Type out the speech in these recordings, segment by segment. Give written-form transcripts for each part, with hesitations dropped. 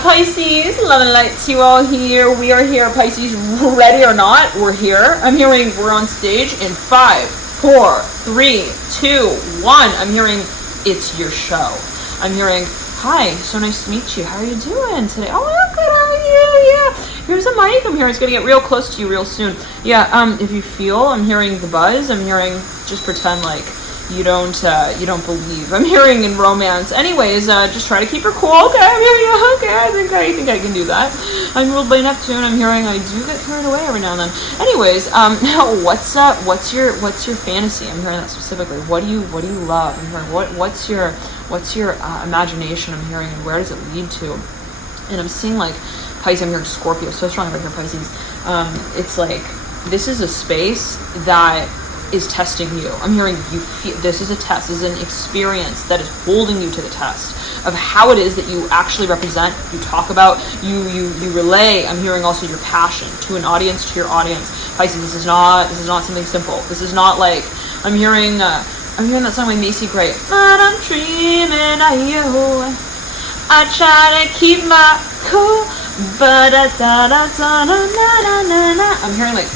Pisces, love and light to you all here. We are here, Pisces, ready or not, we're here. I'm hearing we're on stage in 5, 4, 3, 2, 1. I'm hearing it's your show. I'm hearing, hi, so nice to meet you. How are you doing today? Oh, I'm good, how are you? Yeah, here's a mic. I'm hearing it's going to get real close to you real soon. Yeah, if you feel, I'm hearing the buzz. I'm hearing, just pretend like you don't believe. I'm hearing in romance. Anyways, just try to keep her cool. Okay, I'm hearing you. Okay, I think I can do that. I'm ruled by Neptune. I'm hearing I do get carried away every now and then. Anyways, what's your fantasy? I'm hearing that specifically. What do you love? I'm hearing what's your imagination? I'm hearing, and where does it lead to? And I'm seeing like Pisces. I'm hearing Scorpio. So strong right here, Pisces. It's like this is a space that is testing you. I'm hearing you feel this is a test, this is an experience that is holding you to the test of how it is that you actually represent, you talk about, you relay. I'm hearing also your passion to an audience, to your audience. Pisces, this is not something simple. This is not like I'm hearing that song by Macy Gray. But I'm dreaming of you. I try to keep my cool. I'm hearing like,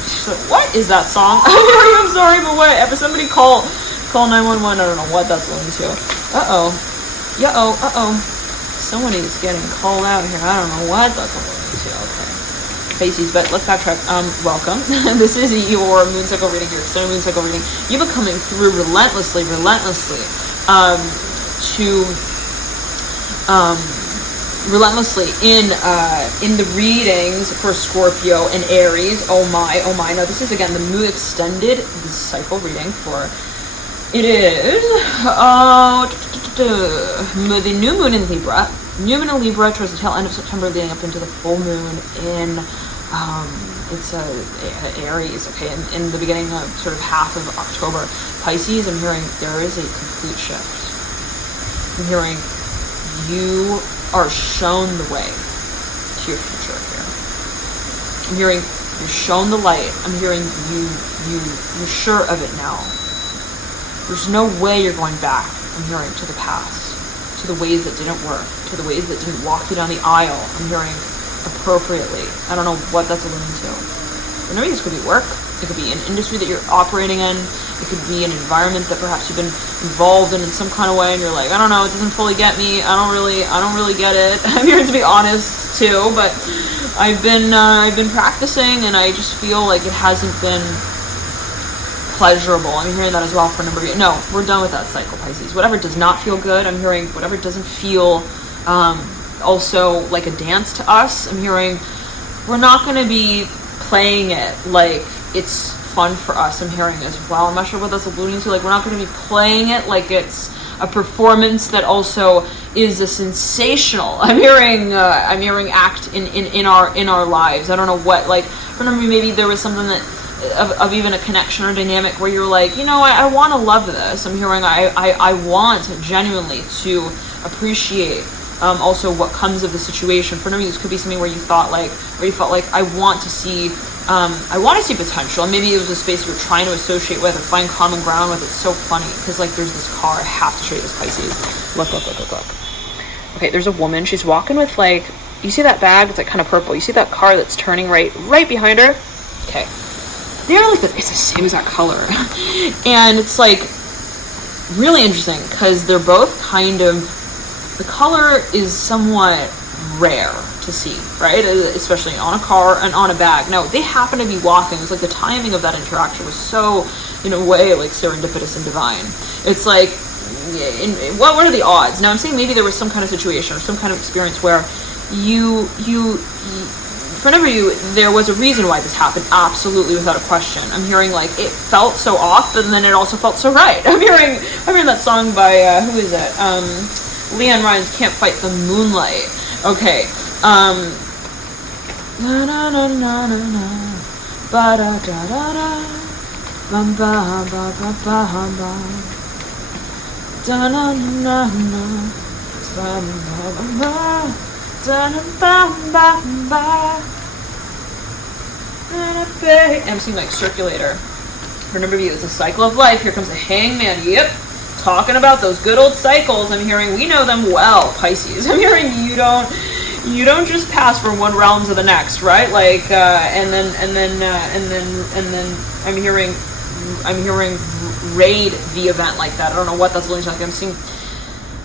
what is that song? I'm sorry, but what? If somebody call 911. I don't know what that's going to. Someone is getting called out here. I don't know what that's going to. Okay, Pisces, but let's backtrack. Welcome. This is your moon cycle reading here. So moon cycle reading. You've been coming through relentlessly in the readings for Scorpio and Aries. Oh my. Now this is again the moon extended cycle reading for. It is the new moon in Libra. New moon in Libra towards the tail end of September, leading up into the full moon in it's Aries. Okay, in the beginning of sort of half of October, Pisces. I'm hearing there is a complete shift. I'm hearing you are shown the way to your future here. I'm hearing you're shown the light. I'm hearing you're sure of it now. There's no way you're going back. I'm hearing to the past, to the ways that didn't work, to the ways that didn't walk you down the aisle. I'm hearing appropriately. I don't know what that's alluding to. But maybe this could be work. It could be an industry that you're operating in. It could be an environment that perhaps you've been involved in some kind of way, and you're like, I don't know, it doesn't fully get me. I don't really get it. I'm here to be honest too, but I've been practicing, and I just feel like it hasn't been pleasurable. I'm hearing that as well for a number of years. No, we're done with that cycle, Pisces. Whatever does not feel good, I'm hearing whatever doesn't feel also like a dance to us. I'm hearing we're not going to be playing it like it's fun for us. I'm hearing as well. I'm not sure what that's alluding to. Like we're not going to be playing it like it's a performance that also is a sensational. I'm hearing act in our lives. I don't know what. Like for me, maybe there was something that of even a connection or dynamic where you're like, I want to love this. I'm hearing I want genuinely to appreciate also what comes of the situation. For me, this could be something where you felt like I want to see potential, and maybe it was a space you're trying to associate with or find common ground with. It's so funny because like there's this car. I have to show you this, Pisces. Look. Okay, there's a woman. She's walking with like, you see that bag? It's like kind of purple. You see that car that's turning right behind her? Okay, they're like it's the same exact color, and it's like really interesting because they're both kind of. The color is somewhat rare to see, right? Especially on a car and on a bag. Now, they happen to be walking. It's like the timing of that interaction was so, in a way, like serendipitous and divine. It's like, what are the odds? Now, I'm saying maybe there was some kind of situation or some kind of experience where for whenever there was a reason why this happened, absolutely, without a question. I'm hearing like it felt so off, but then it also felt so right. I'm hearing that song by, who is it? Leanne Ryan's Can't Fight the Moonlight. Okay. Na na na na na na. Ba da da da da. Ba ba ba ba ba ba. Da na na na. Ba ba ba ba. Da na ba ba ba. I'm seeing like circulator. For a number of you, it's a cycle of life. Here comes the hangman. Yep. Talking about those good old cycles. I'm hearing we know them well, Pisces. I'm hearing you don't you don't just pass from one realm to the next, right? Like, and then I'm hearing raid the event like that. I don't know what that's alluding to. Like, I'm seeing,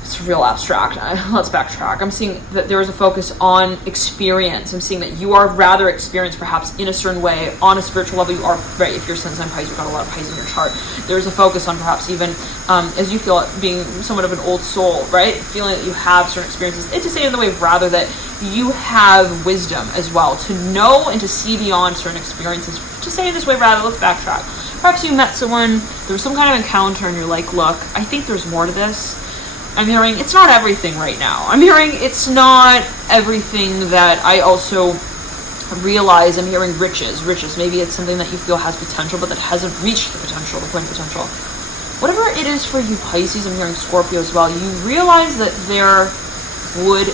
it's real abstract. Let's backtrack. I'm seeing that there is a focus on experience. I'm seeing that you are rather experienced perhaps in a certain way on a spiritual level. You are, right, if you're Sun sign Pisces, you've got a lot of Pisces in your chart. There's a focus on perhaps even, as you feel it, being somewhat of an old soul, right? Feeling that you have certain experiences. It's to say in the way rather that you have wisdom as well to know and to see beyond certain experiences. To say it this way rather, let's backtrack. Perhaps you met someone, there was some kind of encounter and you're like, look, I think there's more to this. I'm hearing it's not everything right now. I'm hearing it's not everything that I also realize. I'm hearing riches. Maybe it's something that you feel has potential, but that hasn't reached the potential, the point of potential. Whatever it is for you Pisces, I'm hearing Scorpio as well, you realize that there would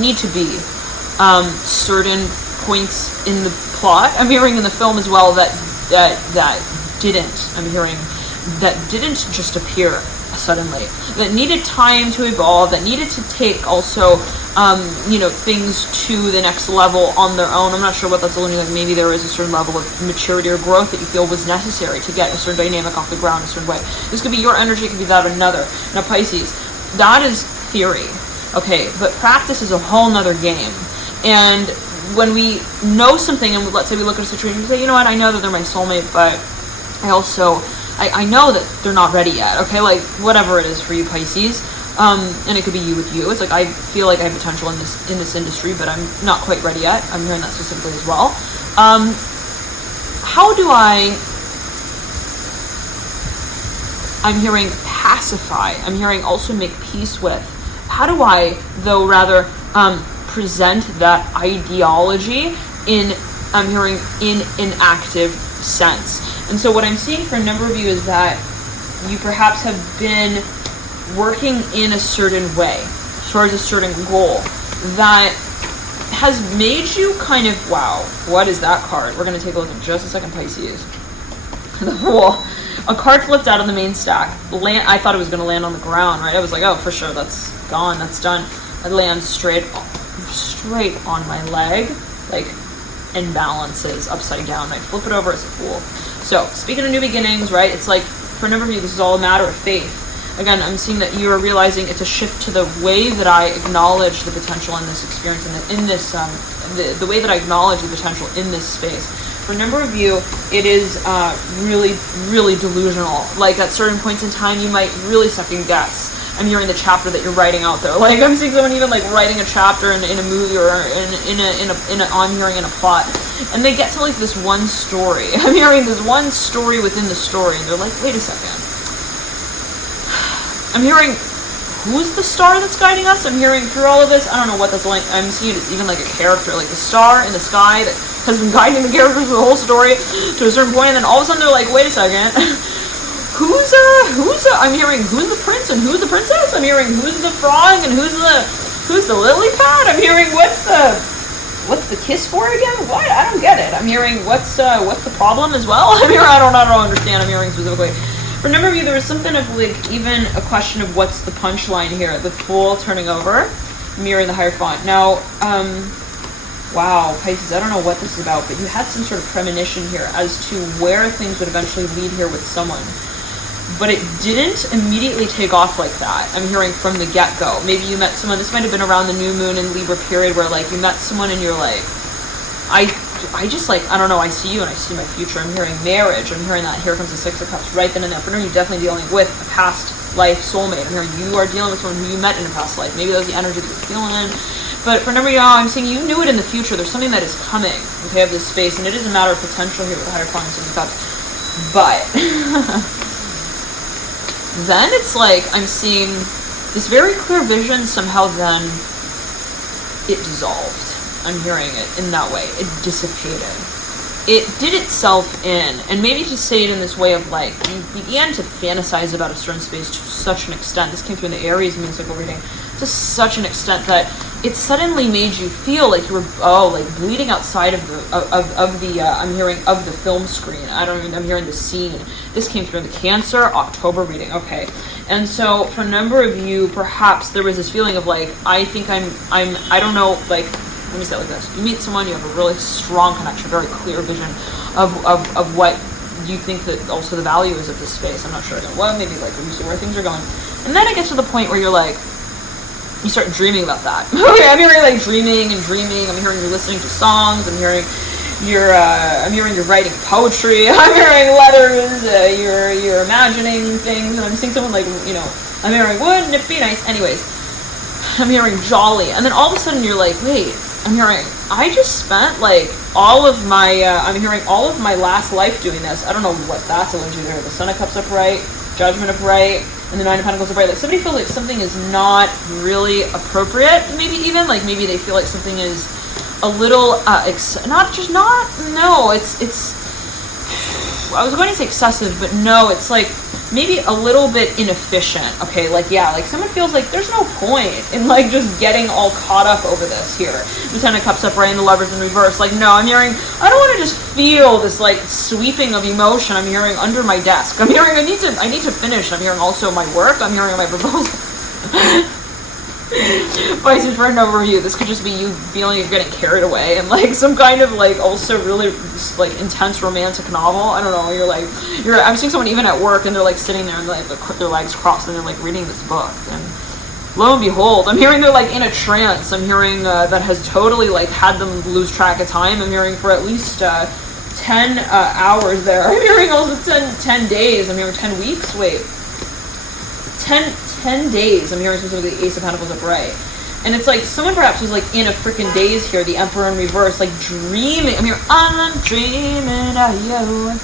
need to be certain points in the plot. I'm hearing in the film as well that didn't just appear suddenly, that needed time to evolve, that needed to take also things to the next level on their own. I'm not sure what that's alluding like. Maybe there is a certain level of maturity or growth that you feel was necessary to get a certain dynamic off the ground a certain way. This could be your energy, it could be that of another. Now Pisces, that is theory, okay, but practice is a whole nother game. And when we know something, and let's say we look at a situation and say, you know what, I know that they're my soulmate, but I know that they're not ready yet, okay? Like, whatever it is for you Pisces, and it could be you with you. It's like, I feel like I have potential in this industry, but I'm not quite ready yet. I'm hearing that specifically as well. I'm hearing pacify. I'm hearing also make peace with. How do I, though, rather, present that ideology I'm hearing in an active sense? And so what I'm seeing for a number of you is that you perhaps have been working in a certain way towards a certain goal that has made you kind of, wow, what is that card? We're going to take a look in just a second, Pisces. The Fool. A card flipped out of the main stack. I thought it was going to land on the ground, right? I was like, oh, for sure, that's gone, that's done. It lands straight on my leg, like, and balances upside down. I flip it over as a Fool. So, speaking of new beginnings, right, it's like, for a number of you, this is all a matter of faith. Again, I'm seeing that you are realizing it's a shift to the way that I acknowledge the potential in this experience, the way that I acknowledge the potential in this space. For a number of you, it is really, really delusional. Like, at certain points in time, you might really second guess. I'm hearing the chapter that you're writing out there. Like, I'm seeing someone even like writing a chapter in a movie or I'm hearing in a plot, and they get to like this one story. I'm hearing this one story within the story, and they're like, wait a second. I'm hearing, who's the star that's guiding us? I'm hearing through all of this, I don't know what that's like. I'm seeing it's even like a character, like the star in the sky that has been guiding the characters through the whole story to a certain point, and then all of a sudden they're like, wait a second. I'm hearing who's the prince and who's the princess. I'm hearing who's the frog and who's the lily pad. I'm hearing what's the kiss for again? What? I don't get it. I'm hearing what's the problem as well. I'm hearing I don't understand. I'm hearing specifically. For a number of you, there was something of like even a question of what's the punchline here. The Fool turning over, mirroring the higher font. Now, wow, Pisces, I don't know what this is about, but you had some sort of premonition here as to where things would eventually lead here with someone. But it didn't immediately take off like that. I'm hearing from the get-go. Maybe you met someone, this might have been around the new moon and Libra period, where like you met someone and you're like, I just like, I don't know, I see you and I see my future. I'm hearing marriage. I'm hearing that here comes the Six of Cups right then and there. For now, you're definitely dealing with a past life soulmate. I'm hearing you are dealing with someone who you met in a past life. Maybe that was the energy that you're feeling in. But for a number of y'all, I'm saying you knew it in the future. There's something that is coming, okay, of this space. And it is a matter of potential here with the higher quantum Six of Cups. But then it's like I'm seeing this very clear vision somehow then it dissolved. I'm hearing it in that way. It dissipated. It did itself in, and maybe to say it in this way of like, you began to fantasize about a certain space to such an extent. This came through in the Aries moon cycle reading, to such an extent that it suddenly made you feel like you were like bleeding outside of the I'm hearing of the film screen. I'm hearing the scene. This came through in the Cancer October reading. Okay, and so for a number of you, perhaps there was this feeling of like, I think I don't know, like, let me say it like this: you meet someone, you have a really strong connection, very clear vision of what you think that also the value is of this space. I'm not sure. Well, maybe like you see where things are going, and then it gets to the point where you're like, you start dreaming about that. Okay, I'm hearing like dreaming. I'm hearing you're listening to songs. I'm hearing you're writing poetry. I'm hearing letters. You're imagining things. And I'm seeing someone like, I'm hearing, wouldn't it be nice? Anyways, I'm hearing jolly. And then all of a sudden you're like, wait, I'm hearing, I just spent like all of my, I'm hearing all of my last life doing this. I don't know what that's alluding to there. The Sun of Cups upright, Judgment upright, and the Nine of Pentacles upright. Like somebody feels like something is not really appropriate. Maybe even like maybe they feel like something is a little it's I was going to say excessive, but no, it's like maybe a little bit inefficient. Okay, like yeah, like someone feels like there's no point in like just getting all caught up over this here. The Ten of Cups upright and the Lovers in reverse. Like no, I'm hearing I don't want to just feel this like sweeping of emotion. I'm hearing under my desk. I'm hearing I need to finish. I'm hearing also my work. I'm hearing my proposal. Pisces, for an overview, this could just be you feeling you're getting carried away and like some kind of like also really like intense romantic novel. I don't know. I'm seeing someone even at work and they're like sitting there and like their legs crossed and they're like reading this book, and lo and behold, I'm hearing they're like in a trance. I'm hearing that has totally like had them lose track of time. I'm hearing for at least 10 hours there. I'm hearing also 10 days. I'm hearing 10 weeks. Wait. 10 days, I'm hearing specifically the Ace of Pentacles upright. And it's like someone perhaps was like in a freaking daze here, the Emperor in reverse, like dreaming. I'm hearing, I'm dreaming of you.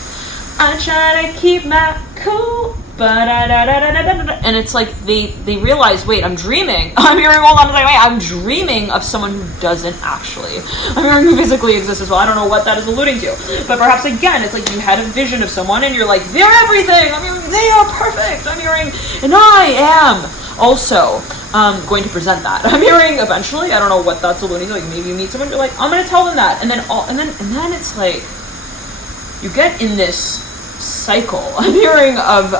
I try to keep my cool, and it's like they realize, wait, I'm dreaming. I'm hearing, hold on a second, wait, I'm dreaming of someone who doesn't actually. I'm hearing who physically exists as well. I don't know what that is alluding to, but perhaps again, it's like you had a vision of someone and you're like, they're everything. I'm hearing, they are perfect. I'm hearing, and I am also going to present that. I'm hearing eventually. I don't know what that's alluding to. Like maybe you meet someone, you're like, I'm going to tell them that, and then it's like you get in this cycle. I'm hearing of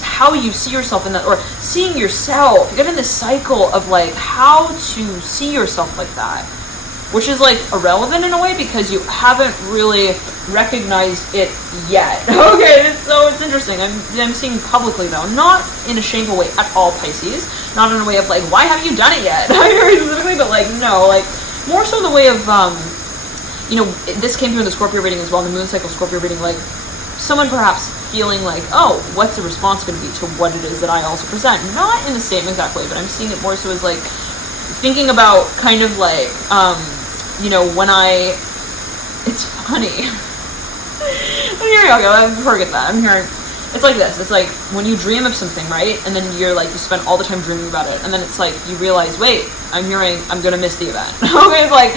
how you see yourself in that, or seeing yourself. You get in this cycle of like how to see yourself like that, which is like irrelevant in a way because you haven't really recognized it yet. Okay, so it's interesting. I'm seeing publicly though, not in a shameful way at all, Pisces. Not in a way of like, why haven't you done it yet? I'm hearing specifically, but like no, like more so the way of this came through in the Scorpio reading as well, in the Moon Cycle Scorpio reading, like someone perhaps feeling like, oh, what's the response going to be to what it is that I also present? Not in the same exact way, but I'm seeing it more so as like thinking about kind of like, when it's funny. I'm hearing, okay, forget that. I'm hearing, it's like this. It's like when you dream of something, right? And then you're like, you spend all the time dreaming about it. And then it's like, you realize, wait, I'm hearing, I'm going to miss the event. Okay, it's like,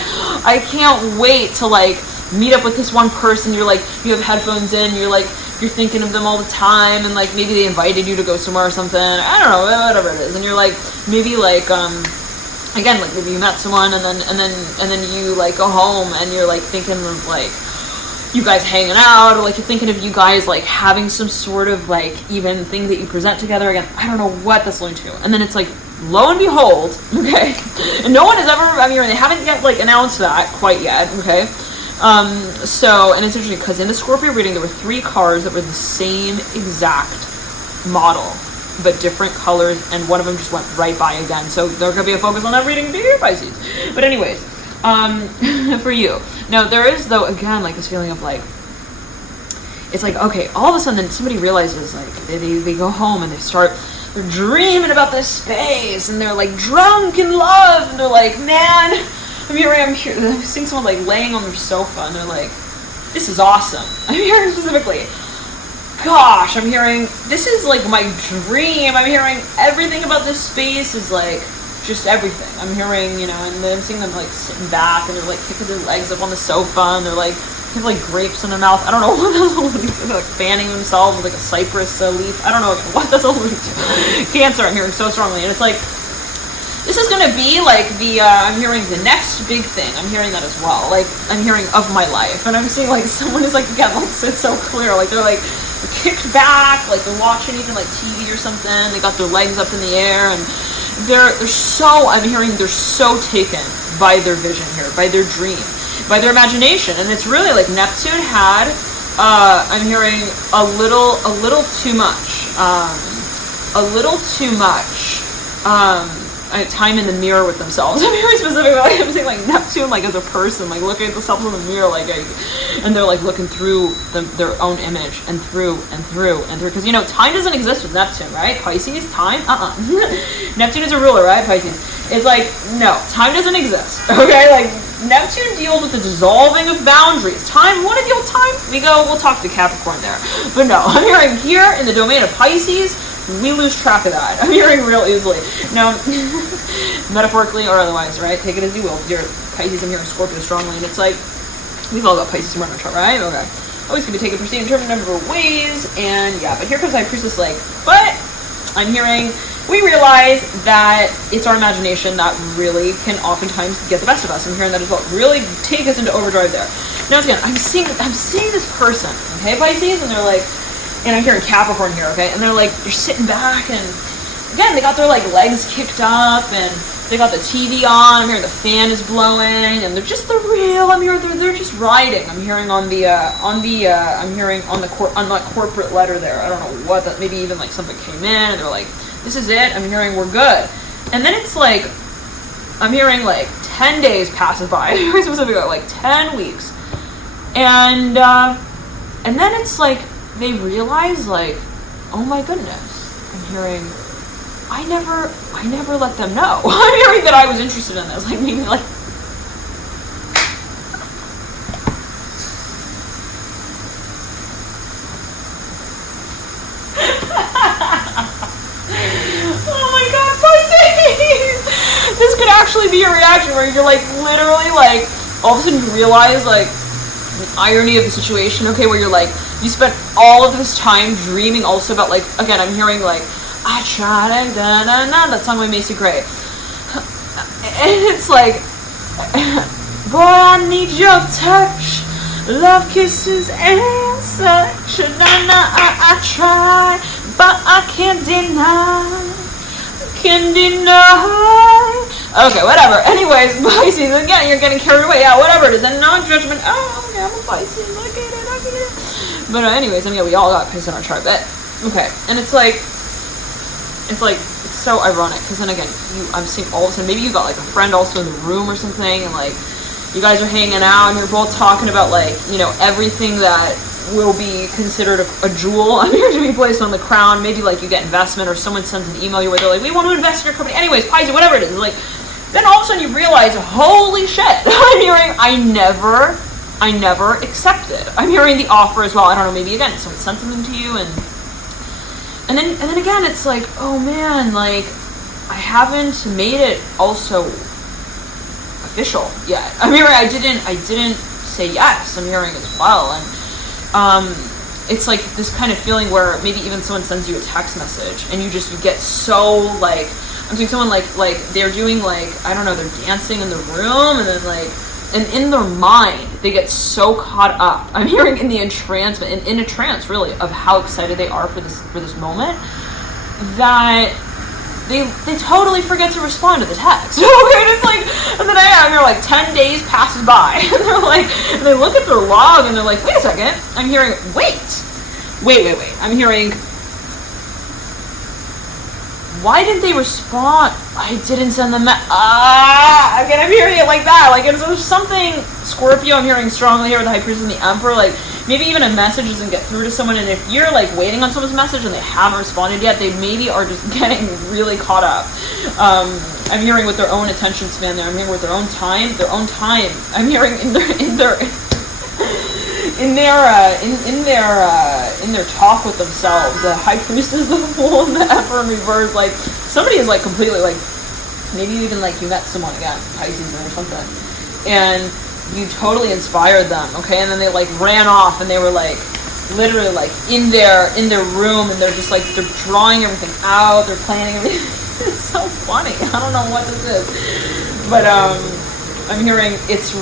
I can't wait to like, meet up with this one person. You're like, you have headphones in, you're thinking of them all the time, and like maybe they invited you to go somewhere or something, I don't know, whatever it is, and you're like, maybe like again, like maybe you met someone and then you like go home and you're like thinking of like you guys hanging out, or like you're thinking of you guys like having some sort of like even thing that you present together. Again, I don't know what that's linked to, and then it's like lo and behold, okay, and no one has ever, they haven't yet like announced that quite yet, okay. And it's interesting because in the Scorpio reading, there were 3 cards that were the same exact model, but different colors, and one of them just went right by again. So there could be a focus on that reading to your Pisces. But anyways, for you. Now, there is, though, again, like this feeling of like, it's like, okay, all of a sudden somebody realizes, like, they go home and they're dreaming about this space, and they're like drunk in love, and they're like, man, I'm seeing someone like laying on their sofa and they're like, this is awesome. I'm hearing specifically, gosh, I'm hearing, this is like my dream. I'm hearing everything about this space is like, just everything. I'm hearing, and then seeing them like sitting back and they're like kicking their legs up on the sofa and they're like, they have like grapes in their mouth. I don't know what that's alluding to. They're like fanning themselves with like a cypress leaf. I don't know what that's alluding to. Cancer, I'm hearing so strongly. And it's like, this is going to be like the, I'm hearing the next big thing. I'm hearing that as well. Like, I'm hearing of my life. And I'm seeing like someone is like, again, like it's so clear. Like they're like kicked back, like they're watching even like TV or something. They got their legs up in the air and they're so, I'm hearing they're so taken by their vision here, by their dream, by their imagination. And it's really like Neptune had, I'm hearing a little too much, time in the mirror with themselves. I'm very specific. Like, I'm saying like Neptune, like as a person, like looking at themselves in the mirror, like, and they're like looking through their own image and through. Because you know, time doesn't exist with Neptune, right? Pisces, time, Neptune is a ruler, right? Pisces. It's like, no, time doesn't exist. Okay, like Neptune deals with the dissolving of boundaries. Time, want to deal with time? We'll talk to Capricorn there. But no, I'm hearing here in the domain of Pisces, we lose track of that. I'm hearing real easily. Now, metaphorically or otherwise, right? Take it as you will. You're Pisces, I'm hearing Scorpio strongly, and it's like, we've all got Pisces somewhere in our chart, right? Okay. Always can be taken perceived in terms of number of ways, and yeah, but here comes High Priestess like, but I'm hearing, we realize that it's our imagination that really can oftentimes get the best of us. I'm hearing that as well. Really take us into overdrive there. Now again, I'm seeing this person, okay, Pisces, and they're like, and I'm hearing Capricorn here, okay? And they're like, they're sitting back, and again, they got their like legs kicked up, and they got the TV on. I'm hearing the fan is blowing, and they're just I'm hearing they're just riding. I'm hearing I'm hearing on that corporate letter there. I don't know what that. Maybe even like something came in, and they're like, this is it. I'm hearing we're good, and then it's like, I'm hearing like 10 days passes by. Very specifically, like 10 weeks, and then it's like, they realize like, oh my goodness, I'm hearing, I never let them know. I'm hearing that I was interested in this. Like maybe like, oh my God, Pisces! This could actually be a reaction where you're like literally like, all of a sudden you realize like the irony of the situation, okay, where you're like, you spent all of this time dreaming also about like, again, I'm hearing like, I tried to that song by Macy Gray. And it's like, boy, I need your touch, love kisses and such. I try, but I can't deny. Okay, whatever. Anyways, Pisces, again, you're getting carried away. Yeah, whatever it is. And non-judgment. Oh, okay, I'm a Pisces. I get it. But anyways, I mean, yeah, we all got Pisces on our chart. But, okay. And it's so ironic. Because then again, I'm seeing all of a sudden, maybe you got like a friend also in the room or something. And like, you guys are hanging out and you're both talking about like, you know, everything that will be considered a jewel. I'm here to be placed on the crown. Maybe like you get investment or someone sends an email your way. They're like, we want to invest in your company. Anyways, Pisces, whatever it is. Like, then all of a sudden you realize, holy shit. I'm hearing, I never accepted. I'm hearing the offer as well. I don't know, maybe again, someone sent something to you and then again, it's like, oh man, like, I haven't made it also official yet. I'm hearing, I didn't say yes. I'm hearing as well. And it's like this kind of feeling where maybe even someone sends you a text message and you get so like, I'm seeing someone like they're doing like, I don't know, they're dancing in the room and then like, and in their mind, they get so caught up. I'm hearing in the entrancement, in a trance really, of how excited they are for this moment, that they totally forget to respond to the text. Okay, and it's like, and then I'm here like 10 days passes by, and they're like, and they look at their log and they're like, wait a second, I'm hearing, wait. I'm hearing, why didn't they respond? I didn't send them that. Again, I'm hearing it like that. Like, it's something, Scorpio, I'm hearing strongly here with the High Priestess and the Emperor. Like, maybe even a message doesn't get through to someone. And if you're, like, waiting on someone's message and they haven't responded yet, they maybe are just getting really caught up. I'm hearing with their own attention span there. I'm hearing with their own time. I'm hearing in their talk with themselves, the High Priestess, the Fool, and the Emperor in reverse, like, somebody is, like, completely, like, maybe even, like, you met someone, again, Pisces or something, and you totally inspired them, okay, and then they, like, ran off, and they were, like, literally, like, in their room, and they're just, like, they're drawing everything out, they're planning everything, It's so funny. I don't know what this is. But I'm hearing it's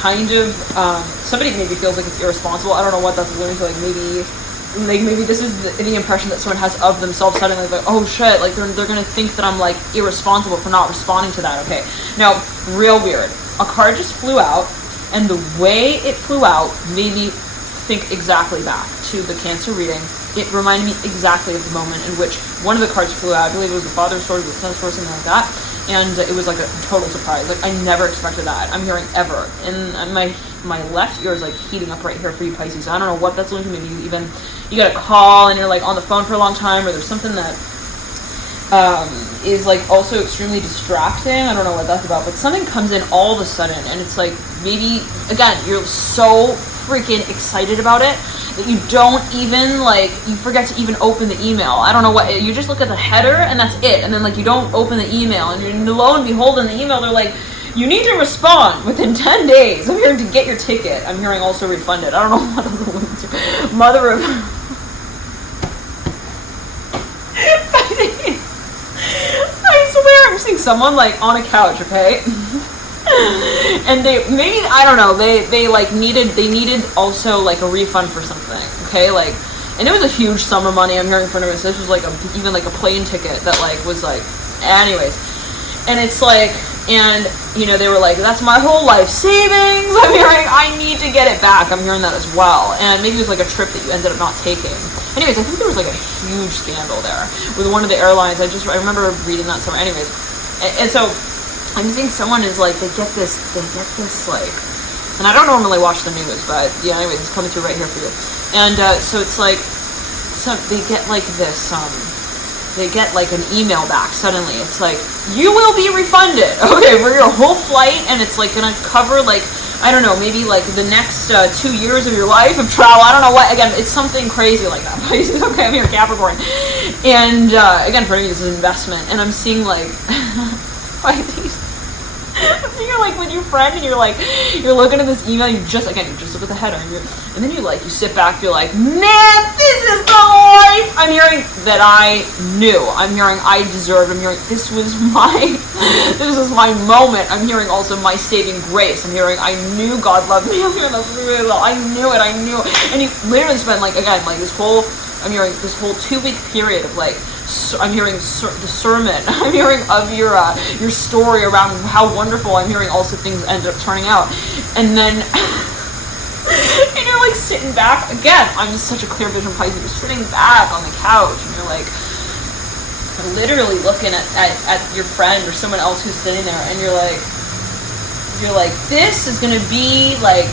kind of, somebody maybe feels like it's irresponsible. I don't know what that's alluding to. Maybe this is the impression that someone has of themselves suddenly, like, oh shit, like they're gonna think that I'm like irresponsible for not responding to that. Okay, now, real weird. A card just flew out, and the way it flew out made me think exactly back to the Cancer reading. It reminded me exactly of the moment in which one of the cards flew out. I believe it was the Father's Sword, the Son's Sword, something like that. And it was like a total surprise. Like, I never expected that. I'm hearing ever. And my left ear is like heating up right here for you Pisces. I don't know what that's looking to. Maybe you got a call and you're like on the phone for a long time, or there's something that is like also extremely distracting. I don't know what that's about, but something comes in all of a sudden, and it's like, maybe, again, you're so freaking excited about it that you don't even, like, you forget to even open the email. I don't know what, you just look at the header and that's it, and then like you don't open the email, and you're, lo and behold, in the email they're like, you need to respond within 10 days. I'm hearing to get your ticket. I'm hearing also refunded. I don't know what I was alluding to. Mother of I swear I'm seeing someone like on a couch, okay? And they, maybe, I don't know, they like needed also like a refund for something, okay? Like, and it was a huge sum of money. I'm hearing from this. This was like even like a plane ticket that like was like, anyways. And it's like, and you know, they were like, that's my whole life savings. I'm hearing I need to get it back. I'm hearing that as well. And maybe it was like a trip that you ended up not taking. Anyways, I think there was like a huge scandal there with one of the airlines. I remember reading that somewhere. Anyways, and so I'm seeing someone is like, they get this like, and I don't normally watch the news, but yeah, anyways, it's coming through right here for you. And so it's like, they get like this, they get like an email back suddenly. It's like, you will be refunded, okay, for your whole flight, and it's like gonna cover like, I don't know, maybe like the next 2 years of your life of travel. I don't know what, again, it's something crazy like that. Pisces, okay, I'm here, Capricorn. And again, for me, this is investment, and I'm seeing like, Pisces. So you're like with your friend, and you're like, you're looking at this email, you just look at the header, and then you like, you sit back, you're like, man, this is the life. I'm hearing that I knew. I'm hearing I deserved. I'm hearing this was my moment. I'm hearing also my saving grace. I'm hearing I knew God loved me. I'm hearing I knew it. And you literally spend like, again, like this whole, I'm hearing this whole 2-week period of like, I'm hearing the sermon. I'm hearing of your story around how wonderful. I'm hearing also things ended up turning out, and then and you're like sitting back again. I'm just such a clear vision Pisces. You're sitting back on the couch, and you're like literally looking at your friend or someone else who's sitting there, and you're like, this is gonna be like.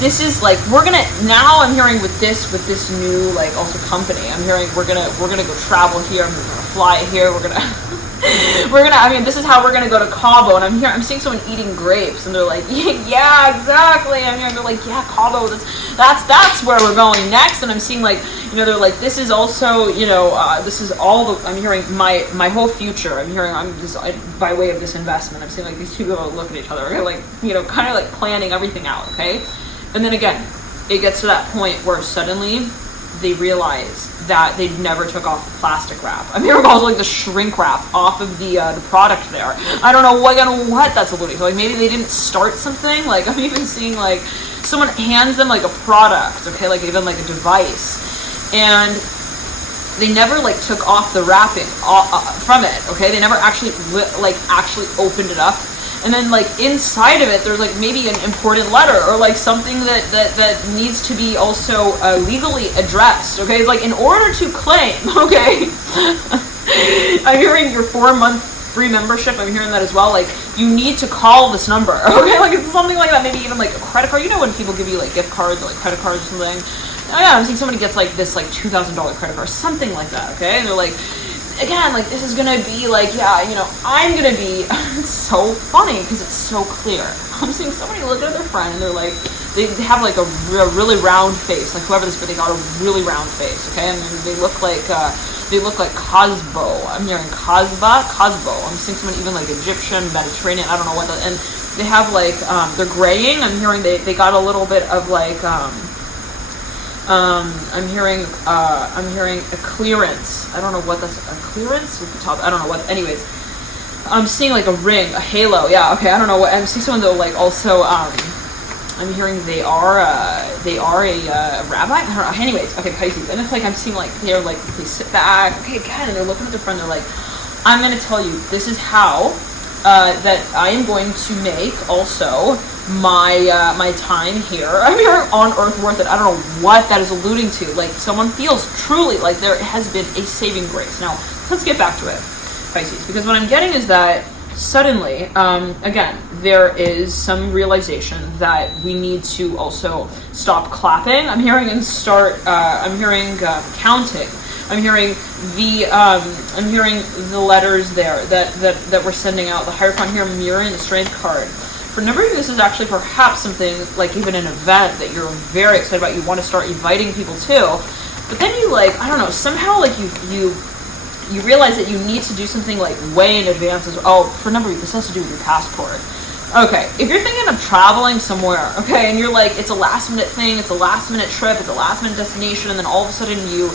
This is like, we're gonna, now I'm hearing with this new like also company, I'm hearing we're gonna go travel here, we're gonna fly here, we're gonna I mean, this is how we're gonna go to Cabo, and I'm seeing someone eating grapes, and they're like, yeah, exactly. I'm hearing they're like, yeah, Cabo, that's where we're going next. And I'm seeing like, you know, they're like, this is also, you know, this is all the, I'm hearing my whole future. I'm hearing by way of this investment. I'm seeing like these two people look at each other, okay? Like, you know, kind of like planning everything out, okay? And then again, it gets to that point where suddenly they realize that they never took off the plastic wrap. I'm hearing also like the shrink wrap off of the product there. I don't know what that's alluding to. Like maybe they didn't start something. Like I'm even seeing like someone hands them like a product, okay, like even like a device, and they never like took off the wrapping from it. Okay, they never actually actually opened it up. And then like inside of it, there's like maybe an important letter or like something that needs to be also legally addressed. Okay, it's like in order to claim. Okay, I'm hearing your 4-month free membership. I'm hearing that as well. Like you need to call this number. Okay, like it's something like that. Maybe even like a credit card. You know when people give you like gift cards or like credit cards or something. Oh yeah, I'm seeing somebody gets like this like $2,000 credit card, something like that. Okay, and they're like. Again, like this is gonna be like, yeah, you know, I'm gonna be. It's so funny because it's so clear. I'm seeing somebody look at their friend and they're like, they have like a really round face, like whoever this, but they got a really round face, okay, and they look like Cosbo. I'm hearing Cosbo. I'm seeing someone even like Egyptian, Mediterranean. I don't know what that, and they have like they're graying. I'm hearing they got a little bit of like I'm hearing a clearance. I don't know what that's, a clearance with the top. I don't know what. Anyways, I'm seeing like a ring, a halo. Yeah. Okay. I don't know what. I'm seeing someone though, like also. I'm hearing they are a rabbi. I don't know. Anyways, okay, Pisces, and it's like I'm seeing like they're like, please sit back. Okay, again, and they're looking at their friend. They're like, I'm going to tell you, this is how that I am going to make also my time here. I'm here on Earth worth it. I don't know what that is alluding to. Like someone feels truly like there has been a saving grace. Now let's get back to it, Pisces, because what I'm getting is that suddenly, again, there is some realization that we need to also stop clapping. I'm hearing and start. I'm hearing counting. I'm hearing the letters there that we're sending out. The Hierophant here mirroring the Strength card. For a number of you, this is actually perhaps something like even an event that you're very excited about. You want to start inviting people to, but then you like, I don't know, somehow like you realize that you need to do something like way in advance. For a number of you, this has to do with your passport. Okay, if you're thinking of traveling somewhere, okay, and you're like, it's a last minute thing, it's a last minute trip, it's a last minute destination, and then all of a sudden you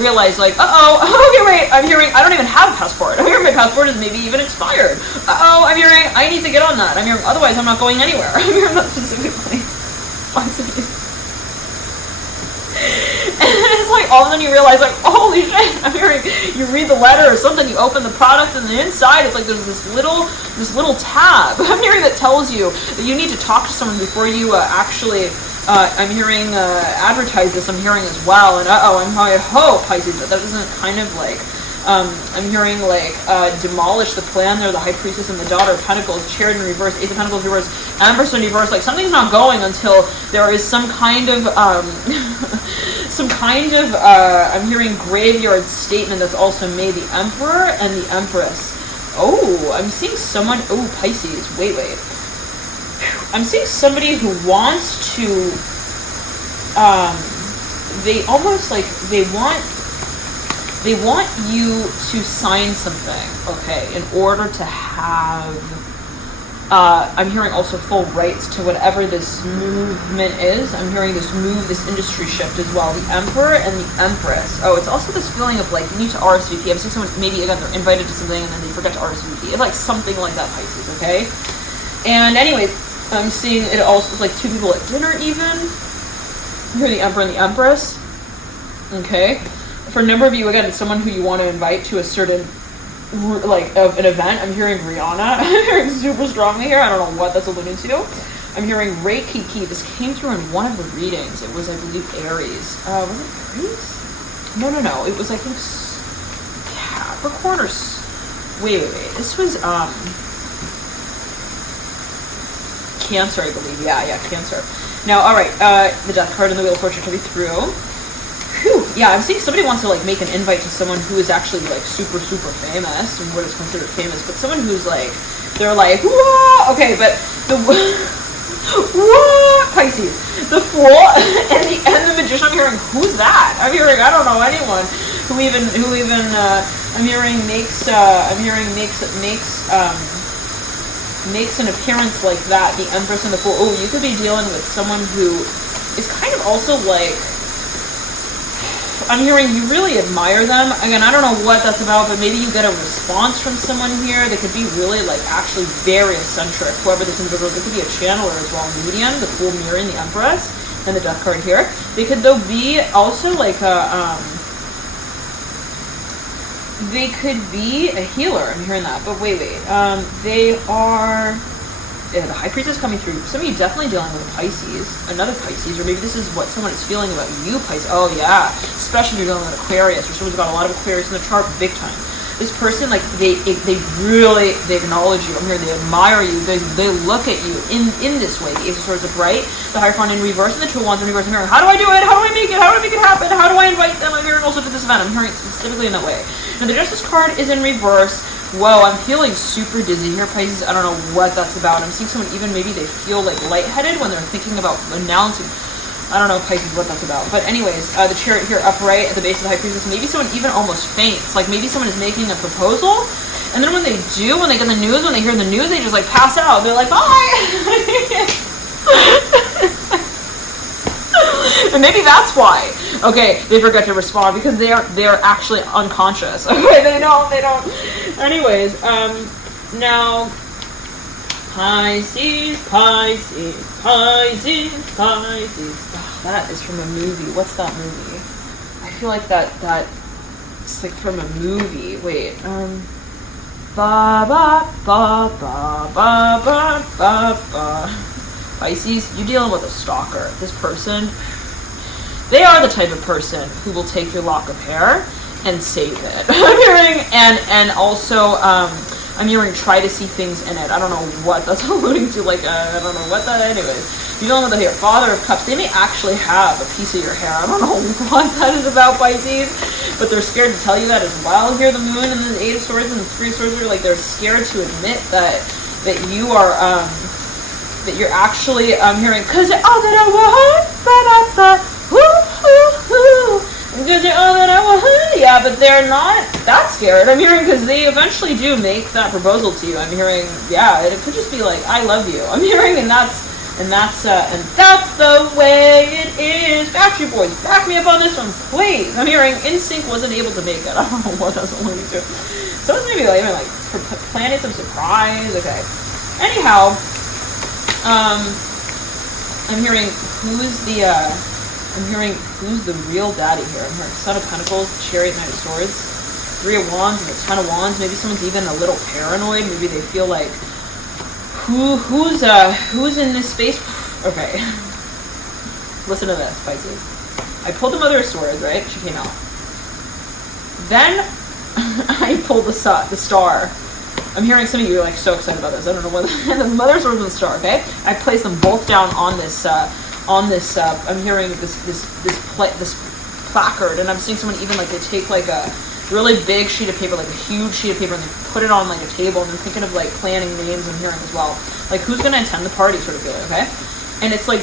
realize like, okay, wait, I'm hearing, I don't even have a passport. I'm hearing my passport is maybe even expired. I'm hearing, I need to get on that. I'm hearing, otherwise I'm not going anywhere. I'm hearing that specifically. And it's like all of a sudden you realize like, holy shit, I'm hearing, you read the letter or something, you open the product, and the inside it's like there's this little tab. I'm hearing that tells you that you need to talk to someone before you actually I'm hearing advertise this. I'm hearing as well, and I hope, Pisces, that doesn't kind of like I'm hearing like demolish the plan there. The High Priestess and the Daughter of Pentacles, Chariot in reverse, Ace of Pentacles reverse, Empress in reverse. Like something's not going until there is some kind of I'm hearing graveyard statement that's also made. The Emperor and the Empress. Oh, I'm seeing someone. Oh, Pisces. Wait. I'm seeing somebody who wants to. They almost like they want you to sign something, okay, in order to have. I'm hearing also full rights to whatever this movement is. I'm hearing this industry shift as well. The Emperor and the Empress. Oh, it's also this feeling of like, you need to RSVP. I'm seeing someone, maybe again, they're invited to something and then they forget to RSVP. It's like something like that, Pisces, okay? And anyway, I'm seeing it also like two people at dinner even. I'm hearing the Emperor and the Empress. Okay. For a number of you, again, it's someone who you want to invite to a certain like of an event. I'm hearing Rihanna. I'm hearing super strongly here. I don't know what that's alluding to. I'm hearing Reiki Key. This came through in one of the readings. It was, I believe, Aries. Was it Aries? No. It was, I think, Capricorn or... Wait. This was, Cancer, I believe. Yeah, Cancer. Now, alright, the Death card and the Wheel of Fortune can be through. Yeah, I'm seeing somebody wants to like make an invite to someone who is actually like super famous and what is considered famous, but someone who's like, they're like, whoa, okay, but the whoa, Pisces, the Fool and the Magician. I'm hearing, who's that? I'm hearing, I don't know anyone who even I'm hearing makes an appearance like that. The Empress and the Fool. Oh, you could be dealing with someone who is kind of also like. I'm hearing you really admire them. Again, I don't know what that's about, but maybe you get a response from someone here. They could be really, like, actually very eccentric. Whoever this individual is, they could be a channeler as well. Medium, the Fool mirroring the Empress, and the Death card here. They could, though, be also like a, they could be a healer. I'm hearing that, but wait. They are... Yeah, the High Priestess coming through. Some of you definitely dealing with a Pisces, another Pisces, or maybe this is what someone is feeling about you, Pisces. Oh yeah, especially if you're dealing with Aquarius, or someone's got a lot of Aquarius in the chart, big time. This person, like, they acknowledge you. I'm here, they admire you. They look at you in this way. The Ace of Swords upright, the Hierophant in reverse, and the Two of Wands in reverse. I'm hearing, how do I do it? How do I make it? How do I make it happen? How do I invite them? I'm hearing also to this event. I'm hearing specifically in that way. And the Justice card is in reverse. Whoa, I'm feeling super dizzy here, Pisces. I don't know what that's about. I'm seeing someone even maybe they feel like lightheaded when they're thinking about announcing. I don't know, Pisces, what that's about. But anyways, the Chariot here upright at the base of the High Priestess. Maybe someone even almost faints. Like maybe someone is making a proposal. And then when they get the news, when they hear the news, they just like pass out. They're like, bye! And Maybe that's why. Okay, they forget to respond because they're actually unconscious. Okay, they don't. Anyways, now Pisces. That is from a movie. What's that movie? I feel like that it's like from a movie. Wait, Pisces, you dealing with a stalker. This person, they are the type of person who will take your lock of hair and save it. I'm hearing, and also, I'm hearing try to see things in it. I don't know what that's alluding to, like, I don't know what that, anyways. You're dealing with the hair. Father of Cups, they may actually have a piece of your hair. I don't know what that is about, Pisces, but they're scared to tell you that as well. Here, the Moon and the Eight of Swords and the Three of Swords are like, they're scared to admit that you are, that you're actually, hearing, cause you're all that I want, because you're all that I want, yeah, but they're not that scared. I'm hearing, because they eventually do make that proposal to you. I'm hearing, yeah, it could just be like, I love you. I'm hearing, and that's the way it is. Factory Boys, back me up on this one, please. I'm hearing NSYNC wasn't able to make it. I don't know what that's alluding to. Someone's maybe like, even like planning some surprise. Okay. Anyhow, I'm hearing who's the real daddy here. I'm hearing Son of Pentacles, Chariot, Knight of Swords, Three of Wands, and the Ten of Wands. Maybe someone's even a little paranoid. Maybe they feel like, who's in this space? Okay. Listen to this, Pisces. I pulled the Mother of Swords, right? She came out. Then I pulled the Star. I'm hearing some of you are like so excited about this. I don't know what the Mother of Swords and the Star. Okay, I placed them both down on this. I'm hearing this placard, and I'm seeing someone even like they take like a really big sheet of paper, like a huge sheet of paper, and they put it on like a table, and they're thinking of like planning names. I'm hearing as well, like who's going to attend the party, sort of feeling. Okay, and it's like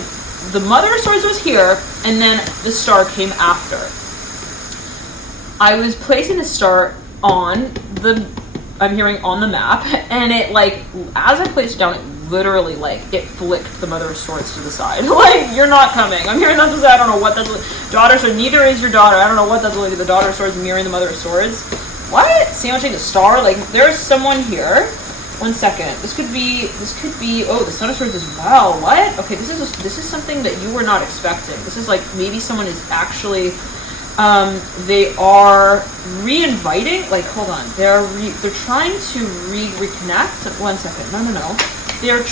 the Mother of Swords was here, and then the Star came after. I was placing the Star on the. I'm hearing on the map, and it like as I placed it down, it literally like it flicked the Mother of Swords to the side. Like, you're not coming. I'm hearing that. I don't know what that's. Daughter, so neither is your daughter. I don't know what that's related to. The Daughter of Swords mirroring the Mother of Swords. What? Sandwiching the Star? Like, there's someone here. 1 second. This could be. Oh, the Son of Swords as well. What? Okay, this is something that you were not expecting. This is like maybe someone is actually. They are re-inviting. Like, hold on. They're trying to reconnect. 1 second. No. They're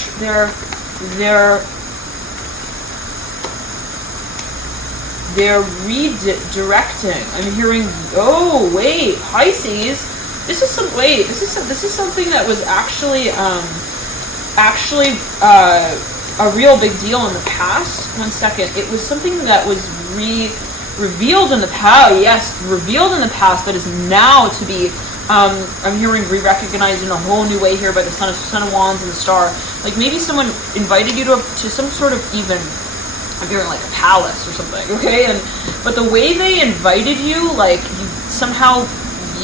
redirecting. I'm hearing. Oh wait, Pisces. This is something that was actually a real big deal in the past. 1 second. It was something that was revealed in the past. Yes, revealed in the past that is now to be. I'm hearing re-recognized in a whole new way here by the Son of Wands and the Star. Like maybe someone invited you to some sort of even. I'm hearing like a palace or something. Okay, but the way they invited you, like somehow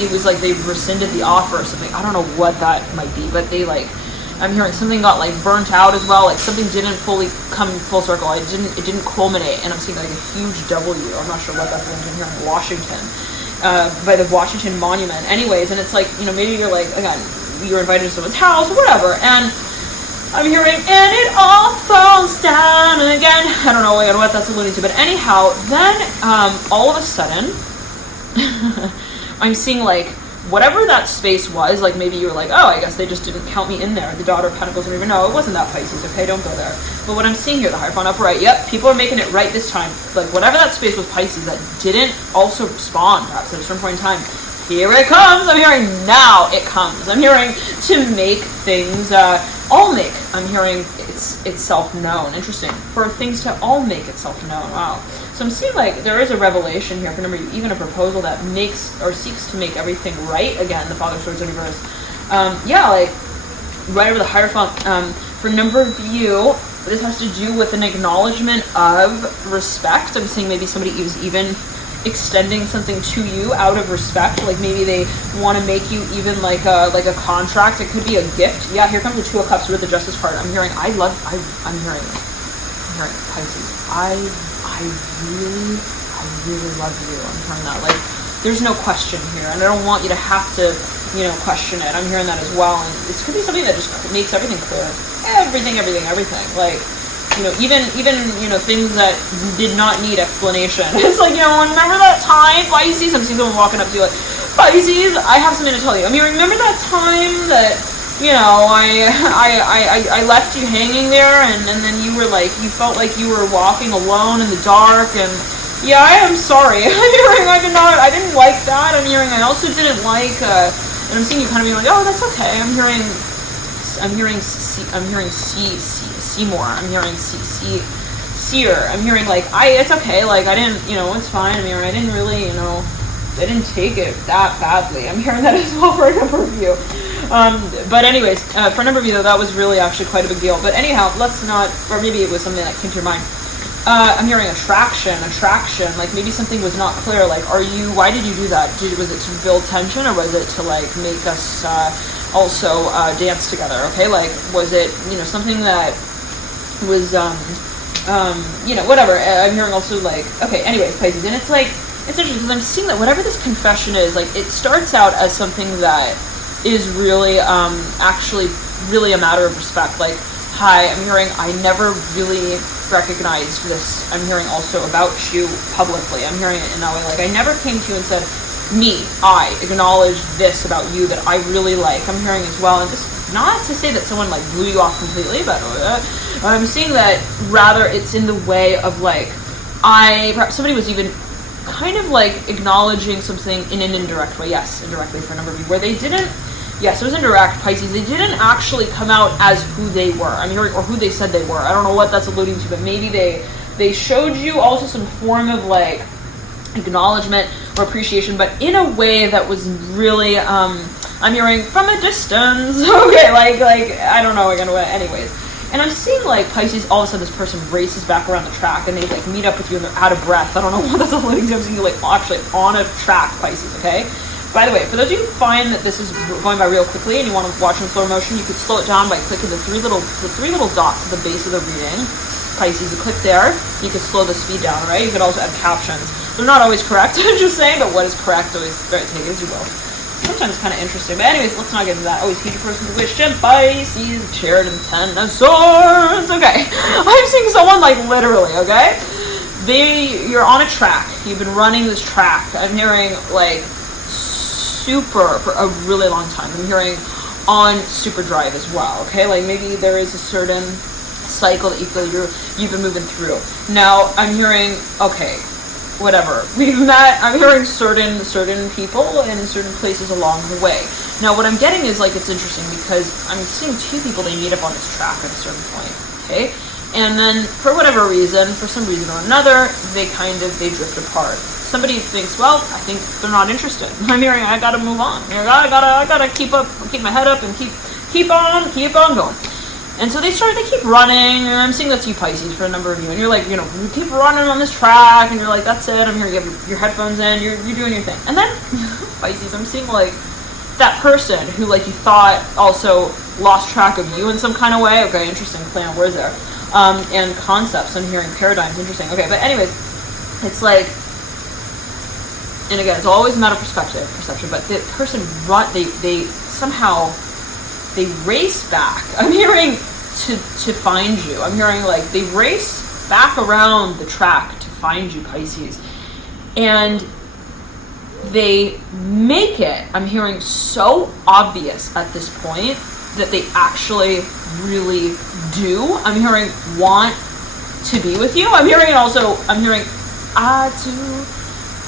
it was like they rescinded the offer or something. I don't know what that might be, but they like. I'm hearing something got like burnt out as well. Like something didn't fully come full circle. It didn't culminate, and I'm seeing like a huge W. I'm not sure what that's going to be here in Washington, by the Washington Monument. Anyways, and it's like, you know, maybe you're like, again, you're invited to someone's house or whatever, and I'm hearing, and it all falls down again. I don't know what that's alluding to, but anyhow, then all of a sudden, I'm seeing like. Whatever that space was, like maybe you were like, oh, I guess they just didn't count me in there. The Daughter of Pentacles, don't even know. It wasn't that Pisces, okay? Don't go there. But what I'm seeing here, the Hierophant upright, yep, people are making it right this time. Like, whatever that space was Pisces that didn't also spawn, perhaps at a certain point in time, here it comes. I'm hearing now it comes. I'm hearing to make things, all make. I'm hearing it's self-known. Interesting. For things to all make itself known. Wow. So I'm seeing like there is a revelation here for number you, even a proposal that makes or seeks to make everything right. Again, the Father of Swords in reverse. Yeah, like right over the Hierophant. For number of you, this has to do with an acknowledgement of respect. I'm seeing maybe somebody is even extending something to you out of respect. Like maybe they want to make you even like a contract. It could be a gift. Yeah, here comes the Two of Cups with the Justice card. I'm hearing I'm hearing Pisces. I I really love you. I'm hearing that. Like, there's no question here, and I don't want you to have to, question it. I'm hearing that as well, and this could be something that just makes everything clear. Everything. Like, even things that did not need explanation. It's like, remember that time, Pisces? I'm seeing someone walking up to you like, Pisces, I have something to tell you. I mean, remember that time that, I left you hanging there, and then you were like, you felt like you were walking alone in the dark, and yeah, I am sorry. I'm hearing I didn't like that. I'm hearing I also didn't like, and I'm seeing you kind of being like, oh, that's okay. I'm hearing Seymour. I'm hearing Seer. I'm hearing like, it's okay. Like, I didn't, it's fine. I'm hearing I didn't really, I didn't take it that badly. I'm hearing that as well for a number of you. But anyways, for a number of you, though, that was really actually quite a big deal. But anyhow, let's not, or maybe it was something that came to your mind. I'm hearing attraction, like maybe something was not clear, like, why did you do that? Was it to build tension, or was it to, like, make us, also, dance together, okay? Like, was it, something that was, whatever. I'm hearing also, like, okay, anyways, Pisces, and it's like, it's interesting, because I'm seeing that whatever this confession is, like, it starts out as something that is really, actually, really a matter of respect, like, hi, I'm hearing I never really recognized this. I'm hearing also about you publicly. I'm hearing it in that way. Like, I never came to you and said, I acknowledge this about you that I really like. I'm hearing as well. And just not to say that someone, like, blew you off completely, but I'm seeing that rather it's in the way of, like, perhaps somebody was even kind of, like, acknowledging something in an indirect way. Yes, indirectly for a number of you, where they didn't. Yes, it was indirect, Pisces. They didn't actually come out as who they were. I'm hearing, or who they said they were. I don't know what that's alluding to, but maybe they showed you also some form of, like, acknowledgement or appreciation, but in a way that was really, I'm hearing from a distance. Okay, like I don't know again. Anyways, and I'm seeing, like, Pisces. All of a sudden, this person races back around the track, and they, like, meet up with you, and they're out of breath. I don't know what that's alluding to. I'm seeing you, like, actually on a track, Pisces. Okay. By the way, for those of you who find that this is going by real quickly and you want to watch in slow motion, you could slow it down by clicking the three little dots at the base of the reading. Pisces, you click there, you can slow the speed down, right? You could also add captions. They're not always correct, I'm just saying, but what is correct, always take it as you will. Sometimes it's kind of interesting, but anyways, let's not get into that. Always future person bewitched and Pisces, Chariot and Ten of Swords. Okay, I'm seeing someone, like, literally, okay? You're on a track, you've been running this track. I'm hearing, like, super for a really long time. I'm hearing on super drive as well, okay? Like, maybe there is a certain cycle that you feel you've been moving through. Now, I'm hearing, okay, whatever. We've met, I'm hearing certain people in certain places along the way. Now, what I'm getting is, like, it's interesting because I'm seeing two people, they meet up on this track at a certain point, okay? And then, for whatever reason, for some reason or another, they drift apart. Somebody thinks, well, I think they're not interested. I'm hearing, I gotta move on. I gotta keep my head up and keep on going. And so they keep running, and I'm seeing that's you, Pisces, for a number of you. And you're like, you keep running on this track, and you're like, that's it. I'm hearing you have your headphones in, you're doing your thing. And then, Pisces, I'm seeing, like, that person who, like, you thought also lost track of you in some kind of way. Okay, interesting play on words there. And concepts, I'm hearing paradigms, interesting. Okay, but anyways, it's like, and again, it's always a matter of perception, but the person they somehow, they race back. I'm hearing to find you. I'm hearing, like, they race back around the track to find you, Pisces. And they make it, I'm hearing, so obvious at this point that they actually really do. I'm hearing want to be with you. I'm hearing also, I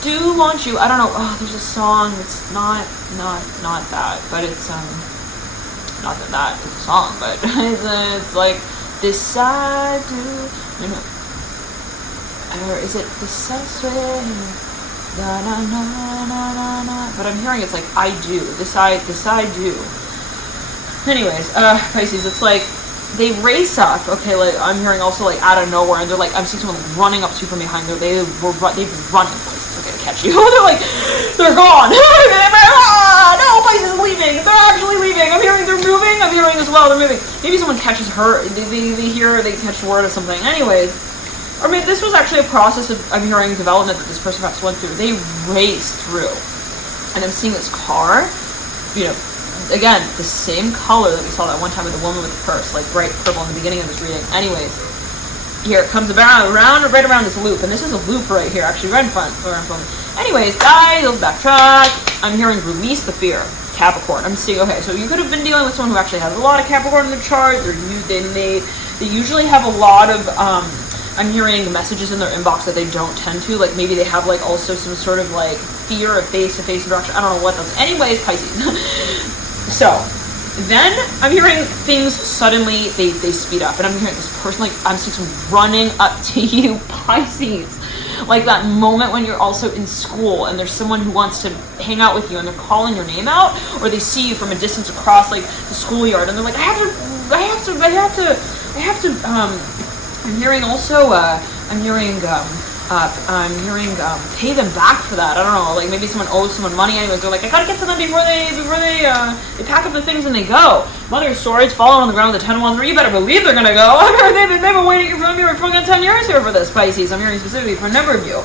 do want you. I don't know. Oh, there's a song. It's not that, but it's not that it's a song, but it's like this I do. Or is it this I swear? Na na na na na na. But I'm hearing it's like I do. This I do. Anyways, Pisces, it's like they race up, okay, like, I'm hearing also, like, out of nowhere, and they're like, I'm seeing someone running up to you from behind. They've been running places, okay, to catch you. they're gone. No, Pisces is leaving. They're actually leaving. I'm hearing they're moving. I'm hearing as well, they're moving. Maybe someone catches her. They catch word of something. Anyways, or maybe this was actually a process of, I'm hearing, development that this person perhaps went through. They raced through. And I'm seeing this car, you know, again, the same color that we saw that one time with the woman with the purse, like bright purple in the beginning of this reading. Anyways, here it comes around, right around this loop, and this is a loop right here, actually right in front. Anyways, guys, let's backtrack. I'm hearing release the fear, Capricorn. I'm seeing, okay, so you could have been dealing with someone who actually has a lot of Capricorn in their chart. They usually have a lot of, I'm hearing messages in their inbox that they don't tend to, like maybe they have like also some sort of like fear of face-to-face interaction. I don't know what those. Anyways, Pisces. So then I'm hearing things suddenly they speed up, and I'm hearing this person, like I'm seeing someone running up to you, Pisces. Like that moment when you're also in school and there's someone who wants to hang out with you and they're calling your name out, or they see you from a distance across like the schoolyard and they're like, I have to. I'm hearing also. Pay them back for that. I don't know, like maybe someone owes someone money. Anyways, they're like, I gotta get to them before they pack up the things and they go. Mother of Swords falling on the ground with the 10 of Wands. You better believe they're gonna go. I mean, they've been waiting for me for fucking 10 years here for this, Pisces. I'm hearing specifically for a number of you.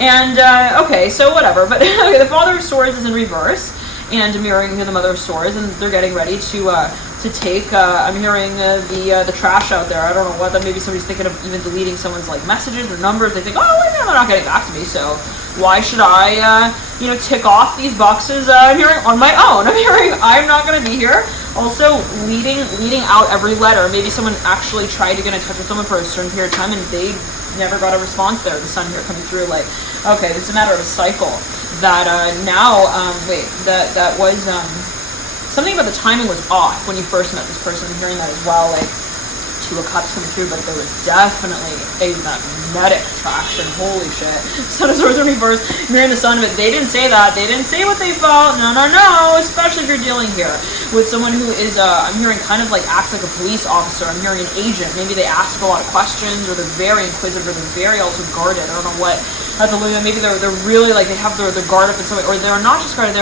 And okay, so whatever. But okay, the Father of Swords is in reverse, and mirroring the Mother of Swords, and they're getting ready to take, I'm hearing the trash out there. I don't know what, that maybe somebody's thinking of even deleting someone's like messages or numbers. They think, oh, well, yeah, they're not getting back to me, so why should I, tick off these boxes I'm hearing on my own. I'm hearing I'm not going to be here. Also, leading out every letter. Maybe someone actually tried to get in touch with someone for a certain period of time and they never got a response there. The sun here coming through, like, okay, this is a matter of a cycle. That that was something about the timing was off when you first met this person. I'm hearing that as well, like 2 of Cups coming through, but there was definitely a magnetic attraction. Holy shit. Sun of Swords in reverse, mirroring the sun, but they didn't say that. They didn't say what they felt. No, especially if you're dealing here with someone who is, I'm hearing kind of like acts like a police officer. I'm hearing an agent. Maybe they ask a lot of questions, or they're very inquisitive, or they're very also guarded. I don't know what that's a little bit. Maybe they're really like, they have their guard up in some way, or they're not just guarded,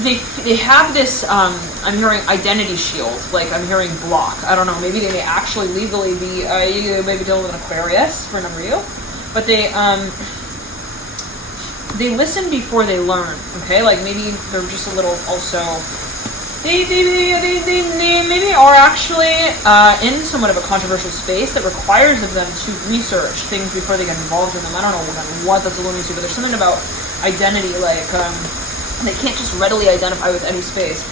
they have this, I'm hearing identity shield, like I'm hearing block. I don't know, maybe they may actually legally be, maybe dealing with an Aquarius for a number of you, but they listen before they learn, okay? Like maybe they're just a little also, they maybe are actually in somewhat of a controversial space that requires of them to research things before they get involved in them. I don't know what that's alluding to, but there's something about identity, like, they can't just readily identify with any space.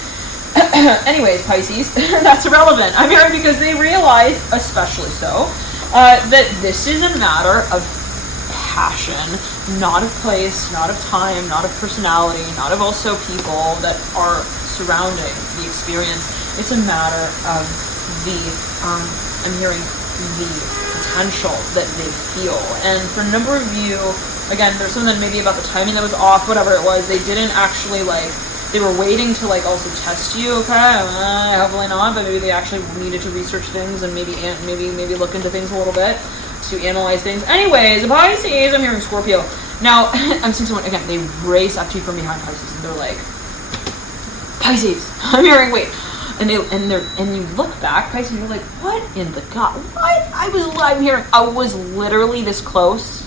Anyways, Pisces, that's irrelevant. I'm here because they realize, especially so, that this is a matter of passion, not of place, not of time, not of personality, not of also people that are surrounding the experience. It's a matter of the, I'm hearing the potential that they feel. And for a number of you, again, there's something maybe about the timing that was off, whatever it was. They didn't actually, like, they were waiting to, like, also test you, okay? Hopefully not, but maybe they actually needed to research things and maybe look into things a little bit to analyze things. Anyways, Pisces, I'm hearing Scorpio. Now, I'm seeing someone, again, they race up to you from behind, Pisces, and they're like, Pisces, I'm hearing, wait. And you look back, Pisces, you're like, what in the God? What? I was literally this close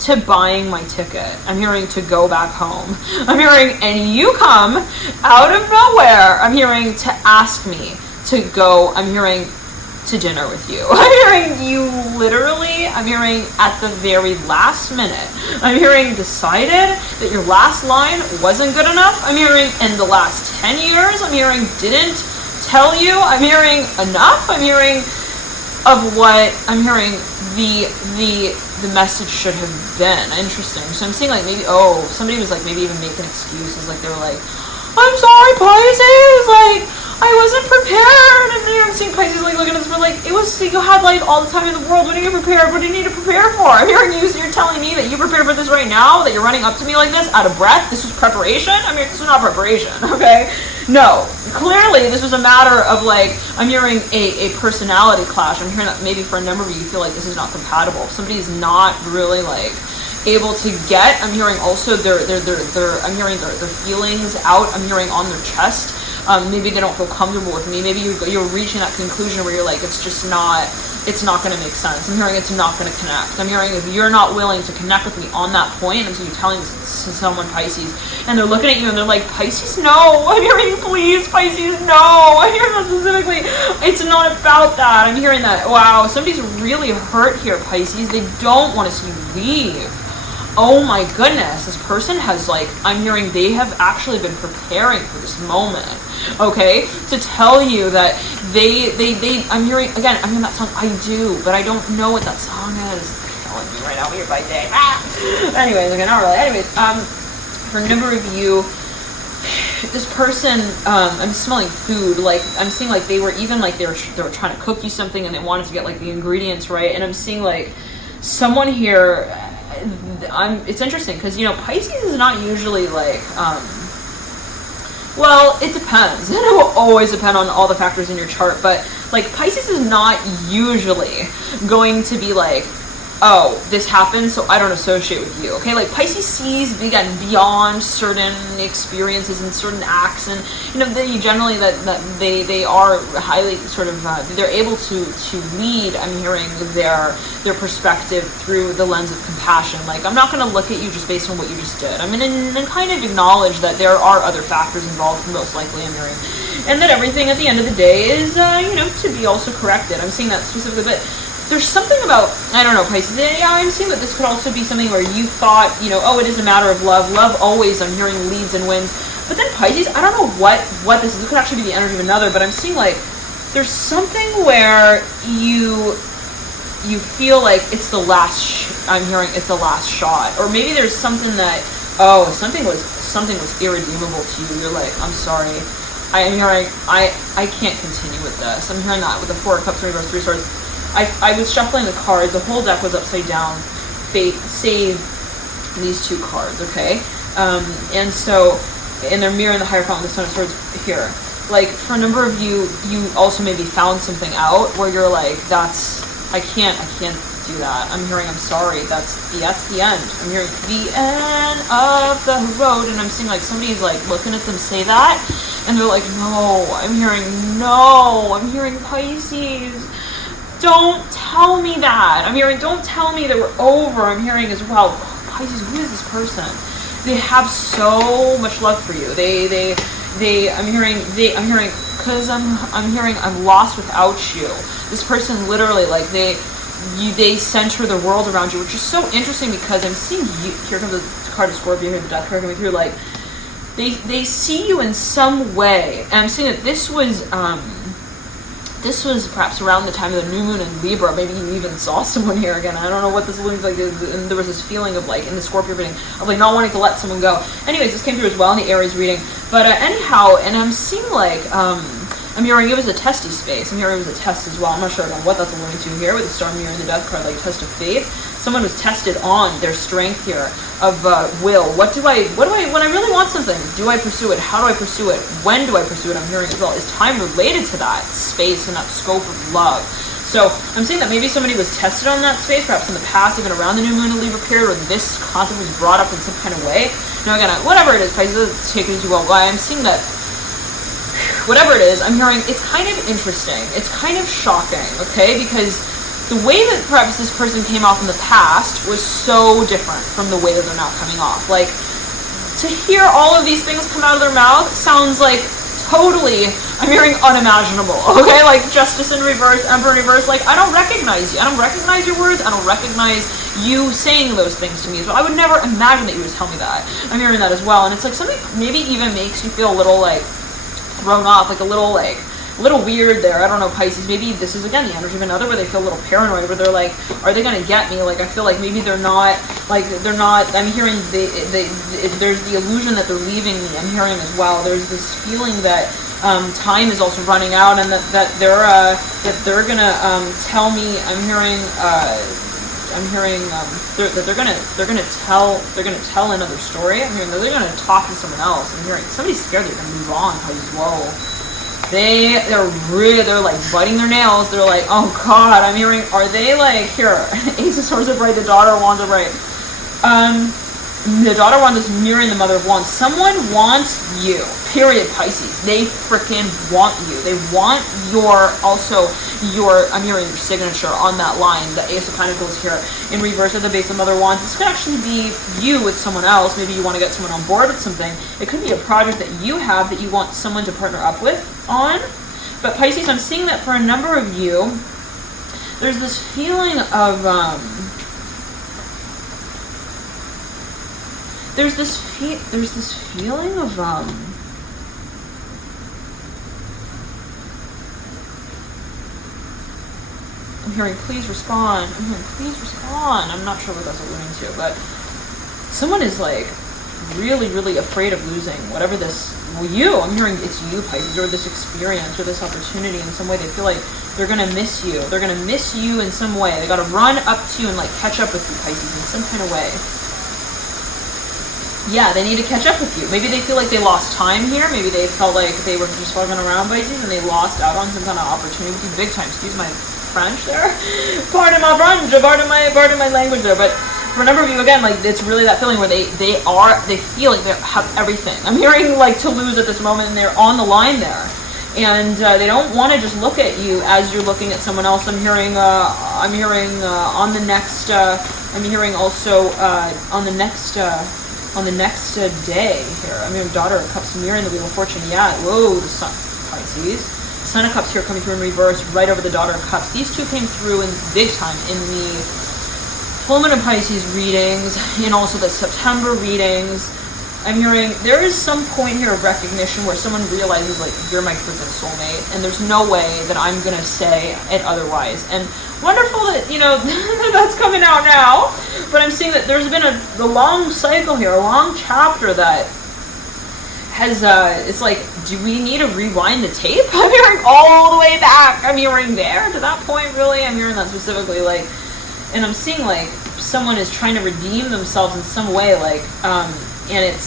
to buying my ticket. I'm hearing to go back home. I'm hearing, and you come out of nowhere. I'm hearing to ask me to go. I'm hearing to dinner with you. I'm hearing you literally, I'm hearing at the very last minute. I'm hearing decided that your last line wasn't good enough. I'm hearing in the last 10 years, I'm hearing didn't tell you. I'm hearing enough. I'm hearing of what I'm hearing the message should have been. Interesting. So I'm seeing like maybe, somebody was like maybe even making excuses, like they were like, I'm sorry, Pisces, like I wasn't prepared. And then I'm seeing Pisces like looking at this, but like you had like all the time in the world. What are you prepared? What do you need to prepare for? I'm hearing you, so you're telling me that you prepared for this right now, that you're running up to me like this out of breath. This was preparation? I mean, this was not preparation, okay? No, clearly this was a matter of like, I'm hearing a personality clash. I'm hearing that maybe for a number of you feel like this is not compatible. If somebody's not really like able to get, I'm hearing also I'm hearing their feelings out. I'm hearing on their chest. Maybe they don't feel comfortable with me. Maybe you're reaching that conclusion where you're like, it's just not, it's not going to make sense. I'm hearing it's not going to connect. I'm hearing if you're not willing to connect with me on that point, and so you're telling this to someone, Pisces, and they're looking at you and they're like, Pisces, no. I'm hearing, please, Pisces, no. I'm hearing that specifically. It's not about that. I'm hearing that, wow, somebody's really hurt here, Pisces. They don't want to see you leave. Oh my goodness, this person has like, I'm hearing they have actually been preparing for this moment, okay? To tell you that I'm hearing, again, I'm hearing that song, I Do, but I don't know what that song is. It's killing me right now here by day. Anyways, okay, not really. Anyways, for a number of you, this person, I'm smelling food, like, I'm seeing like they were even like, they were trying to cook you something and they wanted to get like the ingredients right, and I'm seeing like someone here, it's interesting because, you know, Pisces is not usually like, well, it depends. It will always depend on all the factors in your chart, but like Pisces is not usually going to be like, oh, this happened, so I don't associate with you, okay? Like, Pisces sees, again, beyond certain experiences and certain acts, and, you know, they generally, that they are highly sort of, they're able to lead, I'm hearing, their perspective through the lens of compassion. Like, I'm not going to look at you just based on what you just did. I'm going to kind of acknowledge that there are other factors involved, most likely, I'm hearing, and that everything at the end of the day is, you know, to be also corrected. I'm seeing that specifically, but there's something about, I don't know, Pisces, yeah, I'm seeing that this could also be something where you thought, you know, oh, it is a matter of love. Love always, I'm hearing, leads and wins. But then Pisces, I don't know what this is. It could actually be the energy of another, but I'm seeing like there's something where you feel like it's the last, I'm hearing it's the last shot. Or maybe there's something that, oh, something was irredeemable to you. You're like, I'm sorry. I'm hearing, I can't continue with this. I'm hearing that with the Four of Cups, Reverse, Three of Swords. I was shuffling the cards. The whole deck was upside down. Fate, save these two cards, okay? And so, and they're mirroring the Hierophant with the Son of Swords here. Like, for a number of you, you also maybe found something out where you're like, I can't do that. I'm hearing, I'm sorry. That's the end. I'm hearing the end of the road, and I'm seeing like somebody's like looking at them say that, and they're like, no. I'm hearing Pisces. Don't tell me that. I'm hearing, don't tell me that we're over. I'm hearing as well, Pisces, who is this person? They have so much love for you. I'm hearing, because I'm hearing I'm lost without you. This person literally, like, they center the world around you, which is so interesting because I'm seeing you, here comes the card of Scorpio, here the death card coming through, like, they see you in some way, and I'm seeing that this was perhaps around the time of the new moon in Libra. Maybe you even saw someone here again. I don't know what this looks like. And there was this feeling of like in the Scorpio reading of like not wanting to let someone go. Anyways, this came through as well in the Aries reading. But anyhow, and I'm seeing like I'm hearing it was a testy space. I'm hearing it was a test as well. I'm not sure again what that's alluding to here with the Star mirror and the Death card, like a test of faith. Someone was tested on their strength here of will. When I really want something, do I pursue it? How do I pursue it? When do I pursue it? I'm hearing as well. Is time related to that space and that scope of love? So I'm saying that maybe somebody was tested on that space, perhaps in the past, even around the new moon and Libra period, where this concept was brought up in some kind of way. Now again, whatever it is, Pisces, let's take it as you will. I'm seeing that whatever it is, I'm hearing it's kind of interesting. It's kind of shocking, okay? Because the way that perhaps this person came off in the past was so different from the way that they're now coming off. Like, to hear all of these things come out of their mouth sounds like totally, I'm hearing unimaginable, okay? Like, Justice in reverse, Emperor in reverse, like, I don't recognize you. I don't recognize your words. I don't recognize you saying those things to me as well. I would never imagine that you would tell me that. I'm hearing that as well. And it's like something maybe even makes you feel a little, like, thrown off, like a little weird there. I don't know, Pisces. Maybe this is again the energy of another where they feel a little paranoid, where they're like, are they going to get me? Like, I feel like maybe they're not. I'm hearing there's the illusion that they're leaving me. I'm hearing as well. There's this feeling that time is also running out, and that they're gonna tell me. I'm hearing that they're gonna tell another story. I'm hearing that they're gonna talk to someone else. I'm hearing somebody's scared they're gonna move on. Whoa. They're like biting their nails. They're like, oh God. I'm hearing, are they like, here, Ace of Swords are bright, the daughter of Wands are bright. The daughter of wands is mirroring the mother of wands. Someone wants you, period, Pisces. They freaking want you. They want I'm hearing your signature on that line. The Ace of Pentacles here in reverse at the base of Mother of Wands. This could actually be you with someone else. Maybe you want to get someone on board with something. It could be a project that you have that you want someone to partner up with on. But Pisces, I'm seeing that for a number of you, there's this feeling of, there's this feeling of, I'm hearing please respond. I'm hearing please respond. I'm not sure what that's alluding to, but someone is like really, really afraid of losing whatever this, I'm hearing it's you, Pisces, or this experience or this opportunity in some way. They feel like they're going to miss you. They're going to miss you in some way. They got to run up to you and like catch up with you, Pisces, in some kind of way. Yeah, they need to catch up with you. Maybe they feel like they lost time here. Maybe they felt like they were just fucking around, Pisces, and they lost out on some kind of opportunity with you big time. Excuse my French there. Pardon my French, pardon my language there. But for a number of you, again, like it's really that feeling where they feel like they have everything. I'm hearing like to lose at this moment, and they're on the line there. And they don't want to just look at you as you're looking at someone else. I'm hearing on the next, I'm hearing also on the next day here. I'm hearing Daughter of Cups mirroring the Wheel of Fortune. Yeah, whoa, the Sun, Pisces. Son of Cups here coming through in reverse, right over the Daughter of Cups. These two came through in big time in the full moon of Pisces readings, and also the September readings. I'm hearing there is some point here of recognition where someone realizes like you're my freaking soulmate, and there's no way that I'm gonna say it otherwise. And wonderful that that's coming out now. But I'm seeing that there's been a long cycle here, a long chapter that has it's like, do we need to rewind the tape? I'm hearing all the way back. I'm hearing there to that point, really. I'm hearing that specifically, like, and I'm seeing like someone is trying to redeem themselves in some way, like and it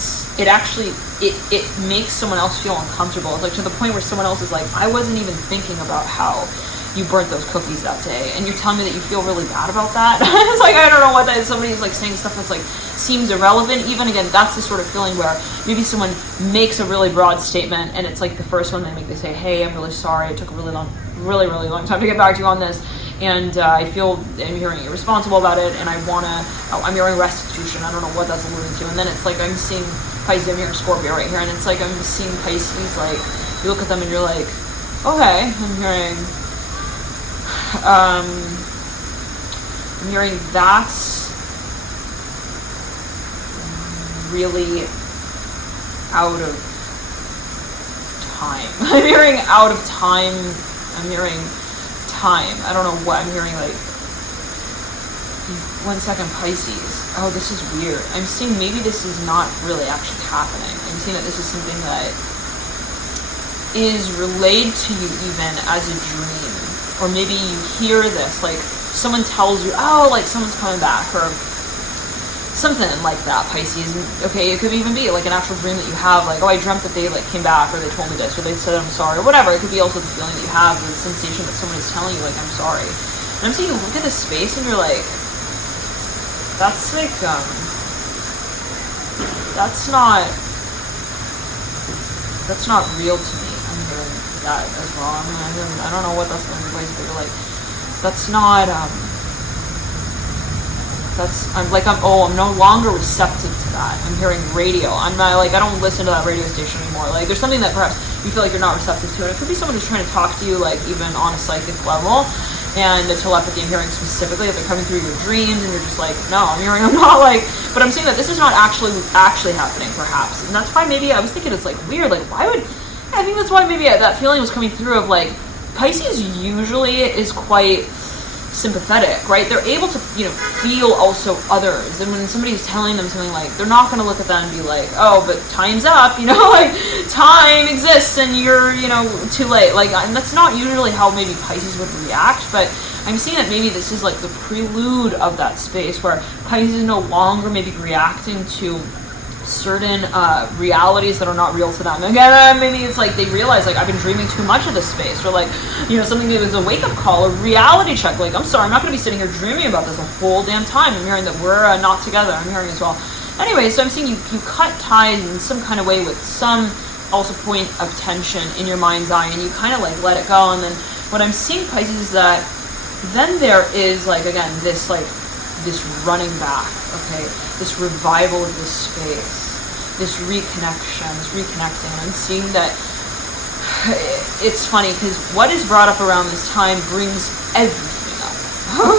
makes someone else feel uncomfortable. It's like to the point where someone else is like, I wasn't even thinking about how you burnt those cookies that day, and you're telling me that you feel really bad about that. It's like, I don't know what that is. Somebody's like saying stuff that's like seems irrelevant. Even again, that's the sort of feeling where maybe someone makes a really broad statement, and it's like the first one they say, hey, I'm really sorry, it took a really long time to get back to you on this, and I'm hearing you're responsible about it, and I'm hearing restitution. I don't know what that's alluding to. And then it's like I'm seeing Pisces, I'm hearing Scorpio right here, and it's like I'm seeing Pisces, like you look at them and you're like, okay. I'm hearing that's really out of time. I'm hearing out of time. I'm hearing time. I don't know what I'm hearing, like 1 second, Pisces. Oh, this is weird. I'm seeing maybe this is not really actually happening. I'm seeing that this is something that is relayed to you even as a dream. Or maybe you hear this, like someone tells you, oh, like someone's coming back, or something like that, Pisces. Okay, it could even be like an actual dream that you have, like, oh, I dreamt that they like came back, or they told me this, or they said I'm sorry, or whatever. It could be also the feeling that you have, the sensation that someone is telling you, like, I'm sorry. And I'm seeing you look at this space and you're like, that's like, that's not real to me. I'm hearing that as well. I don't know what that's going to be, but you're like, I'm no longer receptive to that. I'm hearing radio. I'm not like, I don't listen to that radio station anymore. Like there's something that perhaps you feel like you're not receptive to, and it could be someone who's trying to talk to you, like even on a psychic level. And the telepathy I'm hearing specifically, that they're coming through your dreams, and you're just like, no, I'm not like, but I'm saying that this is not actually happening, perhaps. And that's why maybe I was thinking it's like weird, like I think that's why maybe that feeling was coming through of like, Pisces usually is quite sympathetic, right? They're able to, feel also others. And when somebody's telling them something, like, they're not going to look at that and be like, oh, but time's up, like time exists and you're, too late. Like, and that's not usually how maybe Pisces would react, but I'm seeing that maybe this is like the prelude of that space where Pisces is no longer maybe reacting to certain realities that are not real to them. Again, maybe it's like they realize, like, I've been dreaming too much of this space, or like, something maybe it's a wake-up call, a reality check, like, I'm sorry, I'm not going to be sitting here dreaming about this the whole damn time. I'm hearing that we're not together. I'm hearing as well. Anyway, so I'm seeing you cut ties in some kind of way with some also point of tension in your mind's eye, and you kind of like let it go. And then what I'm seeing, Pisces, is that then there is like, again, this running back, okay, this revival of this space, this reconnection, this reconnecting. And I'm seeing that it's funny because what is brought up around this time brings everything up.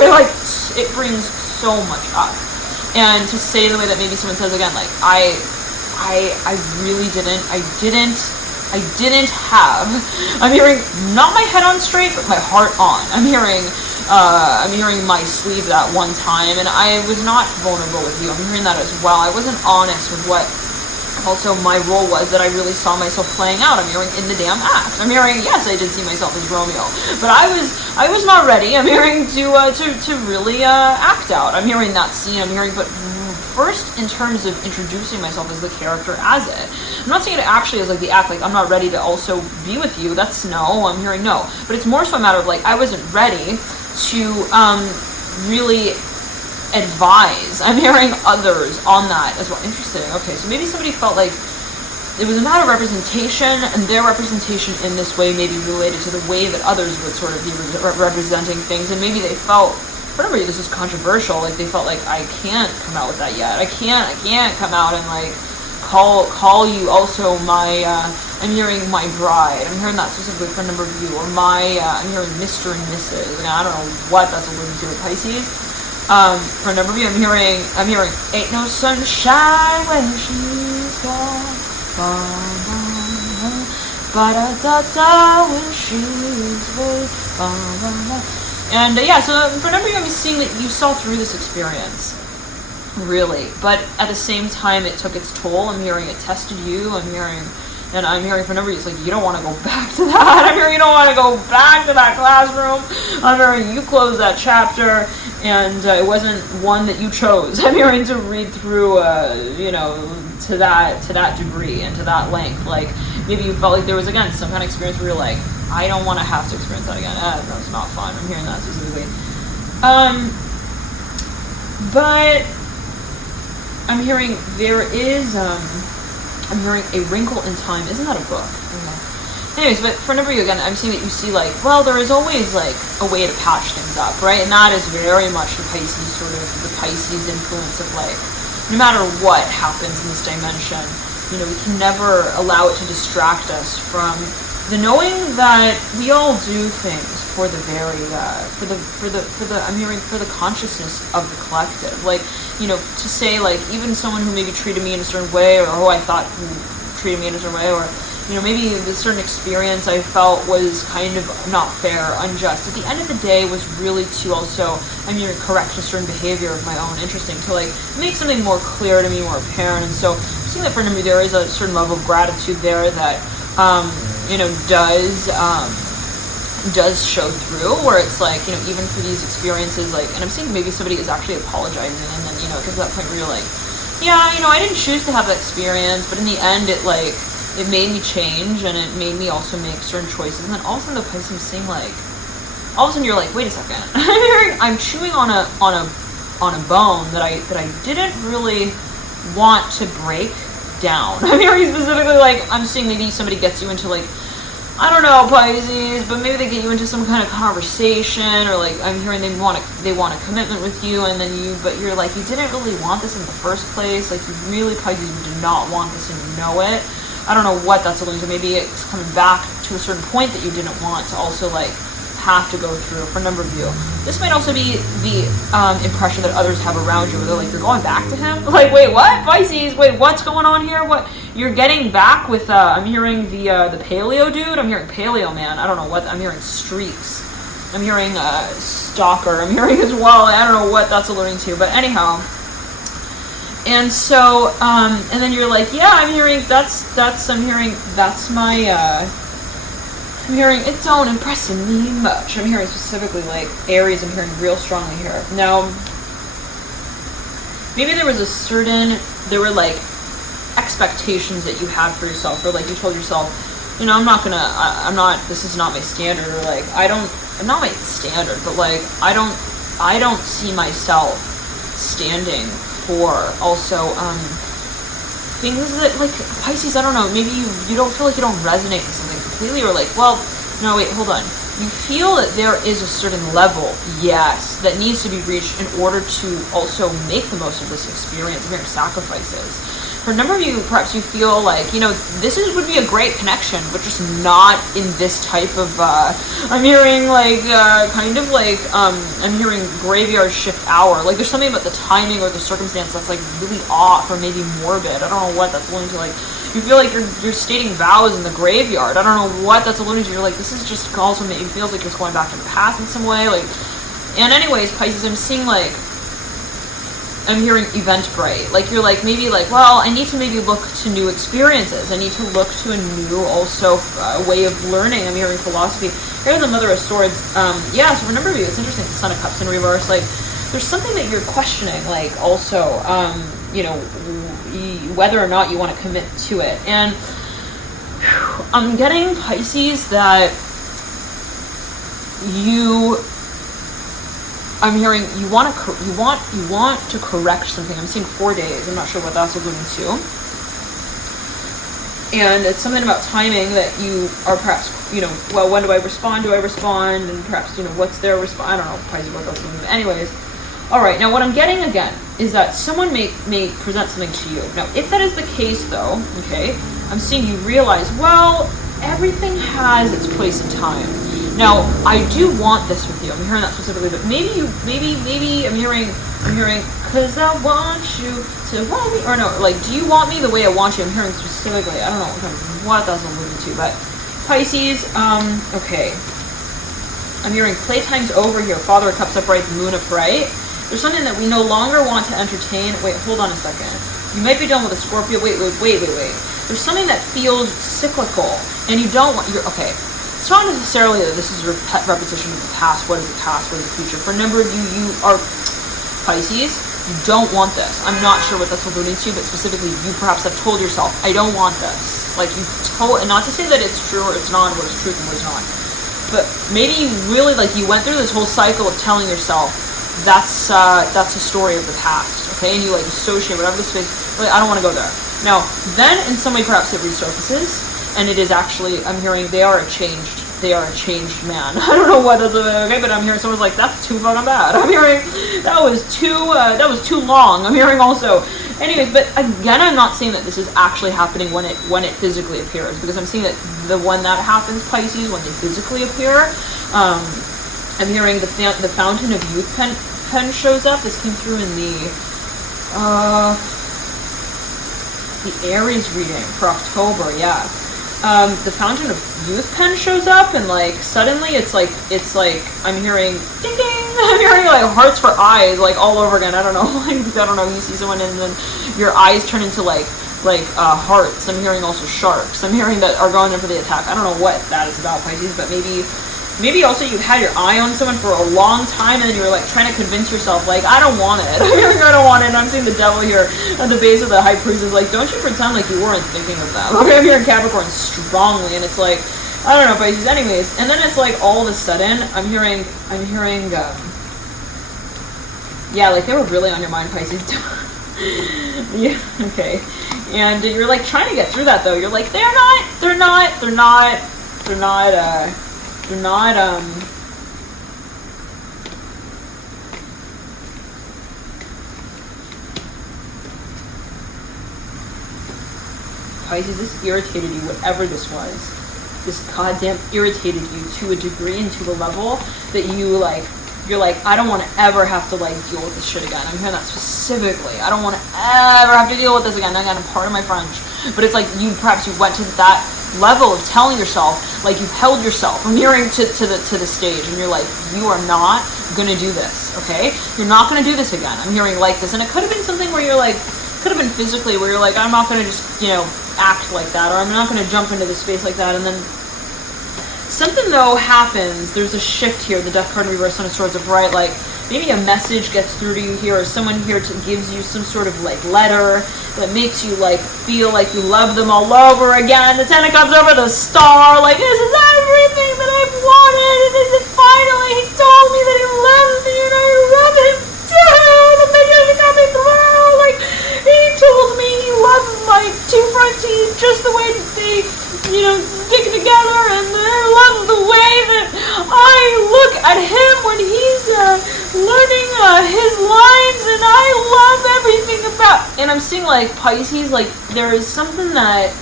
Like, it brings so much up. And to say the way that maybe someone says again, like, I really didn't have, I'm hearing not my head on straight, but my heart on. I'm hearing my sleeve that one time, and I was not vulnerable with you. I'm hearing that as well. I wasn't honest with what also my role was that I really saw myself playing out. I'm hearing in the damn act. I'm hearing, yes, I did see myself as Romeo, but I was not ready. I'm hearing to really act out. I'm hearing that scene. I'm hearing, but first in terms of introducing myself as the character as it. I'm not saying it actually as like the act, like I'm not ready to also be with you. That's no. I'm hearing no. But it's more so a matter of like I wasn't ready to really advise. I'm hearing others on that as well. Interesting. Okay, so maybe somebody felt like it was a matter of representation, and their representation in this way may be related to the way that others would sort of be representing things, and maybe they felt, for whatever this is controversial, like they felt like I can't come out with that yet. I can't come out and like call you also my I'm hearing my bride. I'm hearing that specifically for a number of you, or my I'm hearing Mr. and Mrs. And I don't know what that's alluding to with Pisces. For a number of you, I'm hearing ain't no sunshine when she's gone. Ba-da-da-da when she's away. And yeah, so for a number of you, I'm seeing that you saw through this experience, really. But at the same time, it took its toll. I'm hearing it tested you. I'm hearing for a number of you, it's like you don't want to go back to that. I'm hearing you don't want to go back to that classroom. I'm hearing you close that chapter, and it wasn't one that you chose. I'm hearing to read through, to that degree and to that length. Like maybe you felt like there was again some kind of experience where you're like, I don't want to have to experience that again. No, it's not fun. I'm hearing that specifically. But I'm hearing there is, I'm hearing a wrinkle in time. Isn't that a book? Okay. Anyways, but for a number of you, again, I'm seeing that you see like, well, there is always like a way to patch things up, right? And that is very much the Pisces the Pisces influence of like, no matter what happens in this dimension, we can never allow it to distract us from the knowing that we all do things for the very I'm hearing for the consciousness of the collective. Like, to say like even someone who maybe treated me in a certain way, or who I thought treated me in a certain way, or maybe a certain experience I felt was kind of not fair, unjust. At the end of the day, was really to also correct a certain behavior of my own. Interesting, to like make something more clear to me, more apparent. And so I'm seeing that for me there is a certain level of gratitude there that does show through, where it's like, even for these experiences, like, and I'm seeing maybe somebody is actually apologizing, and then, because at that point where you're like, yeah, I didn't choose to have that experience, but in the end, it made me change, and it made me also make certain choices. And then all of a sudden the Pisces seeing like, all of a sudden you're like, wait a second, I'm chewing on a bone that I didn't really want to break down. I'm hearing specifically like, I'm seeing maybe somebody gets you into like, I don't know, Pisces, but maybe they get you into some kind of conversation, or like I'm hearing they want a commitment with you, and then but you're like, you didn't really want this in the first place. Like you really, Pisces, you did not want this, and you know it. I don't know what that's alluding to. Maybe it's coming back to a certain point that you didn't want to also like have to go through. For a number of you, this might also be the impression that others have around you, where they're like, you're going back to him? Like, wait, what? Pisces, wait, what's going on here? What? You're getting back with, I'm hearing the paleo dude. I'm hearing paleo man. I don't know what, I'm hearing streaks. I'm hearing stalker. I'm hearing as well. I don't know what that's alluding to, but anyhow. And so, and then you're like, yeah, I'm hearing I'm hearing it don't impress me much. I'm hearing specifically like Aries. I'm hearing real strongly here. Now, maybe there were like expectations that you had for yourself, or like you told yourself, this is not my standard, or like I'm not my standard, but like I don't see myself standing for also things that, like, Pisces, I don't know, maybe you don't feel like you don't resonate with something completely, or like, well, no, wait, hold on. You feel that there is a certain level, yes, that needs to be reached in order to also make the most of this experience. I'm hearing sacrifices. For a number of you, perhaps you feel like, you know, would be a great connection, but just not in this type of, I'm hearing like, kind of like, I'm hearing graveyard shift hour. Like there's something about the timing or the circumstance that's like really off or maybe morbid. I don't know what that's alluding to. Like, you feel like you're stating vows in the graveyard. I don't know what that's alluding to. You're like, this is just also maybe feels like you're going back to the past in some way. Like, and anyways, Pisces, I'm seeing like, I'm hearing Eventbrite. Like you're like, maybe like, well, I need to maybe look to new experiences. I need to look to a new also way of learning. I'm hearing philosophy. Here's the Mother of Swords. Yeah, so for a number of you, it's interesting. The Son of Cups in reverse. Like there's something that you're questioning, like also, you know, whether or not you want to commit to it. And I'm getting, Pisces, that I'm hearing you want to correct something. I'm seeing 4 days. I'm not sure what that's alluding to. And it's something about timing that you are perhaps, you know, well, when do I respond? Do I respond? And perhaps, you know, what's their response? I don't know, Pisces, what that's alluding to. Anyways. All right, now what I'm getting again is that someone may present something to you. Now, if that is the case, though, okay, I'm seeing you realize, well, everything has its place and time. Now, I do want this with you. I'm hearing that specifically, but maybe I'm hearing, cause I want you to want me, or no, like, do you want me the way I want you? I'm hearing specifically. I don't know what that's alluding to, but Pisces, okay. I'm hearing playtime's over here. Father of Cups upright, the Moon upright. There's something that we no longer want to entertain. Wait, hold on a second. You might be done with a Scorpio. Wait. There's something that feels cyclical, and you don't want, okay. It's not necessarily that this is a repetition of the past. What is the past? What is the future? For a number of you, you are Pisces. You don't want this. I'm not sure what that's alluding to, but specifically, you perhaps have told yourself, I don't want this. Like you told, and not to say that it's true or it's not, what is truth and what is not. But maybe you really, like, you went through this whole cycle of telling yourself, that's a story of the past, okay? And you like associate whatever the space, like, I don't want to go there. Now, then in some way perhaps it resurfaces, and it is actually, I'm hearing they are a changed man. I don't know what that's okay, but I'm hearing someone's like, that's too fucking bad. I'm hearing that was too long. I'm hearing also, anyways, but again, I'm not saying that this is actually happening when it physically appears, because I'm seeing that the one that happens, Pisces, when they physically appear, I'm hearing the Fountain of Youth pen shows up. This came through in the Aries reading for October, yeah. The Fountain of Youth pen shows up, and like suddenly it's like I'm hearing ding ding. I'm hearing like hearts for eyes, like all over again. I don't know, like I don't know. You see someone and then your eyes turn into like hearts. I'm hearing also sharks. I'm hearing that are going in for the attack. I don't know what that is about, Pisces, but maybe also you had your eye on someone for a long time, and then you were like trying to convince yourself, like, I don't want it. I'm hearing I don't want it, and I'm seeing the devil here at the base of the High Priestess, like, don't you pretend like you weren't thinking of them. Okay, I'm hearing Capricorn strongly, and it's like, I don't know, Pisces, anyways, and then it's like all of a sudden, I'm hearing, yeah, like they were really on your mind, Pisces. Yeah, okay, and you're like trying to get through that though. You're like, they're not Pisces, this irritated you, whatever this was. This goddamn irritated you to a degree and to a level that you're like, I don't want to ever have to like deal with this shit again. I'm hearing that specifically. I don't want to ever have to deal with this again. Again, I'm part of my French. But it's like you went to that level of telling yourself, like you held yourself. I'm hearing to the stage, and you're like, you are not gonna do this, okay? You're not gonna do this again. I'm hearing like this, and it could have been something where you're like, could have been physically where you're like, I'm not gonna just, you know, act like that, or I'm not gonna jump into the space like that, and then something though happens. There's a shift here. The Death card in reverse, Son of Swords upright. Like maybe a message gets through to you here, or someone here gives you some sort of like letter that makes you like feel like you love them all over again. The Ten of Cups over the Star. Like, this is everything that I've wanted, and this is finally, he told me that he loves me, and I love him too. The mission is coming through. Like, I'm seeing like Pisces, like there is something that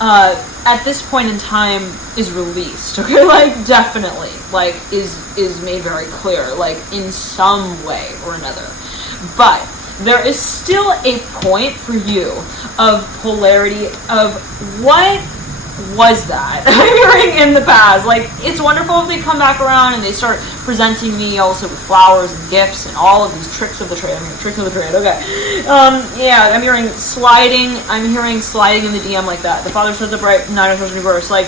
at this point in time is released, okay, like definitely, like is made very clear, like in some way or another. But there is still a point for you of polarity of what was that I'm hearing in the past. Like, it's wonderful if they come back around and they start presenting me also with flowers and gifts and all of these tricks of the trade. I'm hearing tricks of the trade, okay. Yeah, I'm hearing sliding in the DM like that. The father shows up right, nine of reverse. Like,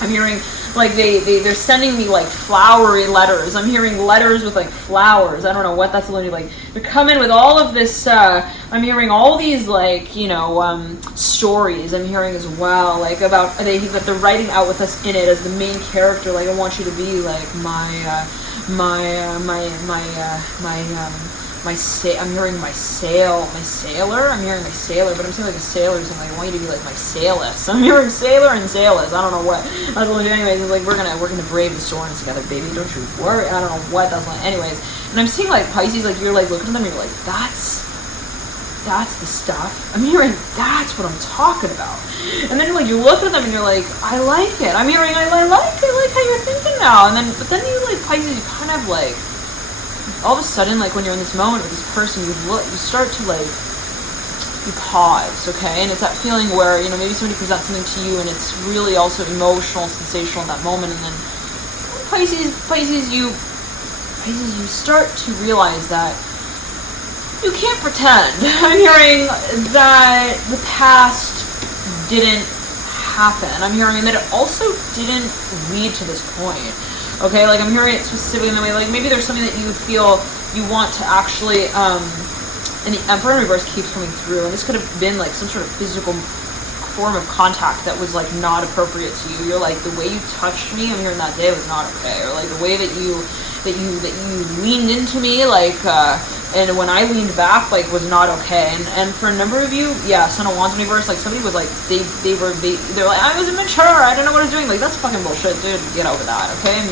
I'm hearing like they're sending me like flowery letters. I'm hearing letters with like flowers. I don't know what that's literally like. They're coming with all of this. I'm hearing all these like, you know, stories. I'm hearing as well, like about that they're writing out with us in it as the main character. Like, I want you to be like I'm hearing my sailor. I'm hearing my sailor, but I'm saying like a sailor. So like, I want you to be like my sailless. I'm hearing sailor and sailless. I don't know what. That's what anyways. It's like we're gonna brave the storms together, baby. Don't you worry. I don't know what that's like. Anyways, and I'm seeing like Pisces. Like, you're like looking at them. And you're like, that's the stuff. I'm hearing that's what I'm talking about. And then like you look at them and you're like, I like it. I'm hearing I like how you're thinking now. And then but then you like Pisces. You kind of like. All of a sudden, like when you're in this moment with this person, you start to like, you pause, okay? And it's that feeling where, you know, maybe somebody presents something to you and it's really also emotional, sensational in that moment. And then Pisces, you start to realize that you can't pretend. I'm hearing that the past didn't happen. I'm hearing that it also didn't lead to this point. Okay, like I'm hearing it specifically in the way, like maybe there's something that you feel you want to actually, and the Emperor in reverse keeps coming through, and this could have been like some sort of physical form of contact that was like not appropriate to you. You're like, the way you touched me, I'm hearing that day was not okay, or like the way that you leaned into me, like, and when I leaned back, like, was not okay. And for a number of you, yeah, Son of Wands in reverse, like somebody was like, they're like, I was immature, I don't know what I was doing. Like, that's fucking bullshit, dude. Get over that, okay? And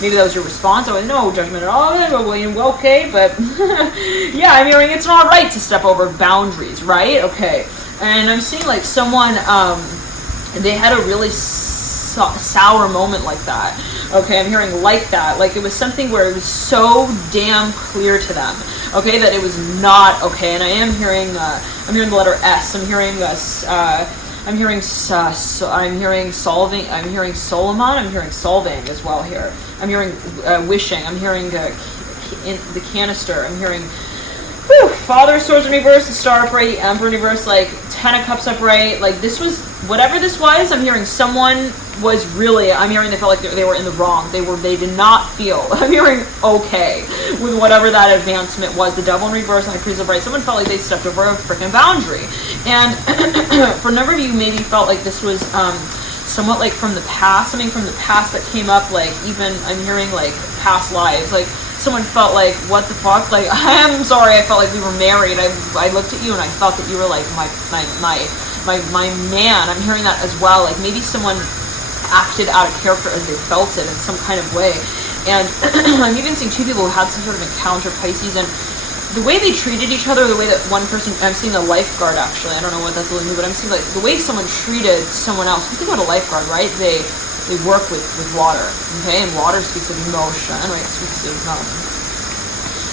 maybe that was your response. I was no judgment at all. Okay, but yeah, I'm hearing it's not right to step over boundaries, right? Okay. And I'm seeing like someone, they had a really sour moment like that. Okay, I'm hearing like that. Like it was something where it was so damn clear to them. Okay, that it was not okay. And I am hearing, I'm hearing the letter S. I'm hearing solving. I'm hearing Solomon. I'm hearing solving as well here. I'm hearing wishing. I'm hearing the canister. I'm hearing. Father of Swords in reverse, the Star upright, the Emperor in reverse, like 10 of Cups upright. Like this was, whatever this was, I'm hearing someone was really, I'm hearing they felt like they were in the wrong. They did not feel, I'm hearing okay with whatever that advancement was. The Devil in reverse and the Priest upright. Someone felt like they stepped over a freaking boundary. And for a number of you maybe felt like this was somewhat like from the past, something from the past that came up, like even, I'm hearing like past lives, like someone felt like, what the fuck? Like, I'm sorry, I felt like we were married. I looked at you and I felt that you were like my man. I'm hearing that as well. Like maybe someone acted out of character as they felt it in some kind of way. And I'm even seeing two people who had some sort of encounter, Pisces, and the way they treated each other, the way that one person, I'm seeing a lifeguard actually, I don't know what that's really new, but I'm seeing like the way someone treated someone else. If you think about a lifeguard, right? They work with water, okay? And water speaks of emotion, right? It speaks of,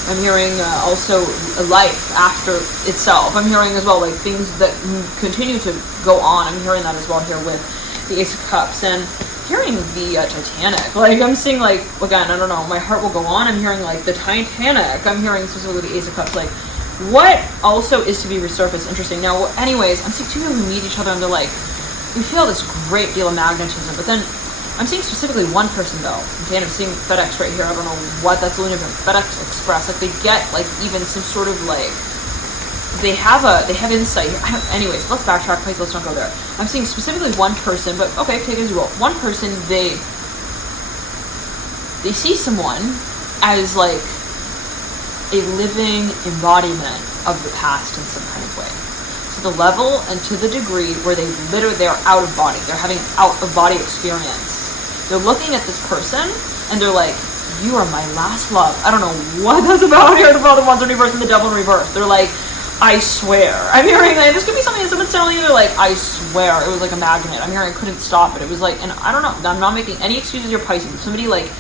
I'm hearing also a life after itself. I'm hearing as well, like, things that continue to go on. I'm hearing that as well here with the Ace of Cups. And hearing the Titanic. Like, I'm seeing, like, again, I don't know, my heart will go on. I'm hearing, like, the Titanic. I'm hearing specifically the Ace of Cups. Like, what also is to be resurfaced? Interesting. Now, anyways, I'm seeing two people who meet each other and they're like, we feel this great deal of magnetism, but then I'm seeing specifically one person though. Okay, and I'm seeing FedEx right here. I don't know what that's alluding to. FedEx Express, like they get like even some sort of like they have insight. Anyways, let's backtrack, please. Let's not go there. I'm seeing specifically one person, but okay, take it as you will. One person, they see someone as like a living embodiment of the past in some kind of way. To the level and to the degree where they're out of body. They're having out of body experience. They're looking at this person and they're like, you are my last love. I don't know what that's about here. The Father Wands in reverse and the Devil in reverse. They're like, I swear. I'm hearing like this could be something that someone's telling you. They're like, I swear, it was like a magnet. I'm hearing I couldn't stop it. It was like, and I don't know. I'm not making any excuses. You're Pisces. If somebody like,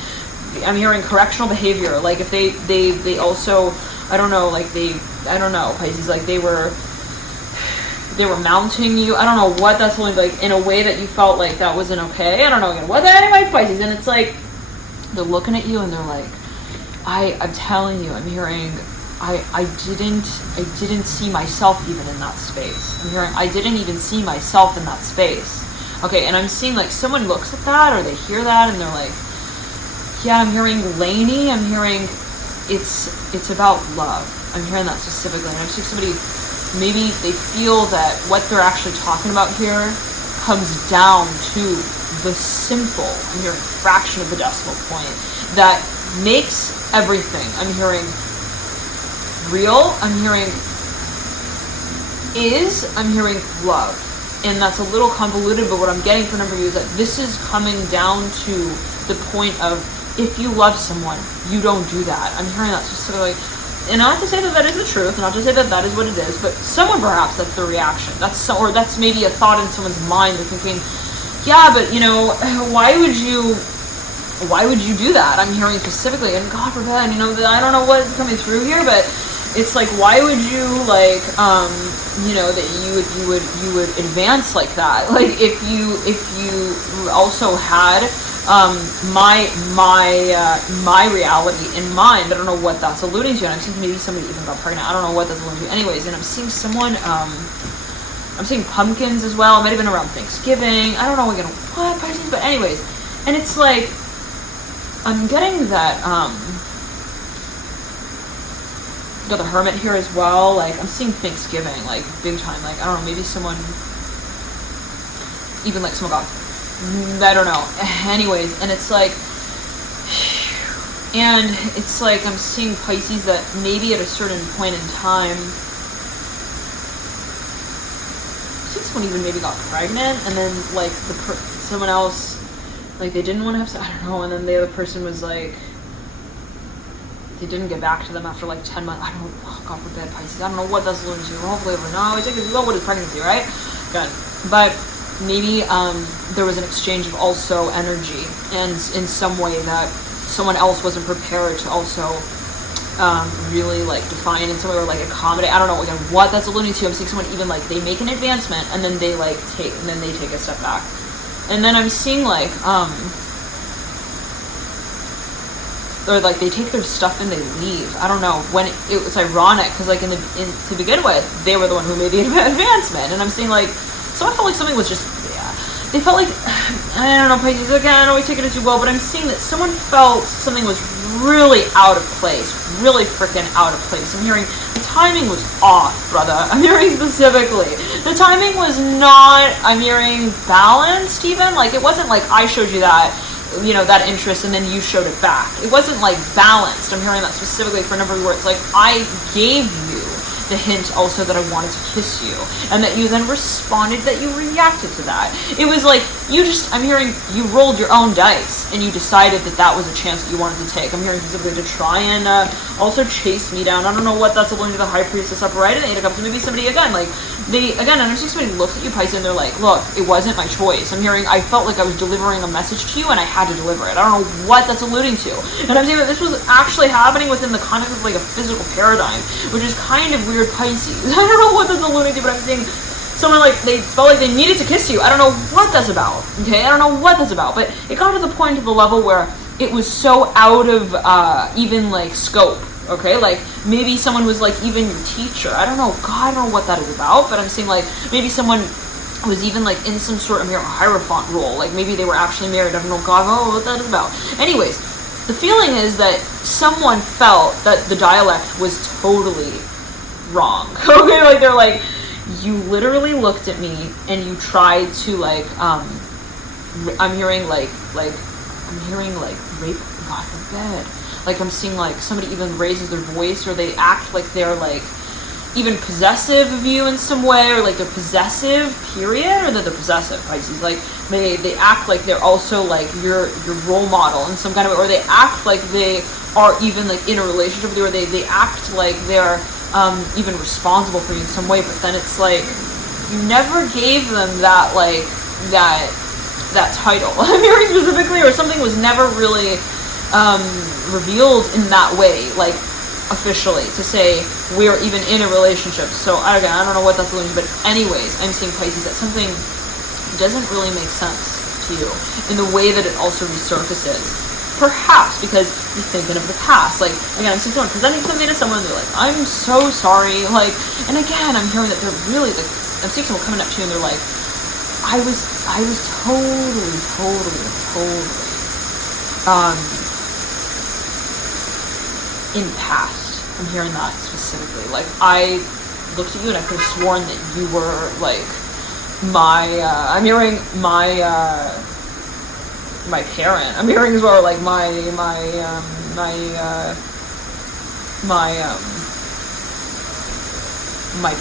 I'm hearing correctional behavior. Like if they also, I don't know. Like I don't know, Pisces. Like they were mounting you. I don't know what that's like in a way that you felt like that wasn't okay. I don't know what that anyway, Pisces. And it's like they're looking at you and they're like, I'm telling you, I'm hearing. I didn't see myself even in that space. I'm hearing I didn't even see myself in that space. Okay, and I'm seeing like someone looks at that or they hear that and they're like, yeah, I'm hearing Lainey, I'm hearing it's about love. I'm hearing that specifically. And I'm seeing somebody, maybe they feel that what they're actually talking about here comes down to the simple, I'm hearing fraction of the decimal point that makes everything, I'm hearing real, I'm hearing love. And that's a little convoluted, but what I'm getting from a number of you is that this is coming down to the point of if you love someone, you don't do that. I'm hearing that specifically. And not to say that is the truth, not to say that is what it is, but someone perhaps that's the reaction. Or that's maybe a thought in someone's mind. They're thinking, yeah, but why would you do that? I'm hearing specifically, and God forbid, I don't know what is coming through here, but it's like, why would you like, that you would advance like that? Like if you also had my reality in mind. I don't know what that's alluding to, and I'm seeing maybe somebody even got pregnant. I don't know what that's alluding to. Anyways, and I'm seeing someone. I'm seeing pumpkins as well. It might have been around Thanksgiving. I don't know again what Pisces, but anyways, and it's like I'm getting that. Got the Hermit here as well. Like I'm seeing Thanksgiving, like big time. Like I don't know, maybe someone, even like someone got, I don't know. Anyways, and it's like I'm seeing Pisces that maybe at a certain point in time, I think someone even maybe got pregnant, and then like someone else, like they didn't want to have sex, I don't know, and then the other person was like, they didn't get back to them after like 10 months. I don't know, oh, God forbid, Pisces. I don't know what that's alluding to. Hopefully, no, it's like you know what is pregnancy, right? Good. But maybe there was an exchange of also energy, and in some way that someone else wasn't prepared to also really like define in some way or like accommodate. I don't know again what that's alluding to. I'm seeing someone even like they make an advancement and then they take a step back, and then I'm seeing like or like they take their stuff and they leave. I don't know, when it was ironic because like to begin with they were the one who made the advancement, and I'm seeing like someone felt like something was just they felt like, I don't know, Pisces, again, I don't always take it as you will, but I'm seeing that someone felt something was really out of place, really freaking out of place. I'm hearing the timing was off, brother. I'm hearing specifically the timing was not, I'm hearing balanced even, like it wasn't like I showed you that, that interest and then you showed it back. It wasn't like balanced. I'm hearing that specifically for a number of words. Like I gave you the hint also that I wanted to kiss you, and that you then responded, that you reacted to that. It was like I'm hearing you rolled your own dice and you decided that was a chance that you wanted to take. I'm hearing specifically to try and also chase me down. I don't know what that's alluding to the High Priestess upright and the Eight of Cups. So maybe somebody again, like I understand somebody looks at you, Pisces, and they're like, look, it wasn't my choice. I'm hearing I felt like I was delivering a message to you and I had to deliver it. I don't know what that's alluding to. And I'm saying that this was actually happening within the context of like a physical paradigm, which is kind of weird, Pisces. I don't know what that's alluding to, but I'm saying someone like they felt like they needed to kiss you. I don't know what that's about. Okay, I don't know what that's about, but it got to the point of the level where it was so out of even like scope. Okay, like maybe someone was like even your teacher. I don't know. God, I don't know what that is about, but I'm saying like maybe someone was even like in some sort of hierophant role. Like maybe they were actually married. I don't know. God, I don't know what that is about. Anyways, the feeling is that someone felt that the dialect was totally wrong. Okay, like they're like, you literally looked at me and you tried to like I'm hearing like rape, God forbid. Like I'm seeing like somebody even raises their voice, or they act like they're like even possessive of you in some way, or like they're possessive, period, or that they're possessive, Pisces. Like they act like they're also like your role model in some kind of way, or they act like they are even like in a relationship with you, or they act like they're even responsible for you in some way, but then it's like, you never gave them that, like, that title. I'm hearing specifically, or something was never really revealed in that way, like, officially, to say we're even in a relationship. So again, I don't know what that's alluding to, but anyways, I'm seeing, Pisces, that something doesn't really make sense to you in the way that it also resurfaces. Perhaps because you're thinking of the past. Like, again, I'm seeing someone presenting something to someone, they're like, I'm so sorry, like, and again, I'm hearing that they're really, like, I'm seeing someone coming up to you and they're like, I was totally in the past. I'm hearing that specifically. Like, I looked at you and I could have sworn that you were, like, I'm hearing my parent. I'm hearing as well, like, my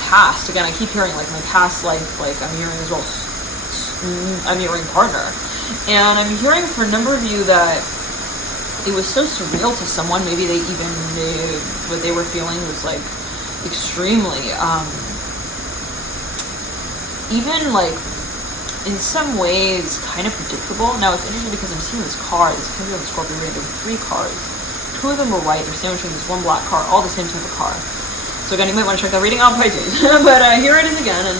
past. Again, I keep hearing, like, my past life, like, I'm hearing as well, I'm hearing partner. And I'm hearing for a number of you that it was so surreal to someone, maybe they even knew what they were feeling was, like, extremely, even, like, in some ways, kind of predictable. Now, it's interesting because I'm seeing this car, this could be on the Scorpio reading, there were 3 cars. 2 of them were white, they're sandwiching this 1 black car, all the same type of car. So again, you might want to check that reading out, Pisces. But here it is again, and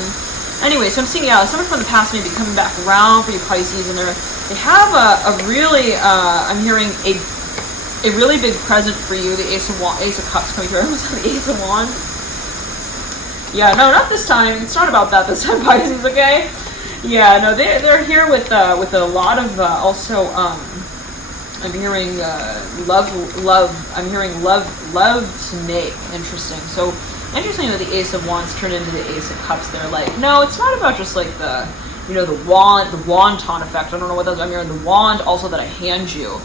anyway, so I'm seeing, someone from the past may be coming back around for you, Pisces, and they have a really, I'm hearing a really big present for you, the Ace of Cups coming through. Was that the Ace of Wands? Yeah, no, not this time. It's not about that this time, Pisces, okay? Yeah, no, they're here with a lot of, also, I'm hearing love. I'm hearing love to make. Interesting. So interesting that the Ace of Wands turned into the Ace of Cups. They're like, no, it's not about just like the wonton effect. I don't know what that's. I'm hearing the wand also that I hand you.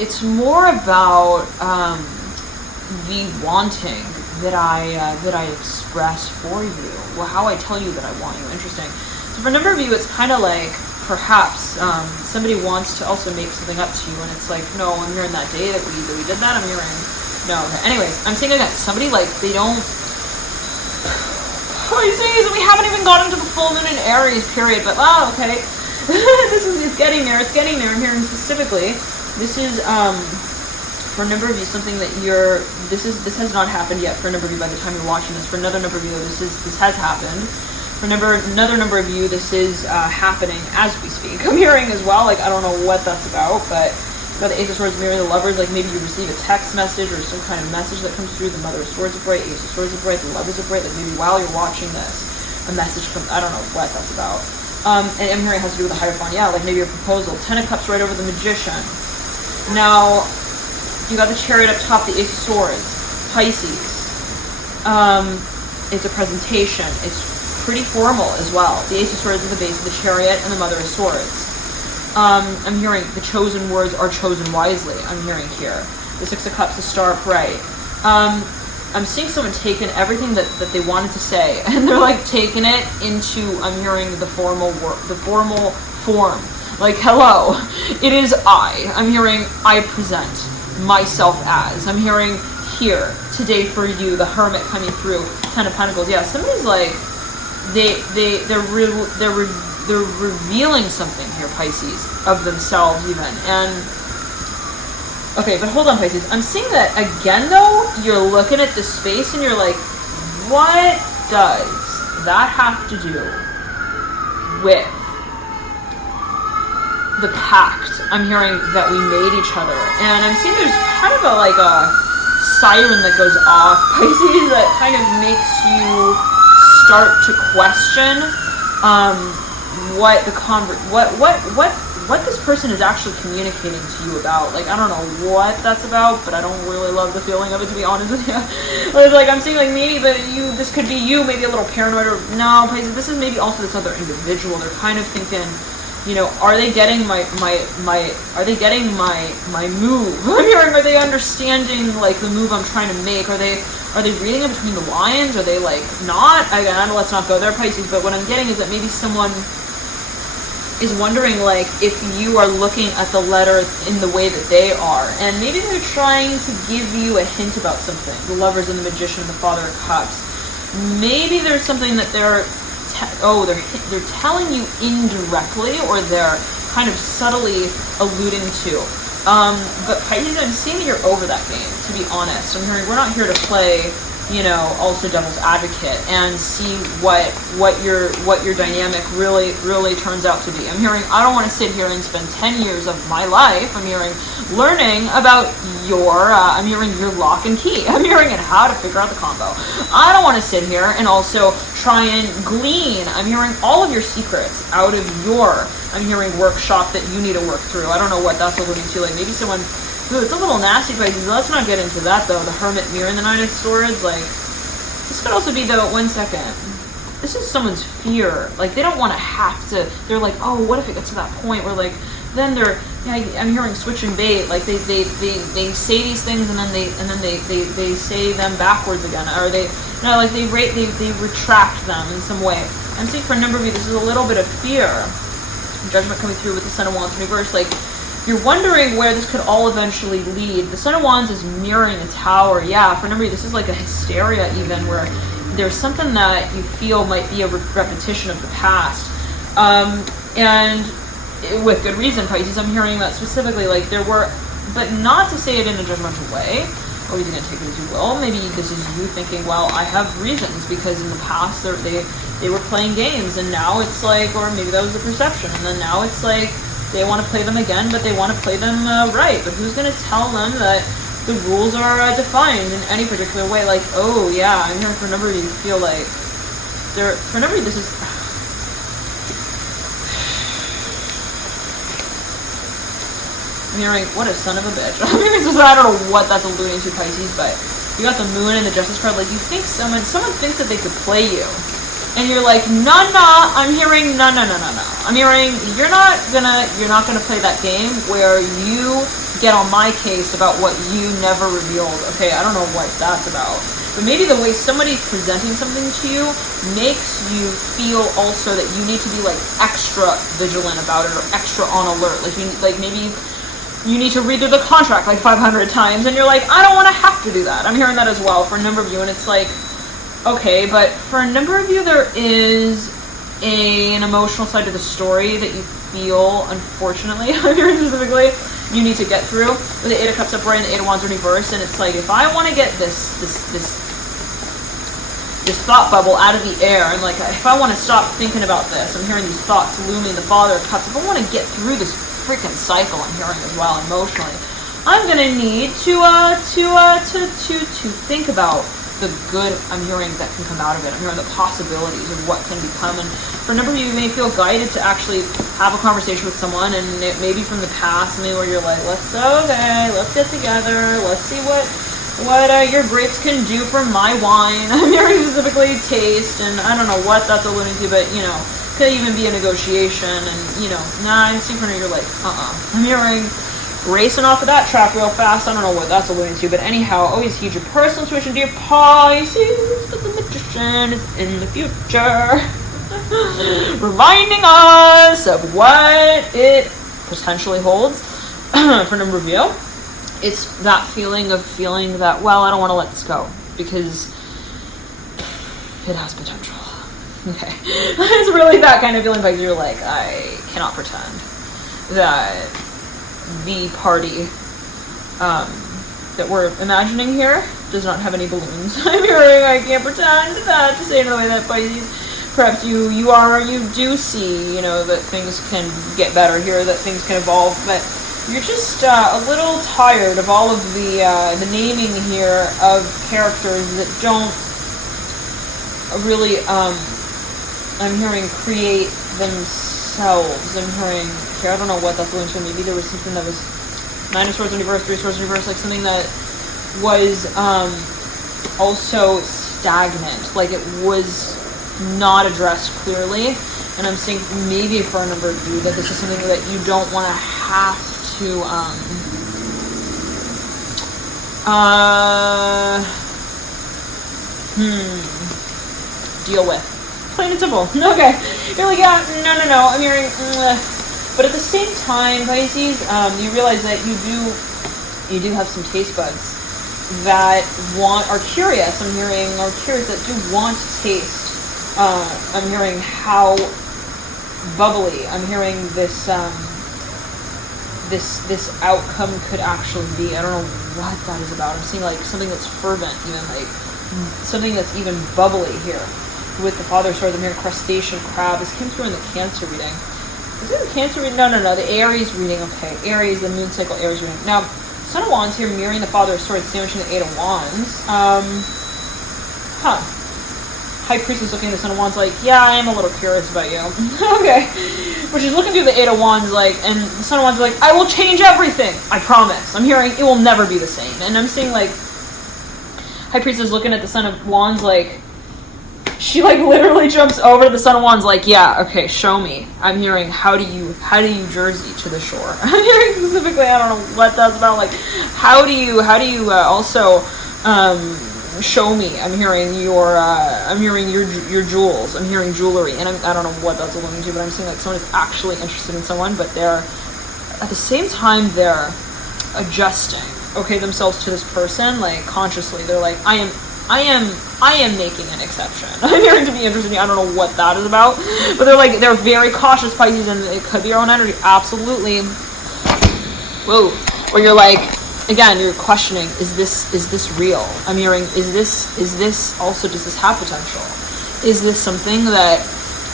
It's more about the wanting that I express for you. Well, how I tell you that I want you. Interesting. So for a number of you, it's kind of like, perhaps somebody wants to also make something up to you, and it's like, no, I'm hearing that day that we did that. I'm hearing no. Okay. Anyways, I'm seeing again somebody like they don't. Pisces, we haven't even gotten to the full moon in Aries period, but okay. It's getting there. It's getting there. I'm hearing specifically. This is for a number of you something that this has not happened yet. For a number of you, by the time you're watching this, for another number of you, this has happened. For another number of you, this is happening as we speak. I'm hearing as well, like, I don't know what that's about, but the Ace of Swords mirroring the Lovers, like maybe you receive a text message or some kind of message that comes through. The Mother of Swords is bright, Ace of Swords is bright, the Lovers are bright, like maybe while you're watching this, a message comes, I don't know what that's about. And I'm hearing it has to do with the Hierophant, yeah, like maybe a proposal. 10 of Cups right over the Magician. Now, you got the Chariot up top, the Ace of Swords, Pisces. It's a presentation. It's pretty formal as well. The Ace of Swords is the base of the Chariot, and the Mother of Swords. I'm hearing the chosen words are chosen wisely. I'm hearing here. The Six of Cups, the Star upright. I'm seeing someone taking everything that they wanted to say, and they're like taking it into, I'm hearing the formal form. Like, hello, it is I. I'm hearing I present myself as. I'm hearing here, today for you, the Hermit coming through, 10 of Pentacles. Yeah, somebody's like, they're revealing something here, Pisces, of themselves even. And okay, but hold on, Pisces. I'm seeing that again though, you're looking at this space and you're like, what does that have to do with the pact I'm hearing that we made each other? And I'm seeing there's kind of a siren that goes off, Pisces, that kind of makes you start to question what this person is actually communicating to you about. Like, I don't know what that's about, but I don't really love the feeling of it, to be honest with you. It's like, I'm seeing like maybe, but this could be you, maybe a little paranoid, or no, Pisces, this is maybe also this other individual. They're kind of thinking, are they getting my move? I'm hearing, are they understanding like the move I'm trying to make? Are they reading in between the lines? Are they like not? Again, let's not go there, Pisces, but what I'm getting is that maybe someone is wondering, like, if you are looking at the letter in the way that they are, and maybe they're trying to give you a hint about something. The Lovers and the Magician and the Father of Cups. Maybe there's something that they're telling you indirectly, or they're kind of subtly alluding to. But Pisces, I'm seeing that you're over that game, to be honest. I'm hearing we're not here to play, also devil's advocate and see what your dynamic really turns out to be. I'm hearing I don't want to sit here and spend 10 years of my life. I'm hearing learning about I'm hearing your lock and key. I'm hearing and how to figure out the combo. I don't want to sit here and also try and glean. I'm hearing all of your secrets out of I'm hearing workshop that you need to work through. I don't know what that's alluding to. Like maybe someone, it's a little nasty, but let's not get into that though. The Hermit, Mirror, and the Nine of Swords. Like, this could also be though, 1 second. This is someone's fear. Like, they don't want to have to, they're like, oh, what if it gets to that point where like, then I'm hearing switch and bait. Like they say these things and then they say them backwards again, or they retract them in some way. I'm seeing for a number of you, this is a little bit of fear. Judgment coming through with the Son of Wands in reverse. Like, you're wondering where this could all eventually lead. The Son of Wands is mirroring a tower. Yeah, for a number of you, this is like a hysteria even, where there's something that you feel might be a repetition of the past. And with good reason, Pisces, I'm hearing that specifically, like there were, but not to say it in a judgmental way, or you can take it as you will. Maybe this is you thinking, well, I have reasons, because in the past they were playing games, and now it's like, or maybe that was the perception, and then now it's like, they want to play them again, but they want to play them right. But who's going to tell them that the rules are defined in any particular way? Like, oh yeah, I'm hearing for a number of you feel like for a number of you, this is, I'm hearing, what a son of a bitch. I'm hearing, I don't know what that's alluding to, Pisces, but you got the Moon and the Justice card. Like, you think someone thinks that they could play you. And you're like, nah, I'm hearing, no. I'm hearing, you're not gonna play that game where you get on my case about what you never revealed. Okay, I don't know what that's about. But maybe the way somebody's presenting something to you makes you feel also that you need to be like extra vigilant about it, or extra on alert. Like maybe you need to read through the contract like 500 times, and you're like, I don't want to have to do that. I'm hearing that as well for a number of you, and it's like, okay, but for a number of you, there is an emotional side to the story that you feel, unfortunately, I'm hearing specifically, you need to get through. With the Eight of Cups upright and the Eight of Wands in reverse, and it's like, if I want to get this thought bubble out of the air, and like, if I want to stop thinking about this, I'm hearing these thoughts looming, the Father of Cups, if I want to get through this freaking cycle, I'm hearing as well emotionally, I'm gonna need to think about the good I'm hearing that can come out of it. I'm hearing the possibilities of what can become. And for a number of you, you may feel guided to actually have a conversation with someone, and it may be from the past, maybe where you're like, let's get together, let's see what your grapes can do for my wine. I'm hearing specifically taste, and I don't know what that's alluding to, but could even be a negotiation, and I'm seeing for you're like, I'm hearing racing off of that track real fast. I don't know what that's alluding to, but anyhow, always heed your personal intuition, dear Pisces, that the Magician is in the future, reminding us of what it potentially holds. For a number of you, it's that feeling that, well, I don't want to let this go because it has potential. Okay, it's really that kind of feeling, like you're like, I cannot pretend that the party that we're imagining here does not have any balloons. I'm hearing, I can't pretend that, to say it in the way that Pisces, perhaps you do see, that things can get better here, that things can evolve, but you're just a little tired of all of the naming here of characters that don't really, I'm hearing, create themselves. I'm hearing, I don't know what that's going to. Maybe there was something that was Nine of Swords in reverse, Three of Swords in reverse, like something that was also stagnant, like it was not addressed clearly. And I'm saying maybe for a number of you that this is something that you don't want to have to deal with. Plain and simple. Okay. You're like, yeah, no. I'm hearing, but at the same time, Pisces, you realize that you do have some taste buds that are curious. I'm hearing are curious that do want to taste. I'm hearing how bubbly. I'm hearing this this outcome could actually be. I don't know what that is about. I'm seeing like something that's fervent, even like something that's even bubbly here. With the Father Sword, I'm hearing crustacean, crab. This came through in the Cancer reading. Is it the Cancer reading? No. The Aries reading. Okay, Aries, the moon cycle Aries reading. Now, Son of Wands here mirroring the Father of Swords, sandwiching the Eight of Wands. High Priestess looking at the Son of Wands like, yeah, I am a little curious about you. Okay. But she's looking through the Eight of Wands like, and the Son of Wands is like, I will change everything. I promise. I'm hearing it will never be the same. And I'm seeing like, High Priestess looking at the Son of Wands like, she like literally jumps over to the Son of Wands like, yeah, okay, show me. I'm hearing, how do you Jersey to the shore? I'm hearing specifically, I don't know what that's about, like, how do you also, show me. I'm hearing your jewels. I'm hearing jewelry, and I don't know what that's alluding to, but I'm seeing like someone is actually interested in someone, but they're, at the same time, they're adjusting, okay, themselves to this person, like, consciously. They're like, I am making an exception. I'm hearing to be interested. I don't know what that is about, but they're very cautious, Pisces, and it could be your own energy. Absolutely. Whoa. Or you're like, again, you're questioning, is this real? I'm hearing, is this also, does this have potential? Is this something that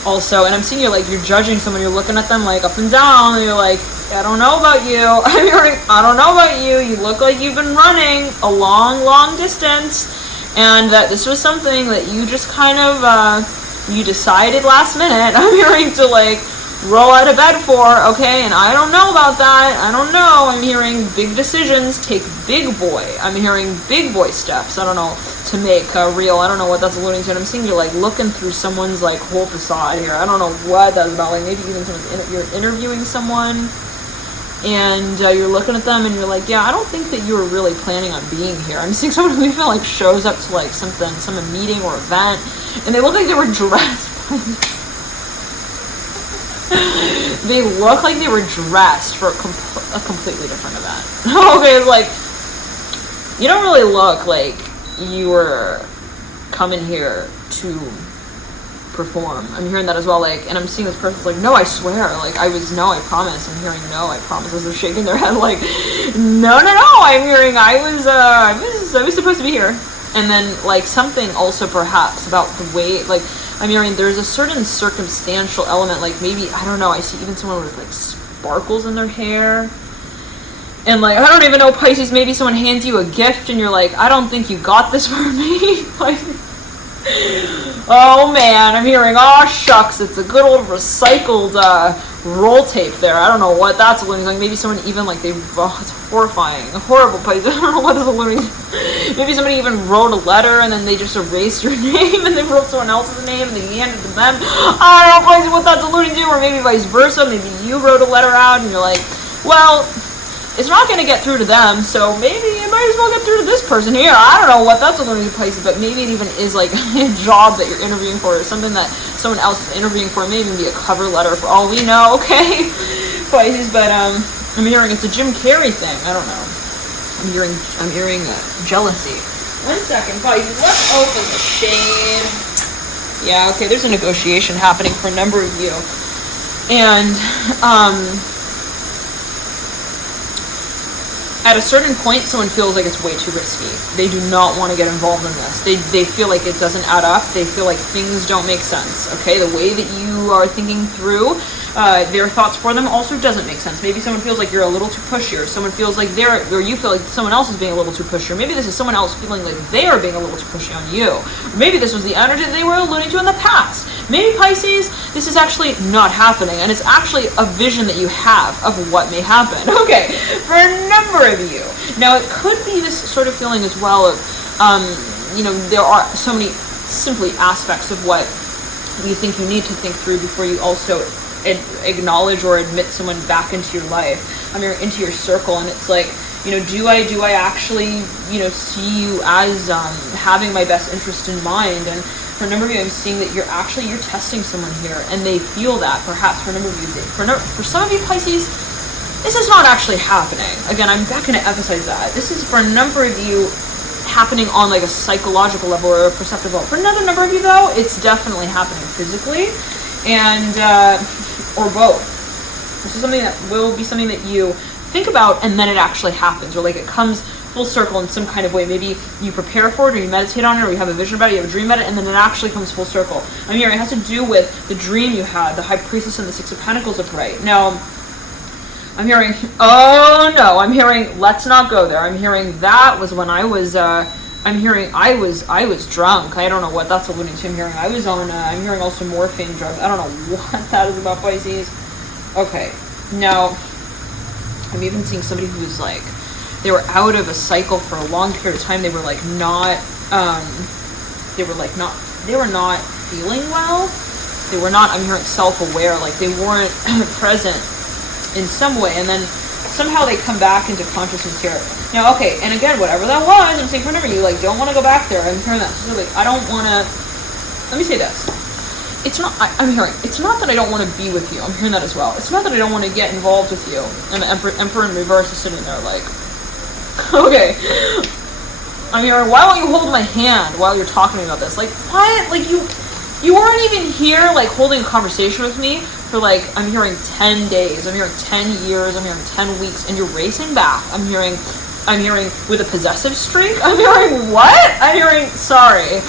also, and I'm seeing you're judging someone, you're looking at them like up and down, and you're like, I don't know about you. I'm hearing, I don't know about you. You look like you've been running a long distance, and that this was something that you just kind of, you decided last minute. I'm hearing to like, roll out of bed for, okay, and I don't know about that. I don't know. I'm hearing big decisions take big boy. I'm hearing big boy steps. I don't know, to make real. I don't know what that's alluding to. And I'm seeing you're like looking through someone's like whole facade here. I don't know what that's about. Like maybe even you're interviewing someone, and you're looking at them, and you're like, yeah, I don't think that you were really planning on being here. I'm seeing someone who like shows up to like some meeting or event, and they look like they were dressed. They look like they were dressed for a completely different event. Okay, like, you don't really look like you were coming here to perform. I'm hearing that as well, like, and I'm seeing this person's like, no, I swear, like, I promise. I'm hearing, no, I promise, as they're shaking their head, like, no, I'm hearing, I was supposed to be here. And then, like, something also perhaps about the way, like, I'm hearing there's a certain circumstantial element, like maybe, I don't know, I see even someone with like sparkles in their hair. And like, I don't even know, Pisces, maybe someone hands you a gift and you're like, I don't think you got this for me. Like, oh man, I'm hearing, oh shucks, it's a good old recycled roll tape there. I don't know what that's alluding to. Like maybe someone even like it's horrifying, horrible Pisces. I don't know what that's alluding to. Maybe somebody even wrote a letter and then they just erased your name and they wrote someone else's name and they handed it to them. I don't know Pisces what that's alluding to, or maybe vice versa. Maybe you wrote a letter out and you're like, well, it's not going to get through to them, so maybe it might as well get through to this person here. I don't know what that's alluding to, Pisces, but maybe it even is like a job that you're interviewing for, or something that someone else is interviewing for. It may even be a cover letter for all we know, okay, Pisces. But I'm hearing it's a Jim Carrey thing. I don't know. I'm hearing jealousy. 1 second, Pisces. Let's open the shade. Yeah, okay. There's a negotiation happening for a number of you, and at a certain point, someone feels like it's way too risky. They do not want to get involved in this. They feel like it doesn't add up. They feel like things don't make sense, okay? The way that you are thinking through their thoughts for them also doesn't make sense. Maybe someone feels like you're a little too pushy, or someone feels like or you feel like someone else is being a little too pushy, or maybe this is someone else feeling like they are being a little too pushy on you. Or maybe this was the energy that they were alluding to in the past. Maybe, Pisces, this is actually not happening, and it's actually a vision that you have of what may happen. Okay, for a number of you. Now, it could be this sort of feeling as well of, there are so many simply aspects of what you think you need to think through before you also acknowledge or admit someone back into your life, into your circle. And it's like, do I actually, see you as having my best interest in mind? And for a number of you, I'm seeing that you're testing someone here, and they feel that. Perhaps for a number of you, for some of you Pisces, this is not actually happening. Again, I'm not going to emphasize that. This is for a number of you happening on like a psychological level or a perceptive level. For another number of you, though, it's definitely happening physically, and or both. This is something that will be something that you think about, and then it actually happens, or like it comes full circle in some kind of way. Maybe you prepare for it, or you meditate on it, or you have a vision about it, you have a dream about it, and then it actually comes full circle. I'm hearing it has to do with the dream you had, the High Priestess and the Six of Pentacles upright. Now, I'm hearing, oh no, I'm hearing, let's not go there. I'm hearing that was when I was, I'm hearing I was drunk. I don't know what that's alluding to. I'm hearing I was on, I'm hearing also morphine drugs. I don't know what that is about, Pisces. Okay, now, I'm even seeing somebody who's like, they were out of a cycle for a long period of time. They were like not, they were not feeling well. They were not, I'm hearing self-aware, like they weren't present in some way, and then somehow they come back into consciousness here. Now, okay, and again, whatever that was, I'm saying for whenever you like don't want to go back there. I'm hearing that. So like, I don't want to. Let me say this. It's not. I'm hearing. It's not that I don't want to be with you. I'm hearing that as well. It's not that I don't want to get involved with you. And the Emperor in reverse is sitting there like, okay. I'm hearing. Why won't you hold my hand while you're talking about this? Like, what? Like you weren't even here, like holding a conversation with me for like, I'm hearing 10 days, I'm hearing 10 years, I'm hearing 10 weeks, and you're racing back. I'm hearing with a possessive streak. I'm hearing what? I'm hearing, sorry.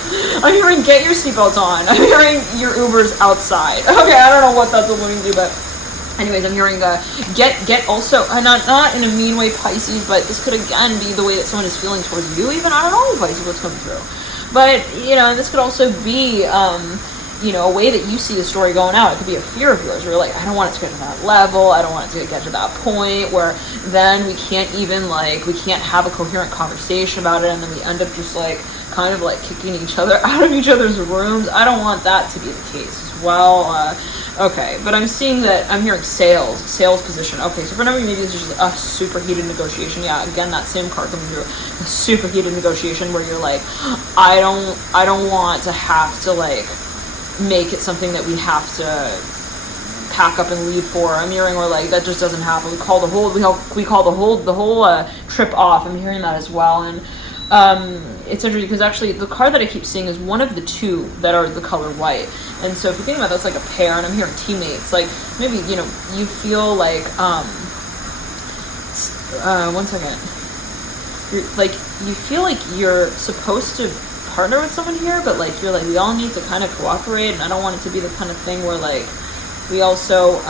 I'm hearing get your seatbelts on. I'm hearing your Uber's outside. Okay, I don't know what that's alluding to, but anyways, I'm hearing get also, not in a mean way, Pisces, but this could again be the way that someone is feeling towards you even. I don't know, Pisces, what's coming through. But, and this could also be, a way that you see the story going out. It could be a fear of yours where you're like, I don't want it to get to that level. I don't want it to get to that point where then we can't even we can't have a coherent conversation about it. And then we end up just kind of kicking each other out of each other's rooms. I don't want that to be the case as well. Okay, but I'm seeing that I'm hearing sales position. Okay, so for number maybe it's just a super heated negotiation. Yeah, again, that same card coming through. A super heated negotiation where you're like, I don't want to have to make it something that we have to pack up and leave for. I'm hearing where that just doesn't happen. We call the whole trip off. I'm hearing that as well. And it's interesting because actually the card that I keep seeing is one of the two that are the color white. And so if you think about that's like a pair, and I'm hearing teammates, maybe you feel like 1 second, you feel like you're supposed to partner with someone here, but you're we all need to kind of cooperate, and I don't want it to be the kind of thing where we also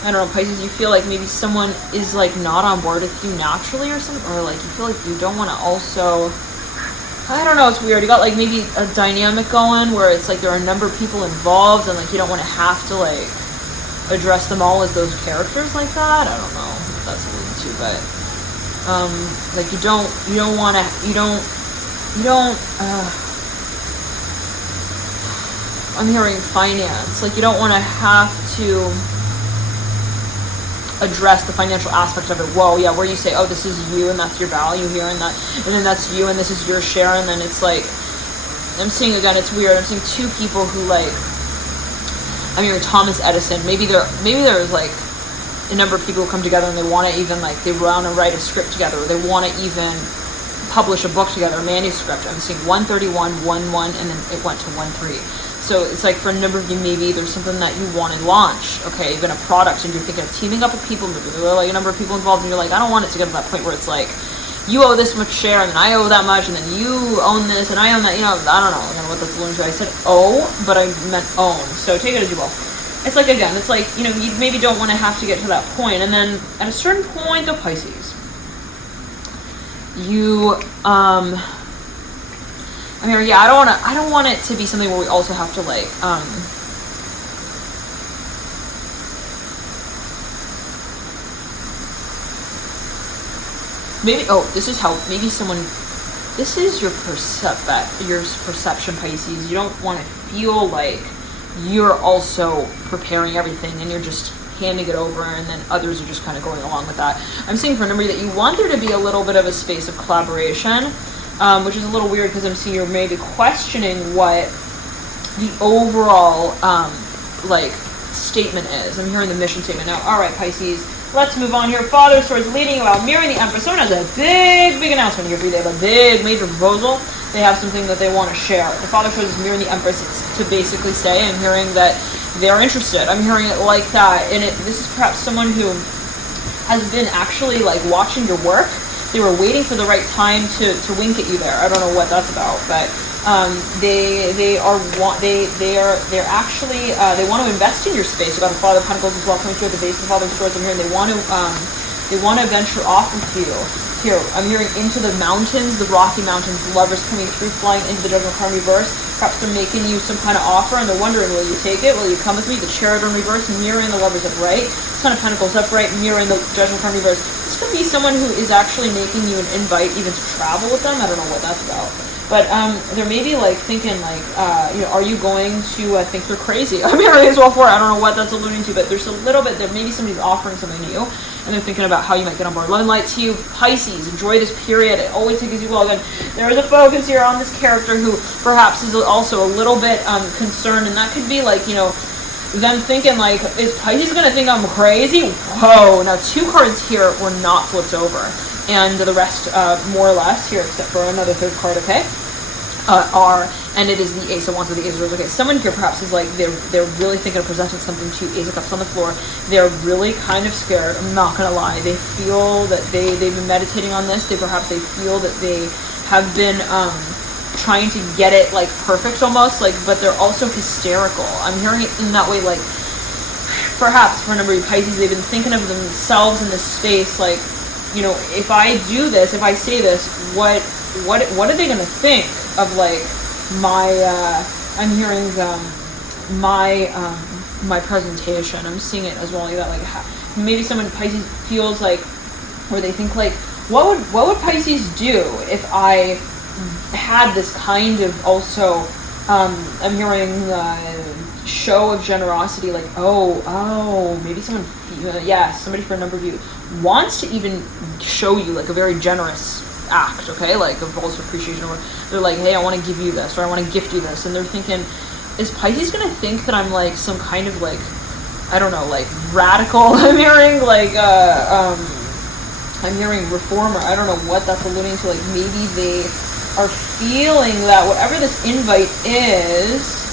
I don't know, Pisces, you feel like maybe someone is not on board with you naturally or something, or you feel like you don't want to also, I don't know, it's weird. You got maybe a dynamic going where it's there are a number of people involved, and you don't want to have to address them all as those characters like that. I don't know what that's alluding to, but you don't want to, I'm hearing finance, you don't want to have to address the financial aspect of it. Whoa, yeah, where you say, oh, this is you and that's your value here, and then that's you and this is your share, and then it's I'm seeing again, it's weird. I'm seeing two people who I'm hearing Thomas Edison. Maybe there's a number of people who come together and they want to even they want to write a script together, or they want to even publish a book together, a manuscript. I'm seeing 131, 11, and then it went to 13. So it's for a number of you, maybe there's something that you want to launch, okay, even a product, and you're thinking of teaming up with people, maybe there are a number of people involved, and you're I don't want it to get to that point where it's you owe this much share, and then I owe that much, and then you own this, and I own that, I don't know what that's alluding to. I said owe, but I meant own, so take it as you will. It's again, it's you maybe don't want to have to get to that point, and then at a certain point, though, Pisces, you, I mean, yeah, I don't want it to be something where we also have to maybe, this is how, maybe someone, this is your perception, Pisces. You don't want to feel like you're also preparing everything, and you're just handing it over, and then others are just kind of going along with that. I'm seeing for a number that you want there to be a little bit of a space of collaboration, which is a little weird because I'm seeing you're maybe questioning what the overall like statement is. I'm hearing the mission statement now. All right, Pisces, let's move on here. Father of Swords leading you out, mirroring the Empress. Someone has a big announcement here for you. They have a big major proposal. They have something that they want to share. The Father of Swords is mirroring the Empress. It's to basically say, I'm hearing that they're interested. I'm hearing it like that. And this is perhaps someone who has been actually like watching your work. They were waiting for the right time to wink at you there. I don't know what that's about, but they want to invest in your space. You got the Father of Pentacles as well coming through at the base of the Father of Swords. I'm hearing they want to venture off with you. Here, I'm hearing into the mountains, the Rocky Mountains, the Lovers coming through, flying into the Judgment card in reverse. Perhaps they're making you some kind of offer, and they're wondering, will you take it? Will you come with me? The Chariot in reverse, mirroring the Lovers upright. Son of Pentacles upright, mirroring the Judgment card in reverse. This could be someone who is actually making you an invite even to travel with them. I don't know what that's about. But they're maybe like thinking like, are you going to think they're crazy? I'm hearing as well for it. I don't know what that's alluding to, but there's a little bit that maybe somebody's offering something to you, and they're thinking about how you might get on board. Love and light to you, Pisces. Enjoy this period. It always takes you well. Again, there is a focus here on this character who perhaps is also a little bit concerned, and that could be like, them thinking like, is Pisces going to think I'm crazy? Whoa. Now, 2 cards here were not flipped over. And the rest, more or less, here, except for another 3rd card, okay, and it is the Ace of Wands or the Ace of Swords. Okay, someone here perhaps is like, they're really thinking of presenting something to you. Ace of Cups on the floor. They're really kind of scared. I'm not going to lie. They feel that they've been meditating on this. They feel that they have been trying to get it, like, perfect almost, like, but they're also hysterical. I'm hearing it in that way, like, perhaps for a number of Pisces, they've been thinking of themselves in this space, like, if I do this, if I say this, what are they going to think of, like, I'm hearing my presentation. I'm seeing it as well, like that, like, maybe someone Pisces feels like, where they think like, what would Pisces do if I had this kind of also, I'm hearing show of generosity, like, maybe someone, somebody for a number of you wants to even show you like a very generous act, okay, like of also appreciation, or they're like, hey, I want to give you this, or I want to gift you this, and they're thinking, is Pisces gonna think that I'm like some kind of like, I don't know, like radical? I'm hearing like I'm hearing reformer. I don't know what that's alluding to. Like maybe they are feeling that whatever this invite is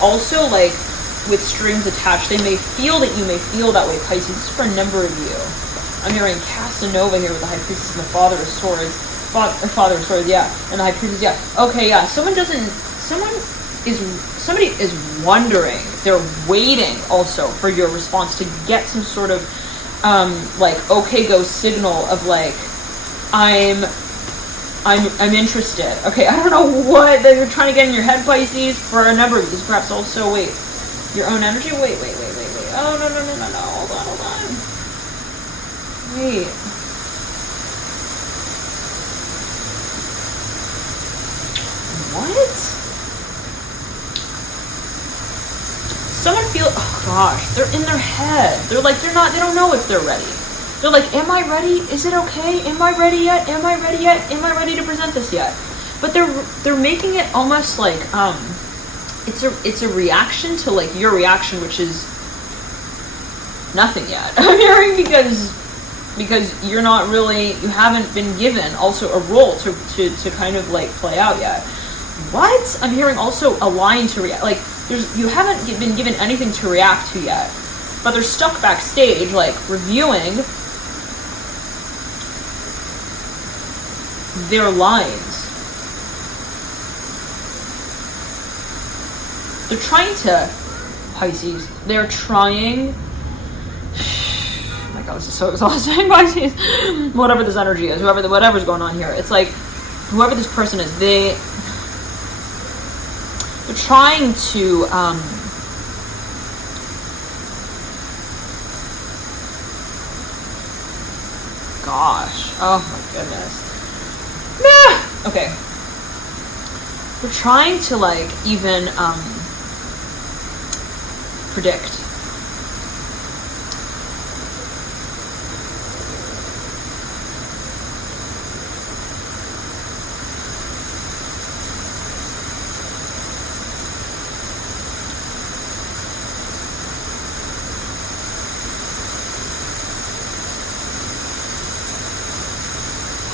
also like with strings attached. They may feel that you may feel that way, Pisces. This is for a number of you. I'm hearing Casanova here with the High Priestess and the Father of Swords. Father of Swords, yeah. And the High Priestess, yeah. Okay, yeah. Somebody is wondering. They're waiting also for your response to get some sort of like okay go signal of like I'm interested. Okay, I don't know what they're trying to get in your head, Pisces, for a number of you. This is perhaps also your own energy. Wait. Oh no. Hold on. Wait. What? Someone oh gosh, they're in their head. They're like, they don't know if they're ready. They're like, am I ready? Is it okay? Am I ready yet? Am I ready yet? Am I ready to present this yet? But they're making it almost like, it's a reaction to like your reaction, which is nothing yet. I'm hearing because you haven't been given also a role to kind of like play out yet. What? I'm hearing also a line to react. Like you haven't been given anything to react to yet, but they're stuck backstage, like reviewing their lines. They're trying to, Pisces. They're trying. Oh my God, this is so exhausting, Pisces. Whatever this energy is, whatever's going on here, it's like whoever this person is, they're trying to gosh, oh my goodness. Okay, they're trying to like even predict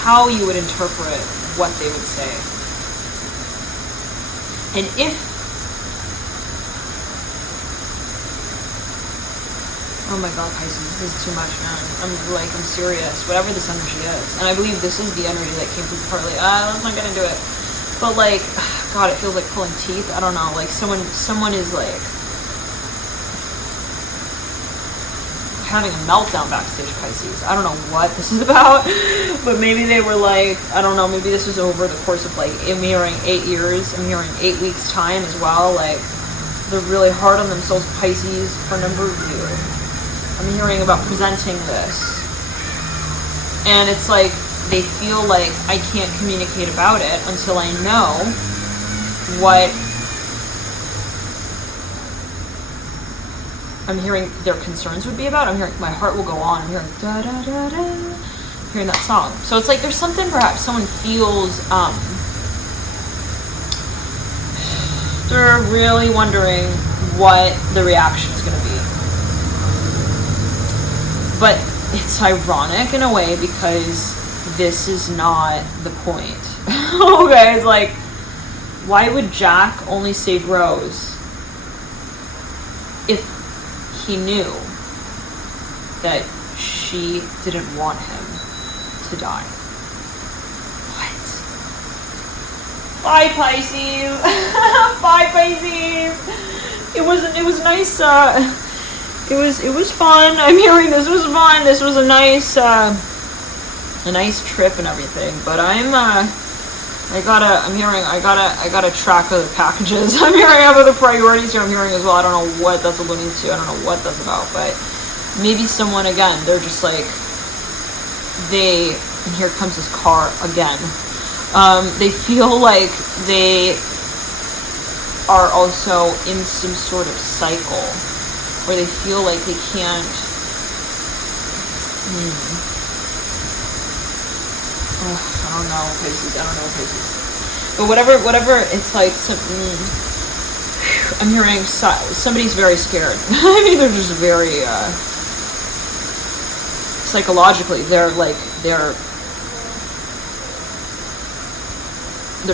how you would interpret what they would say. And if, oh my God, Pisces, this is too much, man. I'm serious. Whatever this energy is. And I believe this is the energy that came through partly. I'm not gonna do it. But like, God, it feels like pulling teeth. I don't know. Like someone is like having a meltdown backstage, Pisces. I don't know what this is about, but maybe they were like, I don't know, maybe this was over the course of like, I'm hearing 8 years, I'm hearing 8 weeks time as well. Like, they're really hard on themselves, Pisces, for a number of you. I'm hearing about presenting this. And it's like, they feel like I can't communicate about it until I know what I'm hearing their concerns would be about. I'm hearing my heart will go on. I'm hearing da da da da. I'm hearing that song. So it's like there's something, perhaps someone feels they're really wondering what the reaction is going to be. But it's ironic in a way because this is not the point. Okay, it's like, why would Jack only save Rose if he knew that she didn't want him to die? What? Bye, Pisces. Bye, Pisces. It was nice. It was fun. I'm hearing this was fun. This was a nice trip and everything. But I gotta track other packages. I'm hearing I have other priorities here. I'm hearing as well. I don't know what that's alluding to. I don't know what that's about, but maybe someone, again, they're just like, and here comes this car again. They feel like they are also in some sort of cycle where they feel like they can't, I don't know, Pisces. But whatever, it's like, I'm hearing somebody's very scared. I mean, they're just very, psychologically, they're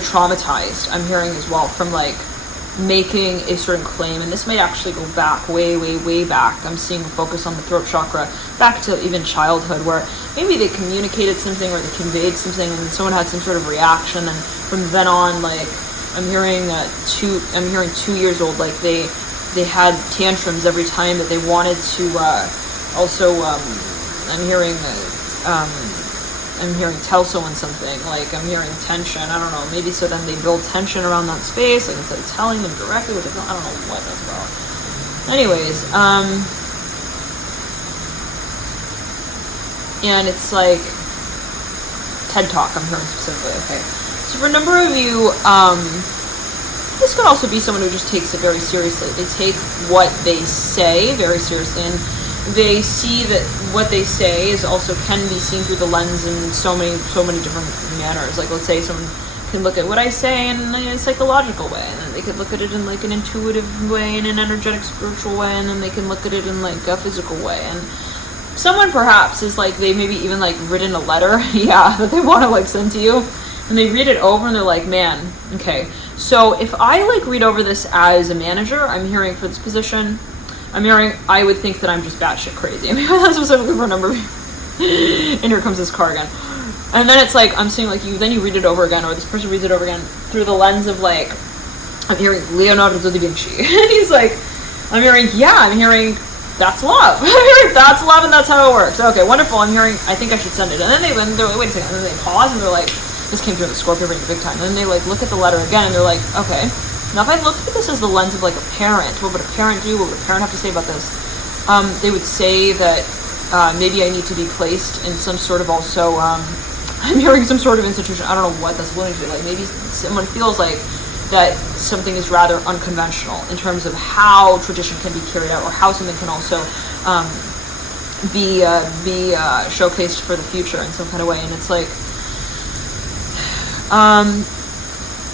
traumatized. I'm hearing as well from like making a certain claim, and this might actually go back way back. I'm seeing a focus on the throat chakra, back to even childhood, where maybe they communicated something or they conveyed something and someone had some sort of reaction, and from then on, like, I'm hearing 2 years old, like they had tantrums every time that they wanted to I'm hearing tell someone something, like I'm hearing tension, I don't know, maybe so then they build tension around that space, like instead of telling them directly what they feel, I don't know what that's about. Anyways, and it's like TED Talk, I'm hearing specifically, okay. So for a number of you, this could also be someone who just takes it very seriously. They take what they say very seriously, and they see that what they say is also can be seen through the lens in so many different manners. Like, let's say someone can look at what I say in a psychological way, and then they could look at it in like an intuitive way, in an energetic, spiritual way, and then they can look at it in like a physical way. And someone perhaps is like, they maybe even like written a letter, that they want to like send to you, and they read it over and they're like, man, okay. So if I like read over this as a manager, I'm hearing for this position, I would think that I'm just batshit crazy. I mean, that's specifically for a number of you. And here comes this car again. And then it's like, I'm seeing like you read it over again, or this person reads it over again through the lens of like, I'm hearing Leonardo da Vinci. And he's like, I'm hearing that's love. I'm hearing that's love and that's how it works. Okay, wonderful. I'm hearing, I think I should send it. And then they're like, wait a second. And then they pause and they're like, this came through the Scorpio ring big time. And then they like look at the letter again and they're like, okay. Now, if I looked at this as the lens of like a parent, what would a parent do? What would a parent have to say about this? They would say that maybe I need to be placed in some sort of also, I'm hearing some sort of institution. I don't know what that's willing to be. Like maybe someone feels like that something is rather unconventional in terms of how tradition can be carried out, or how something can also be showcased for the future in some kind of way. And it's like,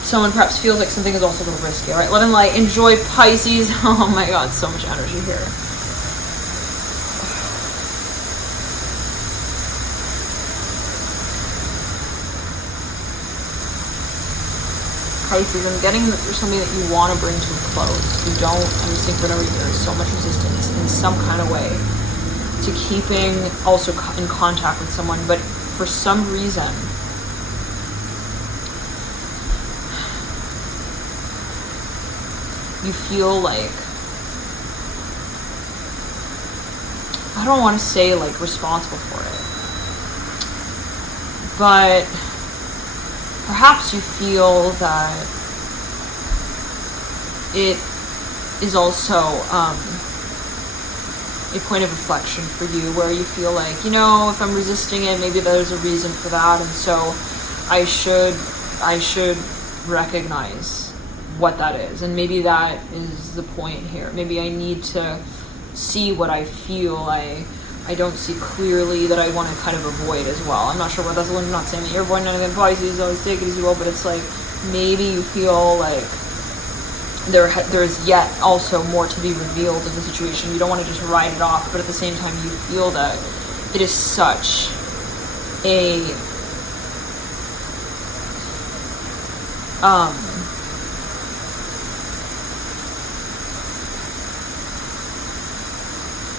someone perhaps feels like something is also a little risky. All right, love and light. Enjoy, Pisces. Oh my God, so much energy here. Pisces, I'm getting that there's something that you want to bring to a close. You don't, I'm seeing for no reason, there's so much resistance in some kind of way to keeping also in contact with someone, but for some reason, you feel like, I don't want to say like responsible for it, but perhaps you feel that it is also a point of reflection for you, where you feel like, if I'm resisting it, maybe there's a reason for that, and so I should recognize what that is, and maybe that is the point here. Maybe I need to see what I feel I don't see clearly, that I want to kind of avoid as well. I'm not sure what that's. I'm not saying that you're avoiding anything. Pisces, always take it as you will, but it's like maybe you feel like there's yet also more to be revealed in the situation. You don't want to just write it off, but at the same time you feel that it is such a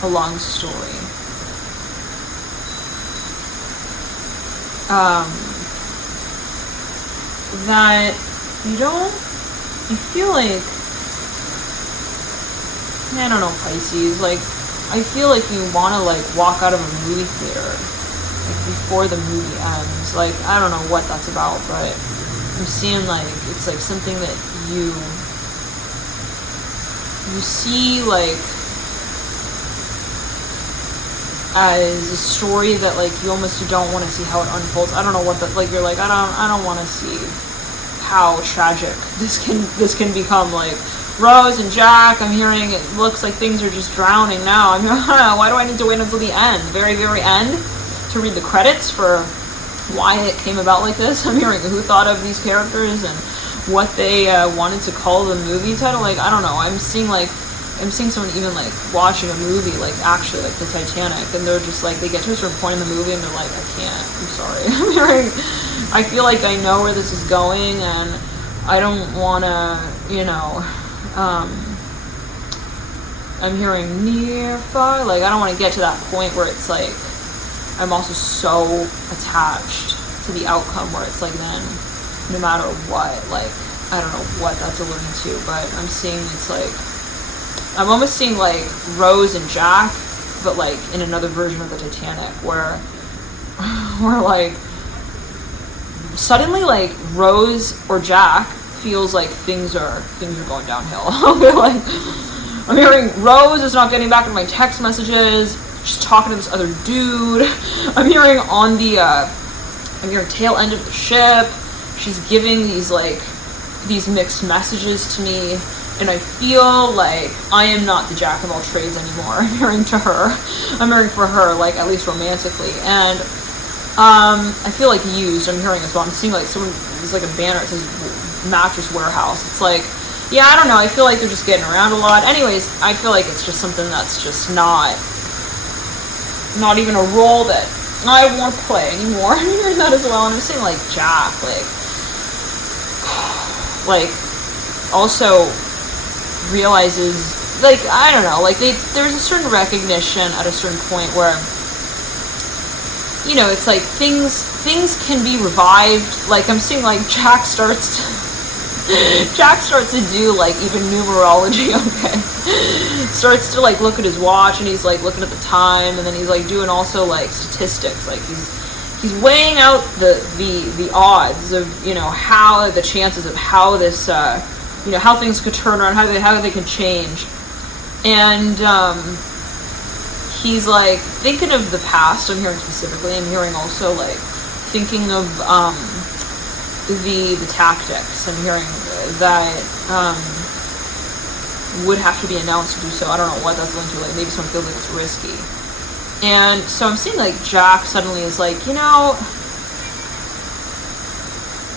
long story. That you feel like, I don't know, Pisces, like, I feel like you want to, like, walk out of a movie theater, like, before the movie ends. Like, I don't know what that's about, but I'm seeing, like, it's, like, something that you see, like, as a story that, like, you don't want to see how it unfolds. I don't know what that, like, you're like, I don't want to see how tragic this can become. Like, Rose and Jack, I'm hearing it looks like things are just drowning now. I'm hearing, why do I need to wait until the end, very, very end, to read the credits for why it came about like this? I'm hearing who thought of these characters and what they wanted to call the movie title. Like, I don't know. I'm seeing someone even, like, watching a movie, like, actually, like, the Titanic, and they're just, like, they get to a certain point in the movie, and they're like, I can't, I'm sorry. I feel like I know where this is going, and I don't want to, I'm hearing near, far, like, I don't want to get to that point where it's, like, I'm also so attached to the outcome, where it's, like, then, no matter what, like, I don't know what that's alluding to, but I'm seeing it's, like, I'm almost seeing, like, Rose and Jack, but, like, in another version of the Titanic, where like, suddenly, like, Rose or Jack feels like things are going downhill. Like, I'm hearing Rose is not getting back to my text messages. She's talking to this other dude. I'm hearing on the, I'm hearing tail end of the ship. She's giving these mixed messages to me. And I feel like I am not the jack of all trades anymore. I'm hearing for her, like, at least romantically. And I feel like used, I'm hearing as well. I'm seeing, like, there's, like, a banner that says Mattress Warehouse. It's like, yeah, I don't know. I feel like they're just getting around a lot. Anyways, I feel like it's just something that's just not even a role that I want to play anymore. I'm hearing that as well. And I'm seeing, like, Jack, like, also realizes, like, I don't know, like, there's a certain recognition at a certain point where, it's like things can be revived. Like, I'm seeing, like, Jack starts to do, like, even numerology, okay? Starts to, like, look at his watch, and he's, like, looking at the time, and then he's, like, doing also, like, statistics. Like, he's weighing out the odds of, how the chances of how this, how things could turn around, how they can change. And he's, like, thinking of the past. I'm hearing specifically. I'm hearing also, like, thinking of the tactics. I'm hearing that would have to be announced to do so. I don't know what that's going to, like, maybe someone feels like it's risky. And so I'm seeing, like, Jack suddenly is like,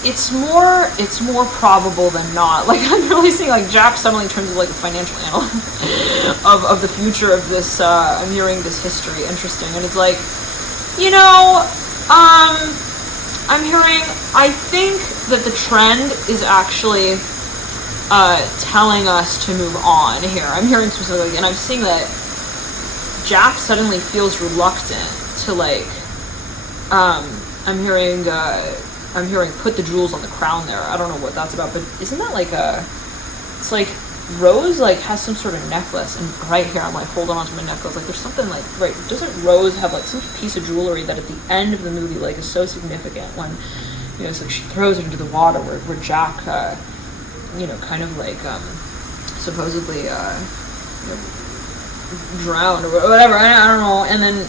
it's more probable than not. Like, I'm really seeing, like, Jack suddenly turns into, like, a financial analyst of the future of this, I'm hearing this history. Interesting. And it's like, I'm hearing, I think that the trend is actually telling us to move on here. I'm hearing specifically, and I'm seeing that Jack suddenly feels reluctant to like, I'm hearing put the jewels on the crown there. I don't know what that's about, but isn't that like it's like Rose like has some sort of necklace, and right here I'm like holding on to my necklace, like there's something like, right, doesn't Rose have like some piece of jewelry that at the end of the movie like is so significant when, you know, it's like she throws it into the water where Jack you know, kind of like supposedly you know, drowned or whatever, I don't know, and then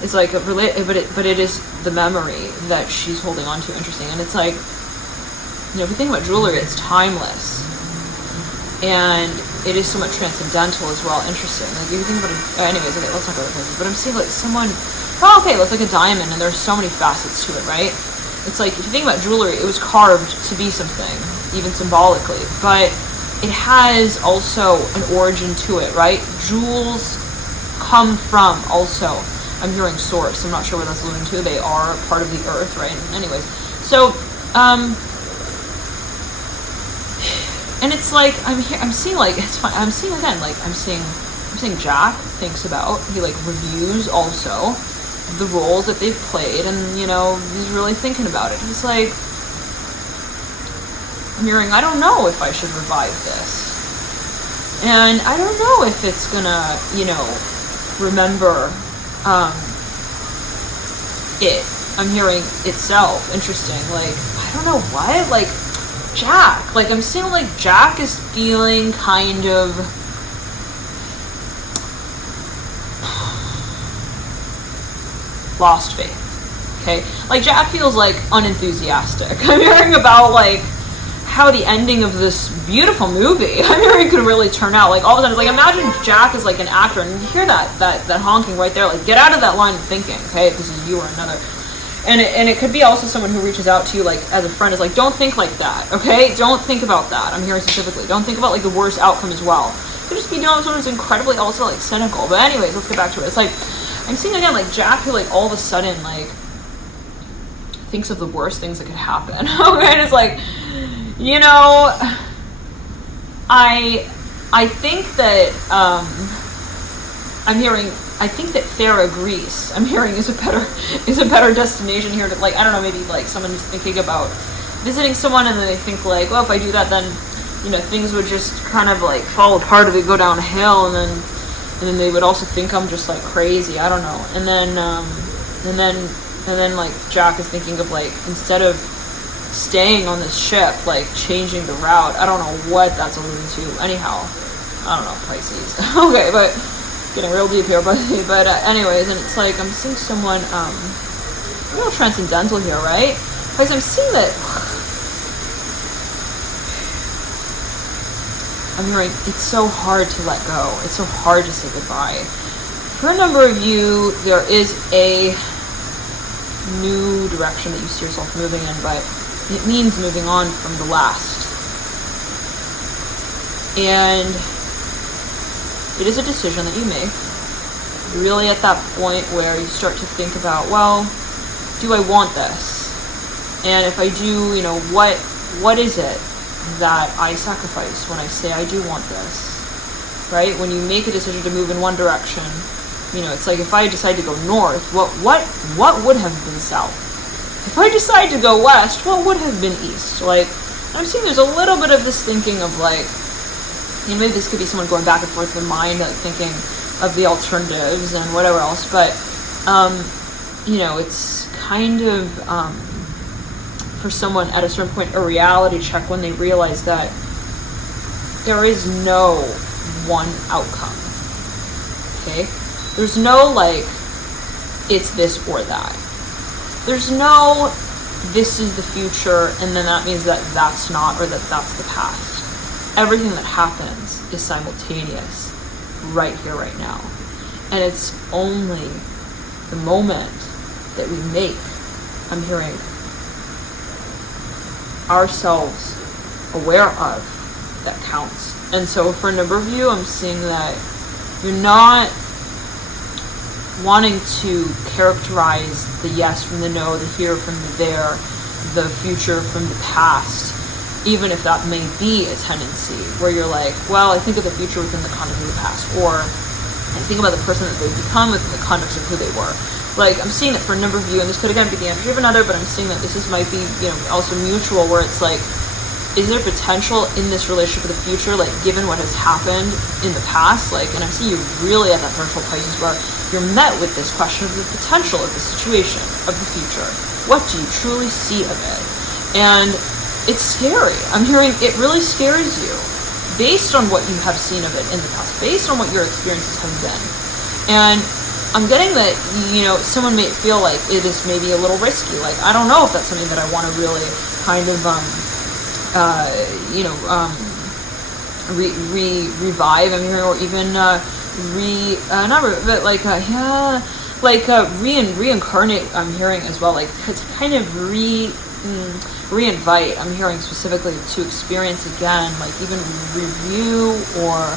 it's like but it is the memory that she's holding on to. Interesting. And it's like, you know, if you think about jewelry, it's timeless, and it is somewhat transcendental as well. Interesting. Like if you think about it, anyways, okay, let's not go to places. But I'm seeing like someone, oh, okay, it's like a diamond, and there's so many facets to it, right? It's like if you think about jewelry, it was carved to be something, even symbolically, but it has also an origin to it, right? Jewels come from also, I'm hearing source. I'm not sure what that's alluding to. They are part of the earth, right? Anyways, so and it's like I'm seeing like, it's fine. I'm seeing again like I'm seeing Jack thinks about, he like reviews also the roles that they've played, and you know, he's really thinking about it. He's like, I'm hearing, I don't know if I should revive this, and I don't know if it's gonna, you know, remember it. I'm hearing itself. Interesting. Like, I don't know what, like Jack, like I'm seeing like Jack is feeling kind of lost faith. Okay, like Jack feels like unenthusiastic. I'm hearing about like how the ending of this beautiful movie, I'm hearing, could really turn out. Like all of a sudden, it's like, imagine Jack is like an actor, and you hear that honking right there. Like, get out of that line of thinking. Okay, if this is you or another. And it could be also someone who reaches out to you like as a friend, is like, don't think like that, okay? Don't think about that. I'm hearing specifically, don't think about like the worst outcome as well. It could just be dealing with someone who's incredibly also like cynical. But anyways, let's get back to it. It's like, I'm seeing again like Jack who like all of a sudden like thinks of the worst things that could happen. Okay, and it's like, you know, I think that I'm hearing, I think that Thera, Greece, I'm hearing is a better destination here to, like, I don't know, maybe like someone who's thinking about visiting someone, and then they think like, well, if I do that, then, you know, things would just kind of like fall apart, or they go downhill, and then they would also think I'm just like crazy. I don't know. And then like Jack is thinking of like, instead of staying on this ship, like changing the route. I don't know what that's alluding to. Anyhow, I don't know, Pisces. Okay, but getting real deep here, but anyways, and it's like I'm seeing someone a little transcendental here, right? Because I'm seeing that I'm hearing it's so hard to let go. It's so hard to say goodbye. For a number of you, there is a new direction that you see yourself moving in, but it means moving on from the last. And it is a decision that you make. You're really at that point where you start to think about, well, do I want this? And if I do, you know, what is it that I sacrifice when I say I do want this? Right? When you make a decision to move in one direction, you know, it's like if I decide to go north, what would have been south? If I decide to go west, what would have been east? Like, I'm seeing there's a little bit of this thinking of like, you know, maybe this could be someone going back and forth in mind, like thinking of the alternatives and whatever else, but you know, it's kind of for someone at a certain point a reality check when they realize that there is no one outcome. Okay? There's no like it's this or that. There's no this is the future and then that means that that's not, or that that's the past. Everything that happens is simultaneous right here, right now. And it's only the moment that we make, I'm hearing, ourselves aware of that counts. And so for a number of you, I'm seeing that you're not wanting to characterize the yes from the no, the here from the there, the future from the past, even if that may be a tendency where you're like, well, I think of the future within the context of the past, or I think about the person that they've become within the context of who they were. Like, I'm seeing that for a number of you, and this could again be the energy of another, but I'm seeing that might be, also mutual, where it's like, is there potential in this relationship of the future, like, given what has happened in the past? Like, and I'm seeing you really at that threshold, Pisces, where you're met with this question of the potential of the situation, of the future. What do you truly see of it? And it's scary. I'm hearing it really scares you based on what you have seen of it in the past, based on what your experiences have been. And I'm getting that, someone may feel like it is maybe a little risky. Like, I don't know if that's something that I want to really kind of, revive, I'm hearing, or even, reincarnate, I'm hearing as well, like, to kind of reinvite, I'm hearing specifically to experience again, like even review or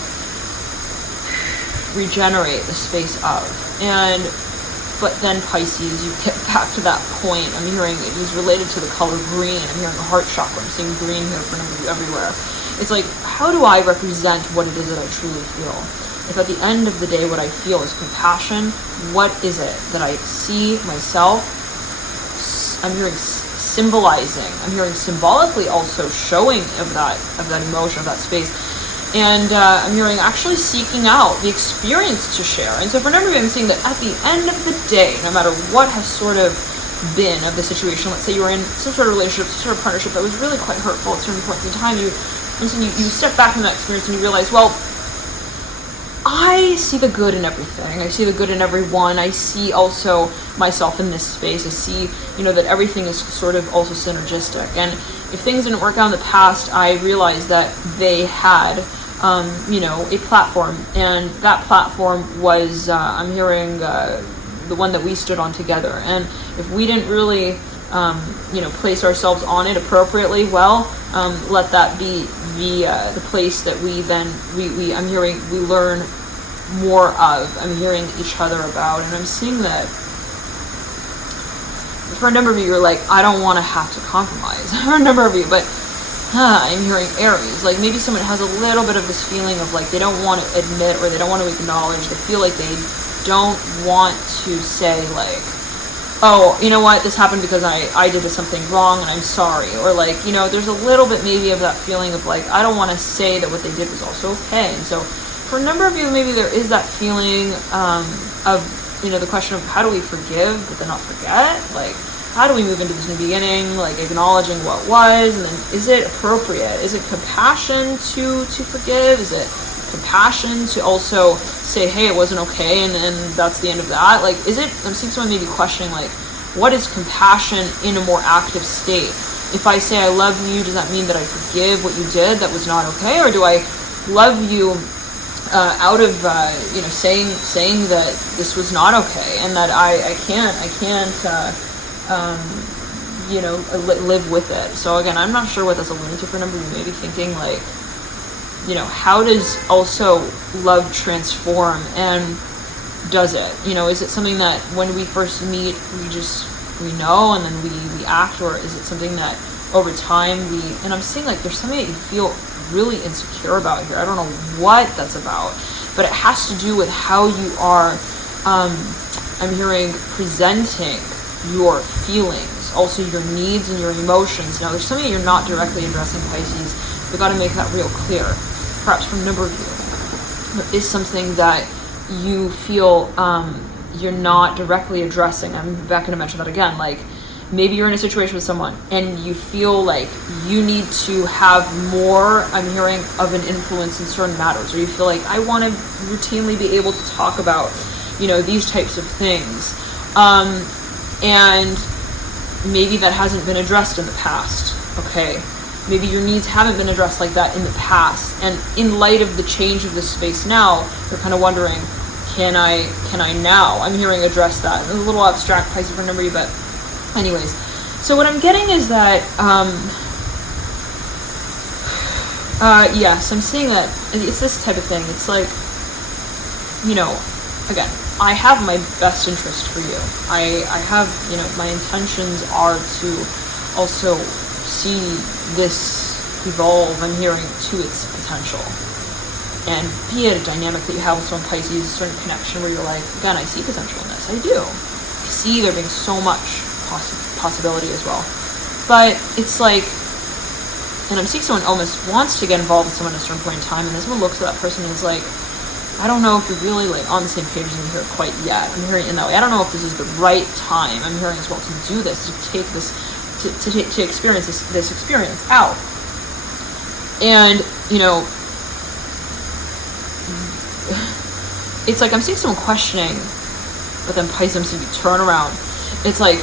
regenerate the space of. But then Pisces, you get back to that point, I'm hearing it is related to the color green. I'm hearing the heart chakra. I'm seeing green here for a number of you everywhere. It's like, how do I represent what it is that I truly feel? If at the end of the day what I feel is compassion, what is it that I see myself? I'm hearing symbolizing. I'm hearing symbolically also showing of that emotion, of that space. And I'm hearing actually seeking out the experience to share. And so for a number of you, I'm seeing that at the end of the day, no matter what has sort of been of the situation, let's say you were in some sort of relationship, some sort of partnership that was really quite hurtful at certain points in time, you step back from that experience and you realize, well, I see the good in everything. I see the good in everyone. I see also myself in this space. I see, that everything is sort of also synergistic. And if things didn't work out in the past, I realized that they had, a platform. And that platform was, I'm hearing, the one that we stood on together. And if we didn't really, place ourselves on it appropriately, well, let that be the place that we I'm hearing we learn more of. I'm hearing each other about, and I'm seeing that for a number of you, you're like, I don't want to have to compromise. For a number of you, but I'm hearing Aries. Like, maybe someone has a little bit of this feeling of like they don't want to admit, or they don't want to acknowledge. They feel like they don't want to say like, oh, you know what, this happened because I did something wrong and I'm sorry. Or like, there's a little bit maybe of that feeling of like, I don't want to say that what they did was also okay. And so for a number of you, maybe there is that feeling of, the question of how do we forgive but then not forget? Like, how do we move into this new beginning? Like acknowledging what was, and then is it appropriate? Is it compassion to forgive? Is it compassion to also say, hey, it wasn't okay, and then that's the end of that? Like, is it, I'm seeing someone maybe questioning, like, what is compassion in a more active state? If I say I love you, does that mean that I forgive what you did that was not okay? Or do I love you out of, saying that this was not okay, and that I can't live with it? So again, I'm not sure what that's alluding to for a number of you. Maybe thinking like, how does also love transform, and does it? Is it something that when we first meet, we know and then we act, or is it something that over time and I'm seeing like there's something that you feel really insecure about here. I don't know what that's about, but it has to do with how you are, I'm hearing, presenting your feelings, also your needs and your emotions. Now there's something you're not directly addressing, Pisces. We've got to make that real clear. Perhaps from a number of you, there is something that you feel you're not directly addressing. I'm back going to mention that again. Like, maybe you're in a situation with someone and you feel like you need to have more, I'm hearing, of an influence in certain matters, or you feel like I want to routinely be able to talk about, these types of things. And maybe that hasn't been addressed in the past. Okay. Maybe your needs haven't been addressed like that in the past. And in light of the change of this space now, you're kind of wondering, can I now? I'm hearing address that. It's a little abstract, Pisces, for a number of you, but anyways. So what I'm getting is that, yes, I'm seeing that it's this type of thing. It's like, again, I have my best interest for you. I have, my intentions are to also see this evolve, I'm hearing, to its potential. And be it a dynamic that you have with someone Pisces, a certain connection where you're like, again, I see potential in this. I do. I see there being so much possibility as well. But it's like, and I'm seeing someone almost wants to get involved with someone at a certain point in time, and this one looks at that person and is like, I don't know if you're really like on the same page as me here quite yet. I'm hearing in that way. I don't know if this is the right time. I'm hearing as well to do this, to take this, to experience this experience out. And, it's like I'm seeing someone questioning, but then Pisces, I'm seeing you turn around. It's like,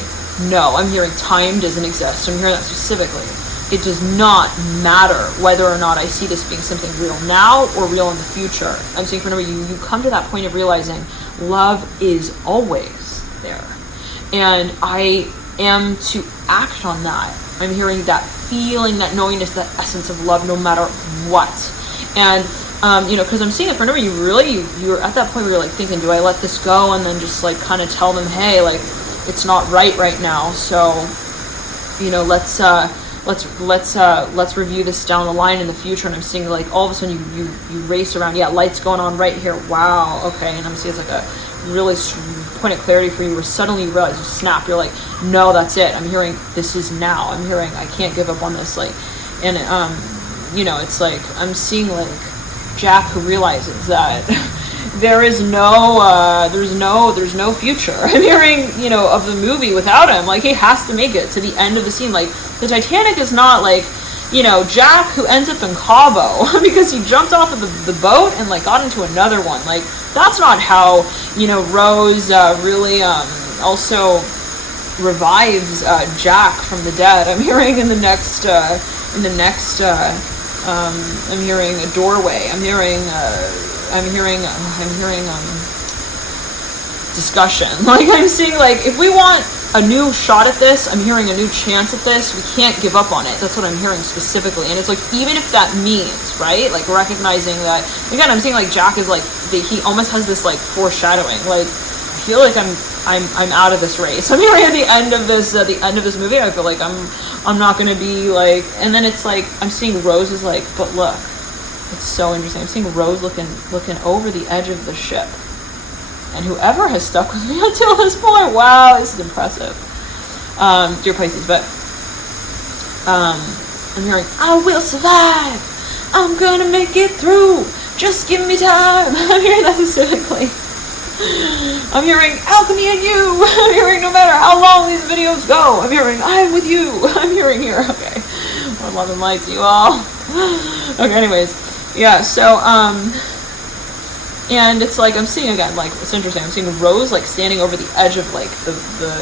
no, I'm hearing time doesn't exist. I'm hearing that specifically. It does not matter whether or not I see this being something real now or real in the future. I'm saying, for you come to that point of realizing love is always there. And I am to act on that. I'm hearing that feeling, that knowingness, that essence of love no matter what. And, because I'm seeing it for you're at that point where you're like thinking, do I let this go? And then just like kind of tell them, hey, like, it's not right now. So, let's review this down the line in the future. And I'm seeing like all of a sudden you race around. Yeah, lights going on right here. Wow. Okay. And I'm seeing it's like a really point of clarity for you where suddenly you realize, you snap. You're like, no, that's it. I'm hearing this is now. I'm hearing I can't give up on this. Like, and it's like I'm seeing like Jack who realizes that there's no future. I'm hearing, of the movie without him. Like, he has to make it to the end of the scene. Like, the Titanic is not like, Jack who ends up in Cabo because he jumped off of the boat and like got into another one. Like, that's not how, Rose really also revives Jack from the dead. I'm hearing in the next I'm hearing a doorway. I'm hearing discussion. Like, I'm seeing, like, if we want a new shot at this, I'm hearing a new chance at this, we can't give up on it. That's what I'm hearing specifically. And it's like, even if that means, right, like recognizing that, again, I'm seeing like Jack is like, he almost has this like foreshadowing. Like, I feel like I'm out of this race. I'm hearing at the end of this movie, I feel like I'm not gonna be like, and then it's like, I'm seeing Rose is like, but look, it's so interesting. I'm seeing Rose looking over the edge of the ship. And whoever has stuck with me until this point, wow, this is impressive. Dear Pisces, but I'm hearing, I will survive. I'm gonna make it through. Just give me time. I'm hearing that specifically. I'm hearing alchemy in you. I'm hearing no matter how long these videos go. I'm hearing I'm with you. I'm hearing here. Okay. More love and light to you all. Okay, anyways. Yeah, so, and it's like, I'm seeing again, like, it's interesting. I'm seeing Rose, like, standing over the edge of, like, the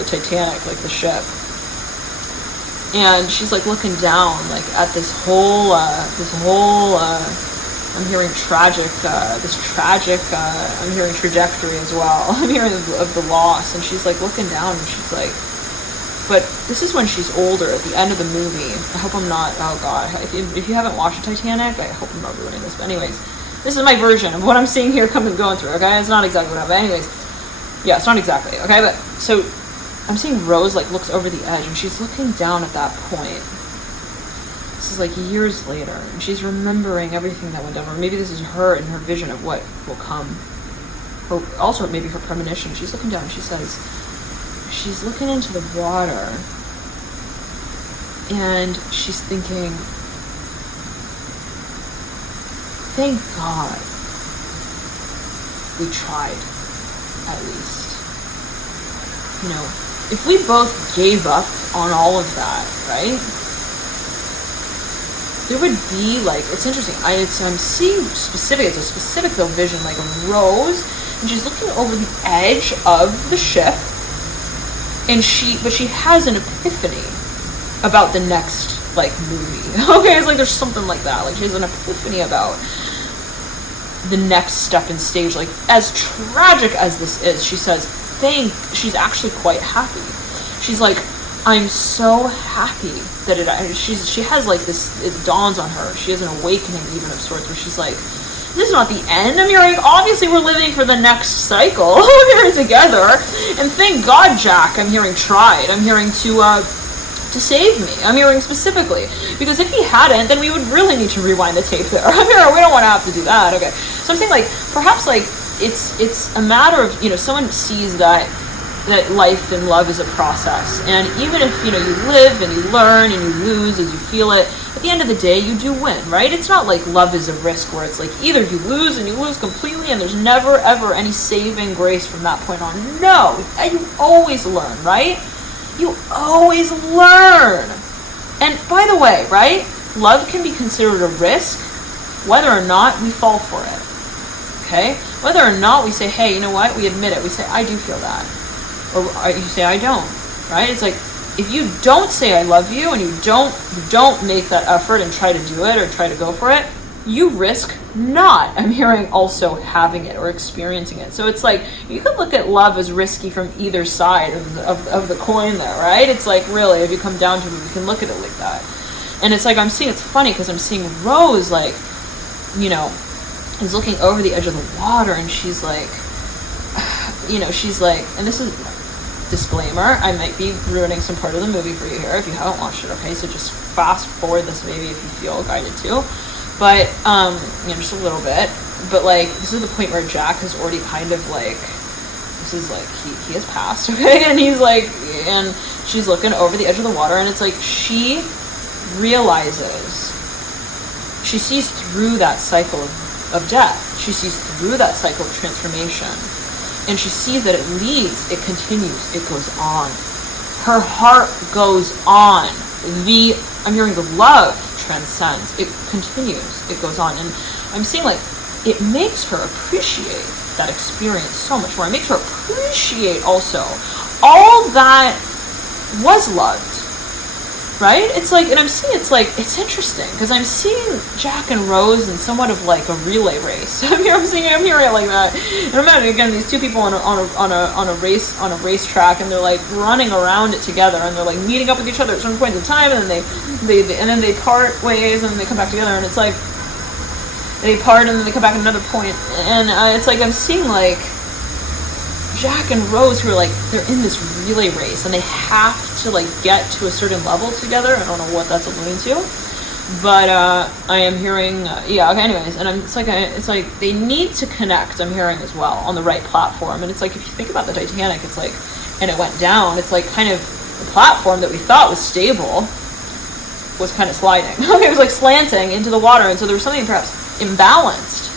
Titanic, like, the ship. And she's, like, looking down, like, at this whole, I'm hearing tragic, I'm hearing trajectory as well. I'm hearing of the loss, and she's like looking down, and she's like, but this is when she's older, at the end of the movie. I hope I'm not, oh god, if you haven't watched Titanic, I hope I'm not ruining this, but anyways, this is my version of what I'm seeing here going through, okay? It's not exactly what happened, anyways, yeah, it's not exactly, okay, but, so, I'm seeing Rose, like, looks over the edge, and she's looking down at that point. This is like years later, and she's remembering everything that went down, or maybe this is her and her vision of what will come, or also maybe her premonition. She's looking down, and she says, she's looking into the water, and she's thinking, thank God we tried, at least. If we both gave up on all of that, right? There would be, like, it's interesting, I'm seeing specific, it's a specific though vision, like a Rose, and she's looking over the edge of the ship, and she has an epiphany about the next, like, movie. Okay, it's like there's something like that, like she has an epiphany about the next step and stage, like, as tragic as this is, she says, she's actually quite happy. She's like, I'm so happy that she has like this, it dawns on her, she has an awakening even of sorts, where she's like, this is not the end. I'm hearing, obviously we're living for the next cycle. I'm hearing together. And thank God Jack, I'm hearing, tried. I'm hearing to save me. I'm hearing specifically. Because if he hadn't, then we would really need to rewind the tape there. I'm hearing, we don't want to have to do that. Okay. So I'm saying, like, perhaps, like, it's a matter of, you know, someone sees that life and love is a process. And even if, you know, you live and you learn and you lose as you feel it, at the end of the day, you do win, right? It's not like love is a risk where it's like either you lose and you lose completely and there's never, ever any saving grace from that point on. No, you always learn, right? You always learn. And by the way, right? Love can be considered a risk whether or not we fall for it, okay? Whether or not we say, hey, you know what? We admit it. We say, I do feel that. Or you say, I don't, right? It's like, if you don't say I love you and you don't make that effort and try to do it or try to go for it, you risk not, I'm hearing, also having it or experiencing it. So it's like, you could look at love as risky from either side of the coin there, right? It's like, really, if you come down to it, you can look at it like that. And it's like, it's funny because I'm seeing Rose, like, you know, is looking over the edge of the water and she's like, you know, she's like, and this is, disclaimer, I might be ruining some part of the movie for you here if you haven't watched it, okay? So just fast forward this maybe if you feel guided to. But, you know, just a little bit. But, like, this is the point where Jack has already kind of, like, this is, like, he has passed, okay? And he's, like, and she's looking over the edge of the water, and it's, like, she realizes, she sees through that cycle of death. She sees through that cycle of transformation. And she sees that it leads, it continues, it goes on. Her heart goes on. I'm hearing the love transcends. It continues, it goes on. And I'm seeing, like, it makes her appreciate that experience so much more. It makes her appreciate also all that was loved. Right? It's like, and I'm seeing, it's like, it's interesting because I'm seeing Jack and Rose in somewhat of like a relay race. I'm hearing it like that. And imagine again these two people on a racetrack, and they're like running around it together, and they're like meeting up with each other at certain points in time, and then they part ways, and then they come back together, and it's like they part, and then they come back at another point, and it's like I'm seeing like Jack and Rose who are like, they're in this relay race and they have to like get to a certain level together. I don't know what that's alluding to, but I am hearing yeah, okay, anyways, and it's like they need to connect, I'm hearing, as well on the right platform. And it's like, if you think about the Titanic, it's like, and it went down, it's like kind of the platform that we thought was stable was kind of sliding. It was like slanting into the water, and so there was something perhaps imbalanced.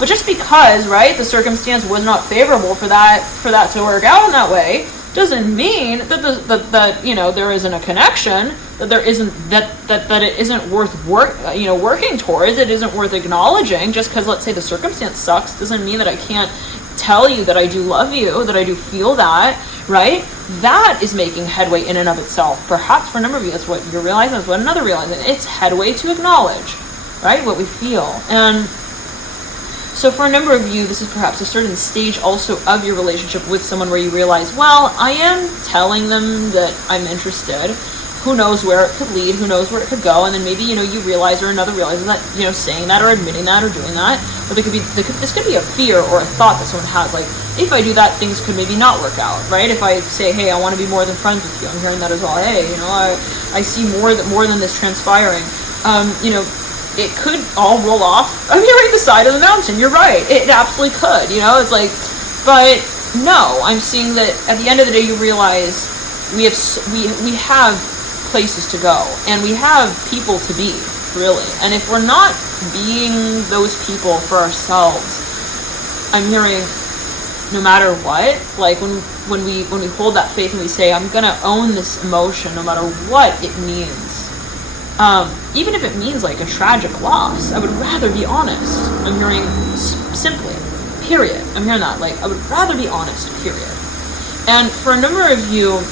But just because, right, the circumstance was not favorable for that to work out in that way, doesn't mean that that you know, there isn't a connection, that there isn't that it isn't worth working towards. It isn't worth acknowledging. Just because, let's say, the circumstance sucks, doesn't mean that I can't tell you that I do love you, that I do feel that, right? That is making headway in and of itself. Perhaps for a number of you, that's what you're realizing. That's what another realizing. It's headway to acknowledge, right, what we feel. And so for a number of you, this is perhaps a certain stage also of your relationship with someone where you realize, well, I am telling them that I'm interested. Who knows where it could lead? Who knows where it could go? And then maybe, you know, you realize, or another realizes that, you know, saying that or admitting that or doing that, or this could be a fear or a thought that someone has, like, if I do that, things could maybe not work out, right? If I say, hey, I want to be more than friends with you, I'm hearing that as well. Hey, you know, I see more than this transpiring. You know, it could all roll off. I'm hearing the side of the mountain. You're right. It absolutely could. You know, it's like, but no, I'm seeing that at the end of the day, you realize we have places to go, and we have people to be, really. And if we're not being those people for ourselves, I'm hearing, no matter what, like when we hold that faith and we say, I'm gonna own this emotion no matter what it means. Even if it means like a tragic loss, I would rather be honest. I'm hearing simply, period. I'm hearing that, like, I would rather be honest, period. And for a number of you,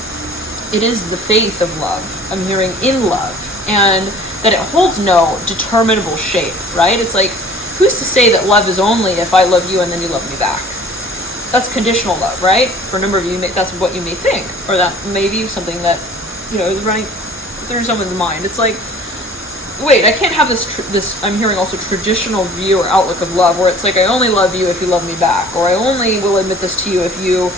it is the faith of love. I'm hearing in love, and that it holds no determinable shape, right? It's like, who's to say that love is only if I love you and then you love me back? That's conditional love, right? For a number of you, that's what you may think, or that may be something that, you know, is running through someone's mind. It's like, wait, I can't have this, I'm hearing also traditional view or outlook of love, where it's like, I only love you if you love me back, or I only will admit this to you if you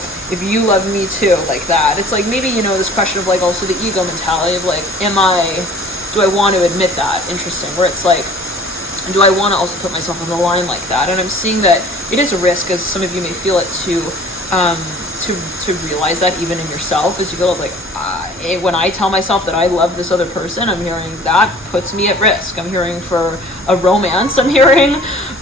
love me too, like that. It's like, maybe, you know, this question of like also the ego mentality of like, do I want to admit that? Interesting. Where it's like, do I want to also put myself on the line like that? And I'm seeing that it is a risk, as some of you may feel it, to realize that even in yourself, as you feel like, when I tell myself that I love this other person, I'm hearing that puts me at risk. I'm hearing for a romance, I'm hearing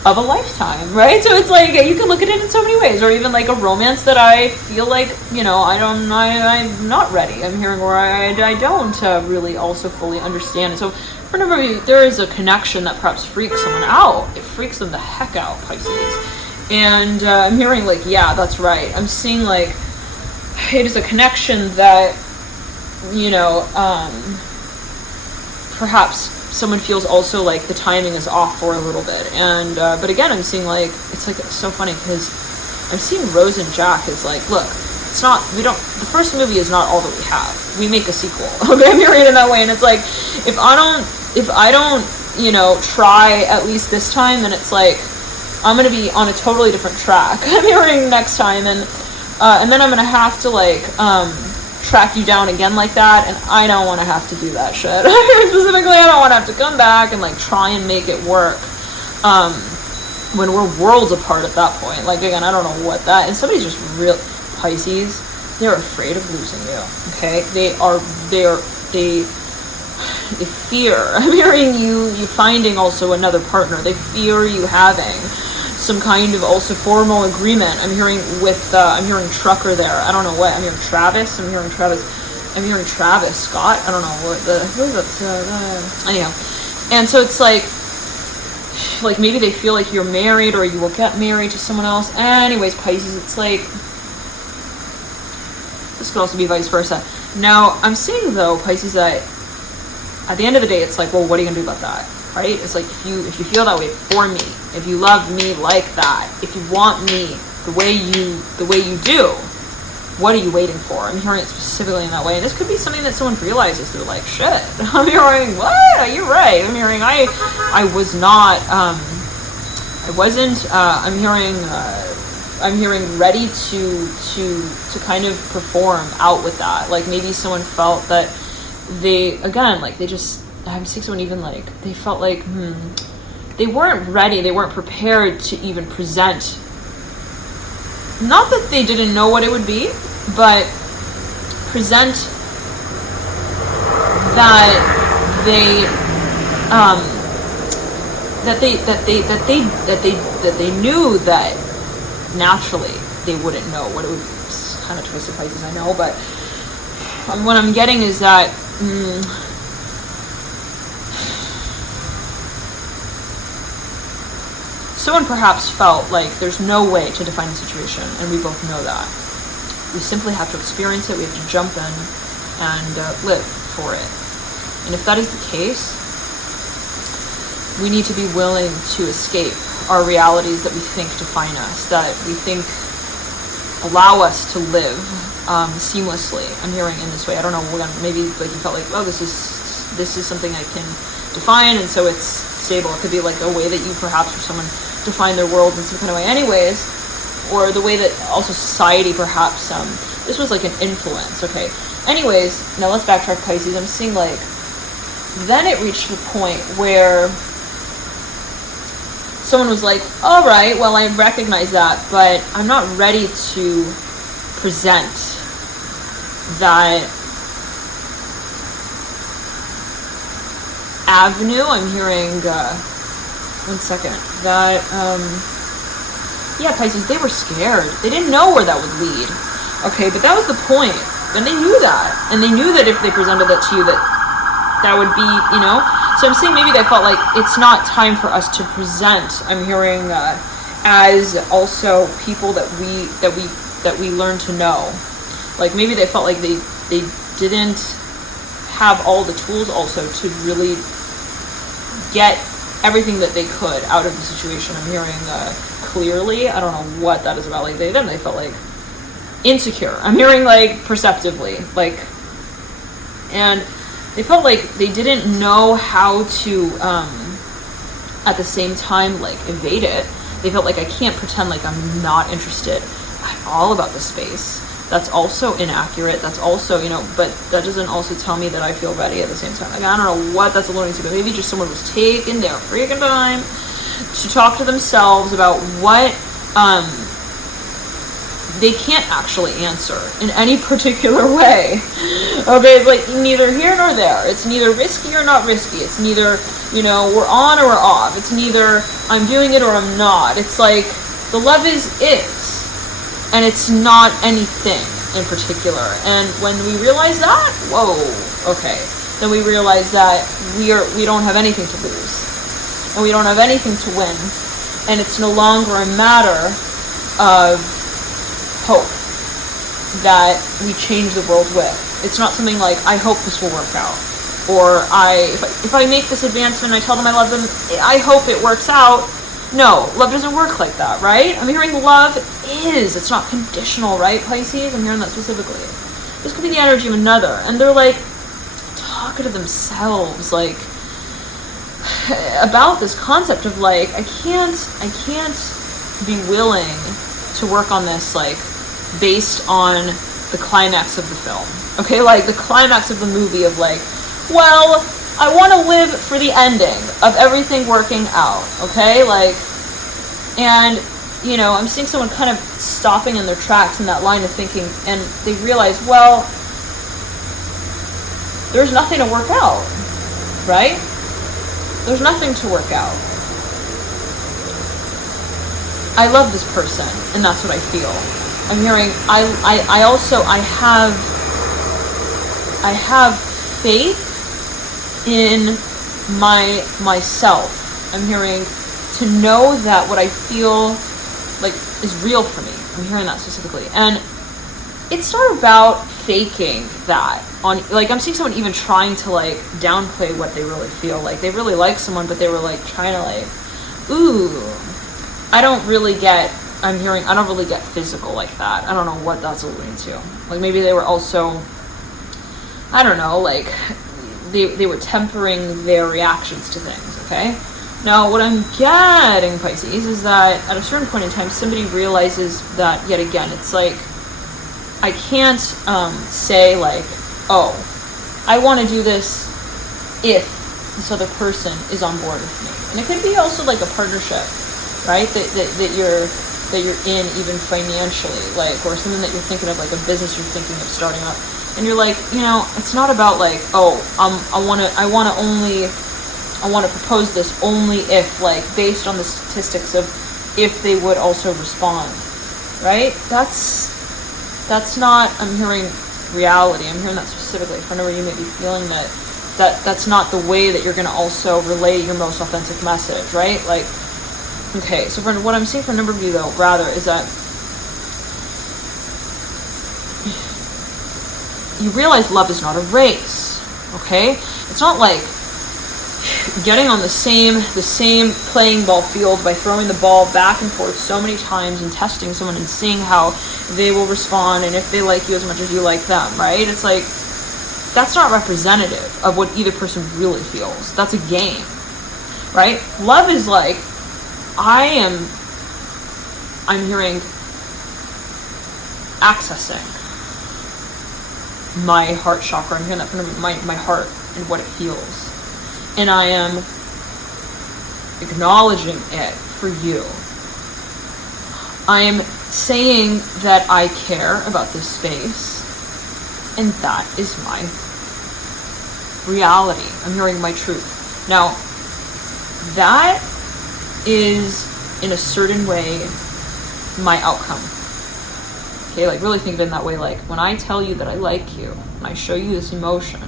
of a lifetime, right? So it's like, you can look at it in so many ways, or even like a romance that I feel like, you know, I'm not ready. I'm hearing where I don't really also fully understand. And so for a number of you, there is a connection that perhaps freaks someone out. It freaks them the heck out, Pisces. And I'm hearing like, yeah, that's right. I'm seeing like, it is a connection that, you know, perhaps someone feels also like the timing is off for a little bit. And, but again, I'm seeing like, it's like, it's so funny because I'm seeing Rose and Jack is like, look, it's not, the first movie is not all that we have. We make a sequel. Okay, I'm hearing it in that way. And it's like, if I don't, you know, try at least this time, then it's like, I'm going to be on a totally different track. I'm hearing next time. And then I'm going to have to like, track you down again like that. And I don't want to have to do that shit. Specifically, I don't want to have to come back and like try and make it work. When we're worlds apart at that point. Like, again, I don't know what that, and somebody's just real, Pisces, they're afraid of losing you. Okay. They fear. I'm hearing you finding also another partner. They fear you having some kind of also formal agreement. I'm hearing I'm hearing Trucker there. I don't know what. I'm hearing Travis. I'm hearing Travis Scott. I don't know what that's. Anyhow. And so it's like maybe they feel like you're married or you will get married to someone else. Anyways, Pisces, it's like, this could also be vice versa. Now, I'm seeing though, Pisces, that at the end of the day, it's like, well, what are you gonna do about that, right? It's like, if you feel that way for me, if you love me like that, if you want me the way you do, what are you waiting for? I'm hearing it specifically in that way, and this could be something that someone realizes. They're like, shit. I'm hearing, what? You're right. I'm hearing, I was not. I wasn't. I'm hearing ready to kind of perform out with that. Like maybe someone felt that. I'm seeing someone even like, they felt like, they weren't ready, they weren't prepared to even present. Not that they didn't know what it would be, but present that they knew that naturally they wouldn't know what it would be. It's kind of twisted, Pisces, I know, but what I'm getting is that someone perhaps felt like there's no way to define the situation, and we both know that. We simply have to experience it, we have to jump in and live for it. And if that is the case, we need to be willing to escape our realities that we think define us, that we think allow us to live seamlessly. I'm hearing in this way. I don't know, maybe like you felt like, oh, this is something I can define, and so it's stable. It could be like a way that you perhaps or someone define their world in some kind of way anyways, or the way that also society perhaps, this was like an influence. Okay, anyways, now let's backtrack, Pisces. I'm seeing like, then it reached the point where someone was like, all right, well, I recognize that, but I'm not ready to present that avenue. I'm hearing, one second, that, yeah, Pisces, they were scared. They didn't know where that would lead. Okay, but that was the point. And they knew that. And they knew that if they presented that to you, that would be, you know. So I'm saying maybe they felt like it's not time for us to present. I'm hearing as also people that we learn to know. Like maybe they felt like they didn't have all the tools also to really get everything that they could out of the situation. I'm hearing clearly. I don't know what that is about. Like they felt like insecure. I'm hearing like perceptively, like, and they felt like they didn't know how to, at the same time, like, evade it. They felt like, I can't pretend like I'm not interested at all about the space. That's also inaccurate. That's also, but that doesn't also tell me that I feel ready at the same time. Like, I don't know what that's alluding to, but maybe just someone was taking their freaking time to talk to themselves about what they can't actually answer in any particular way. Okay, it's like neither here nor there. It's neither risky or not risky. It's neither, we're on or we're off. It's neither I'm doing it or I'm not. It's like the love is. And it's not anything in particular. And when we realize that, whoa, okay. Then we realize that we don't have anything to lose. And we don't have anything to win. And it's no longer a matter of hope that we change the world with. It's not something like, I hope this will work out. Or if I make this advancement and I tell them I love them, I hope it works out. No, love doesn't work like that, right? I'm hearing love is. It's not conditional, right, Pisces? I'm hearing that specifically. This could be the energy of another. And they're like talking to themselves, like, about this concept of like, I can't be willing to work on this, like, based on the climax of the film. Okay, like the climax of the movie of like, well, I want to live for the ending of everything working out, okay? Like, and, I'm seeing someone kind of stopping in their tracks in that line of thinking, and they realize, well, there's nothing to work out, right? There's nothing to work out. I love this person, and that's what I feel. I'm hearing, I also have faith in myself. I'm hearing to know that what I feel like is real for me. I'm hearing that specifically. And it's not about faking that on, like, I'm seeing someone even trying to like downplay what they really feel. Like they really like someone, but they were like trying to like, ooh, I don't really get physical like that. I don't know what that's alluding to. Like maybe they were also, I don't know, like they were tempering their reactions to things, okay? Now, what I'm getting, Pisces, is that at a certain point in time, somebody realizes that, yet again, it's like, I can't say, like, oh, I want to do this if this other person is on board with me. And it could be also like a partnership, right? That you're in, even financially, like, or something that you're thinking of, like a business you're thinking of starting up. And you're like, it's not about like, oh, I want to propose this only if, like, based on the statistics of if they would also respond, right? That's not, I'm hearing reality. I'm hearing that specifically. For whenever you may be feeling that's not the way that you're going to also relay your most authentic message, right? Like, okay, so for what I'm seeing for a number of you, though, rather, is that you realize love is not a race, okay? It's not like getting on the same playing ball field by throwing the ball back and forth so many times and testing someone and seeing how they will respond and if they like you as much as you like them, right? It's like, that's not representative of what either person really feels. That's a game, right? Love is like, I'm hearing accessing my heart chakra. I'm hearing that from my heart and what it feels. And I am acknowledging it for you. I am saying that I care about this space. And that is my reality. I'm hearing my truth. Now, that is, in a certain way, my outcome. Okay, like really think of it in that way. Like when I tell you that I like you, and I show you this emotion,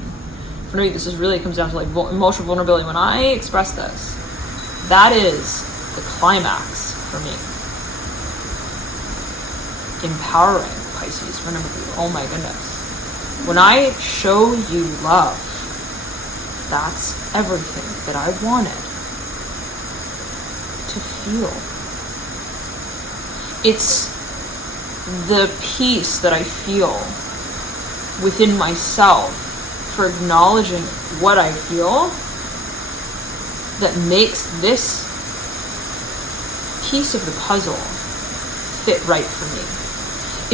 for me, this is really comes down to like emotional vulnerability. When I express this, that is the climax for me. Empowering, Pisces, for number 2. Oh my goodness. When I show you love, that's everything that I wanted to feel. It's the peace that I feel within myself for acknowledging what I feel that makes this piece of the puzzle fit right for me.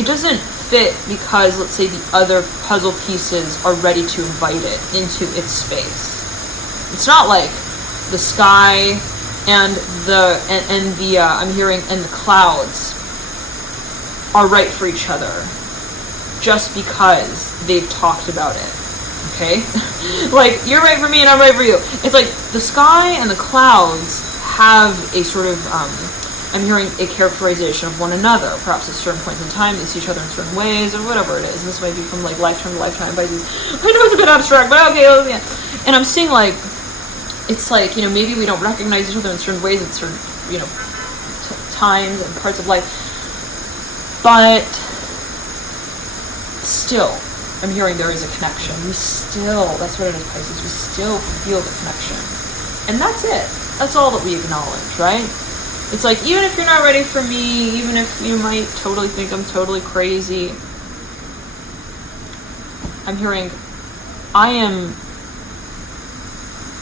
It doesn't fit because, let's say, the other puzzle pieces are ready to invite it into its space. It's not like the sky and I'm hearing, and the clouds are right for each other just because they've talked about it. Okay? Like, you're right for me and I'm right for you. It's like the sky and the clouds have a sort of I'm hearing a characterization of one another. Perhaps at certain points in time they see each other in certain ways, or whatever it is. This might be from like lifetime to lifetime by these. I know it's a bit abstract, but okay, yeah. And I'm seeing like, it's like, you know, maybe we don't recognize each other in certain ways at certain, you know, times and parts of life, but still, I'm hearing there is a connection. We still, that's what it is, Pisces, we still feel the connection. And that's it. That's all that we acknowledge, right? It's like, even if you're not ready for me, even if you might totally think I'm totally crazy, I'm hearing I am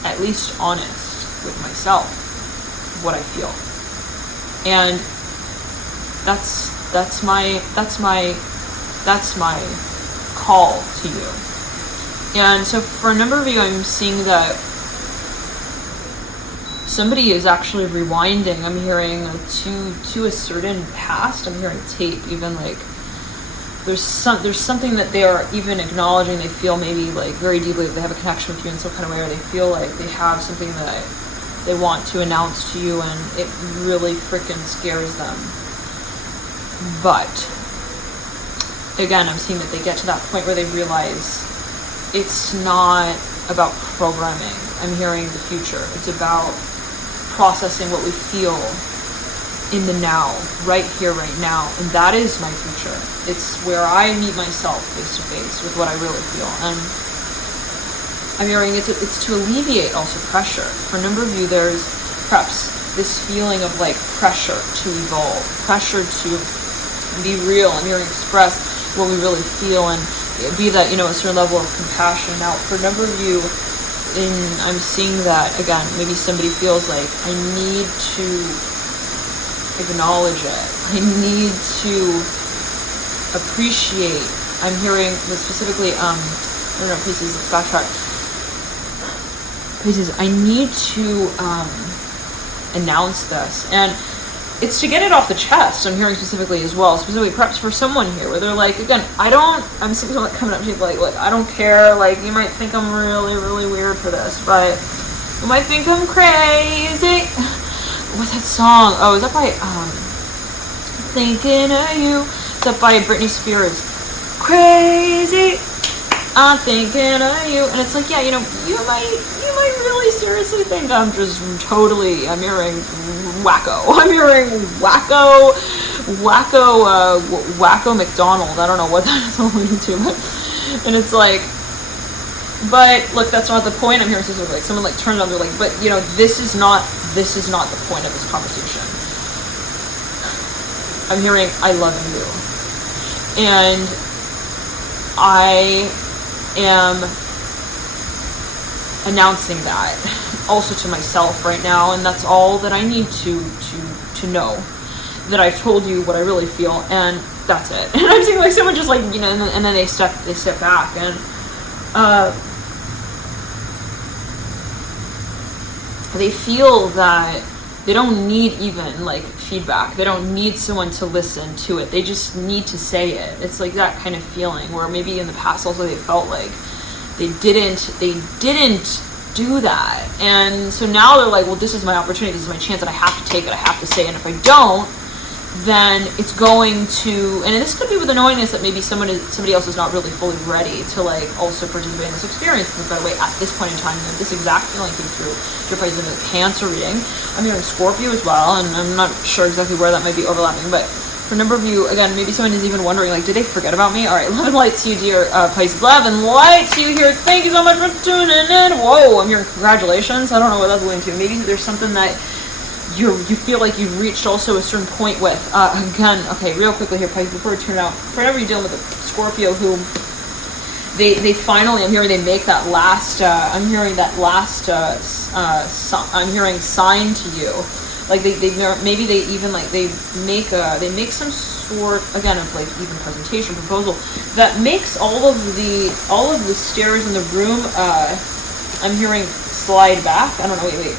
at least honest with myself, what I feel. And that's my call to you. And so for a number of you, I'm seeing that somebody is actually rewinding. I'm hearing to a certain past. I'm hearing tape, even like there's something that they are even acknowledging. They feel maybe like very deeply that they have a connection with you in some kind of way, or they feel like they have something that they want to announce to you, and it really freaking scares them. But again, I'm seeing that they get to that point where they realize it's not about programming. I'm hearing the future. It's about processing what we feel in the now, right here, right now. And that is my future. It's where I meet myself face to face with what I really feel. And I'm hearing it's to alleviate also pressure. For a number of you, there's perhaps this feeling of like pressure to evolve, pressure to be real. I'm hearing express what we really feel, and be that, you know, a certain level of compassion. Now, for a number of you, I'm seeing that, again, maybe somebody feels like, I need to acknowledge it. I need to appreciate. I'm hearing that specifically, I don't know, Pisces, let's backtrack. Pisces, I need to announce this. And it's to get it off the chest. I'm hearing specifically as well, specifically perhaps for someone here where they're like, again, I'm seeing someone coming up to you like, look, I don't care, like, you might think I'm really, really weird for this, but you might think I'm crazy. What's that song? Oh, is that by, Thinking of You? Is that by Britney Spears? Crazy, I'm thinking of you. And it's like, yeah, you know, you might really seriously think I'm just totally, I'm hearing wacko. I'm hearing wacko McDonald. I don't know what that is alluding to, but, and it's like, but look, that's not the point. I'm hearing something like someone like turns on, they're like, but you know, this is not the point of this conversation. I'm hearing, I love you. And I am announcing that also to myself right now, and that's all that I need to know, that I've told you what I really feel, and that's it. And I'm seeing like someone just like, you know, and then they step back, and they feel that they don't need even like feedback. They don't need someone to listen to it. They just need to say it. It's like that kind of feeling where maybe in the past also they felt like they didn't do that. And so now they're like, well, this is my opportunity. This is my chance, and I have to take it. I have to say it. And if I don't, then it's going to, and this could be with the knowingness that maybe somebody else is not really fully ready to like also participate in this experience. And by the way, at this point in time, this exact feeling came through your place in the Cancer reading. I'm hearing Scorpio as well, and I'm not sure exactly where that might be overlapping, but for a number of you, again, maybe someone is even wondering, like, did they forget about me? All right, love and light to you, dear Pisces. Love and light to you here. Thank you so much for tuning in. Whoa, I'm hearing congratulations. I don't know what that's going to. Maybe there's something that you feel like you've reached also a certain point with. Again, okay, real quickly here, Pisces, before we turn it out, for whenever you're dealing with a Scorpio who they finally, I'm hearing they make that last, I'm hearing that last, I'm hearing sign to you. Like they maybe they even like they make some sort, again, of like even presentation proposal that makes all of the stairs in the room, I'm hearing slide back. I don't know, wait,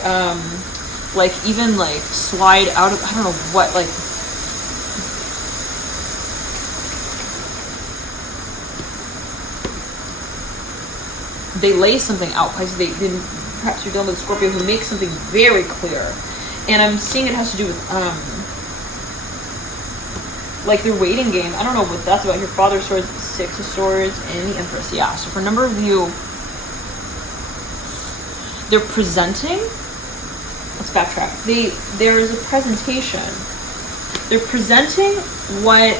like even like slide out of, I don't know what, like, they lay something out. They perhaps you're dealing with a Scorpio who makes something very clear. And I'm seeing it has to do with, like their waiting game. I don't know what that's about. Your Father of Swords, Six of Swords, and the Empress. Yeah, so for a number of you, they're presenting, let's backtrack. There's a presentation. They're presenting what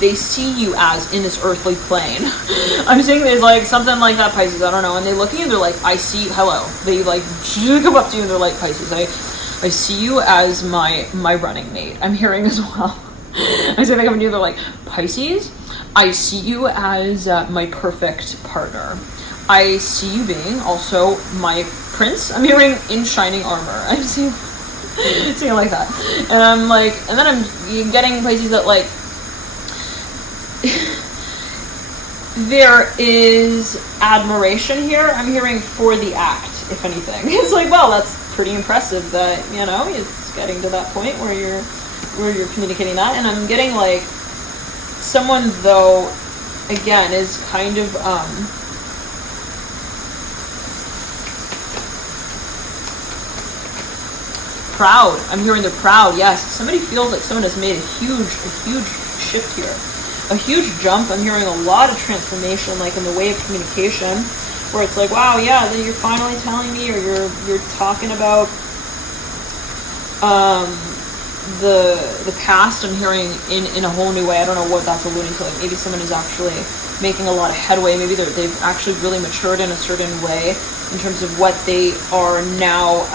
they see you as in this earthly plane. I'm seeing there's like something like that, Pisces, I don't know. And they look at you and they're like, I see, hello. They like come up to you and they're like, Pisces, I see you as my running mate. I'm hearing as well. I say they come to you, they're like, Pisces, I see you as my perfect partner. I see you being also my prince. I'm hearing in shining armor. I'm seeing it like that. And I'm like, and then I'm getting Pisces that like, there is admiration here. I'm hearing for the act, if anything. It's like, well, that's pretty impressive that, you know, it's getting to that point where you're communicating that. And I'm getting like someone, though, again, is kind of proud. I'm hearing they're proud. Yes, somebody feels like someone has made a huge shift here. A huge jump. I'm hearing a lot of transformation, like in the way of communication, where it's like, wow, yeah, then you're finally telling me, or you're talking about the past. I'm hearing in a whole new way. I don't know what that's alluding to. Like maybe someone is actually making a lot of headway. Maybe they've actually really matured in a certain way in terms of what they are now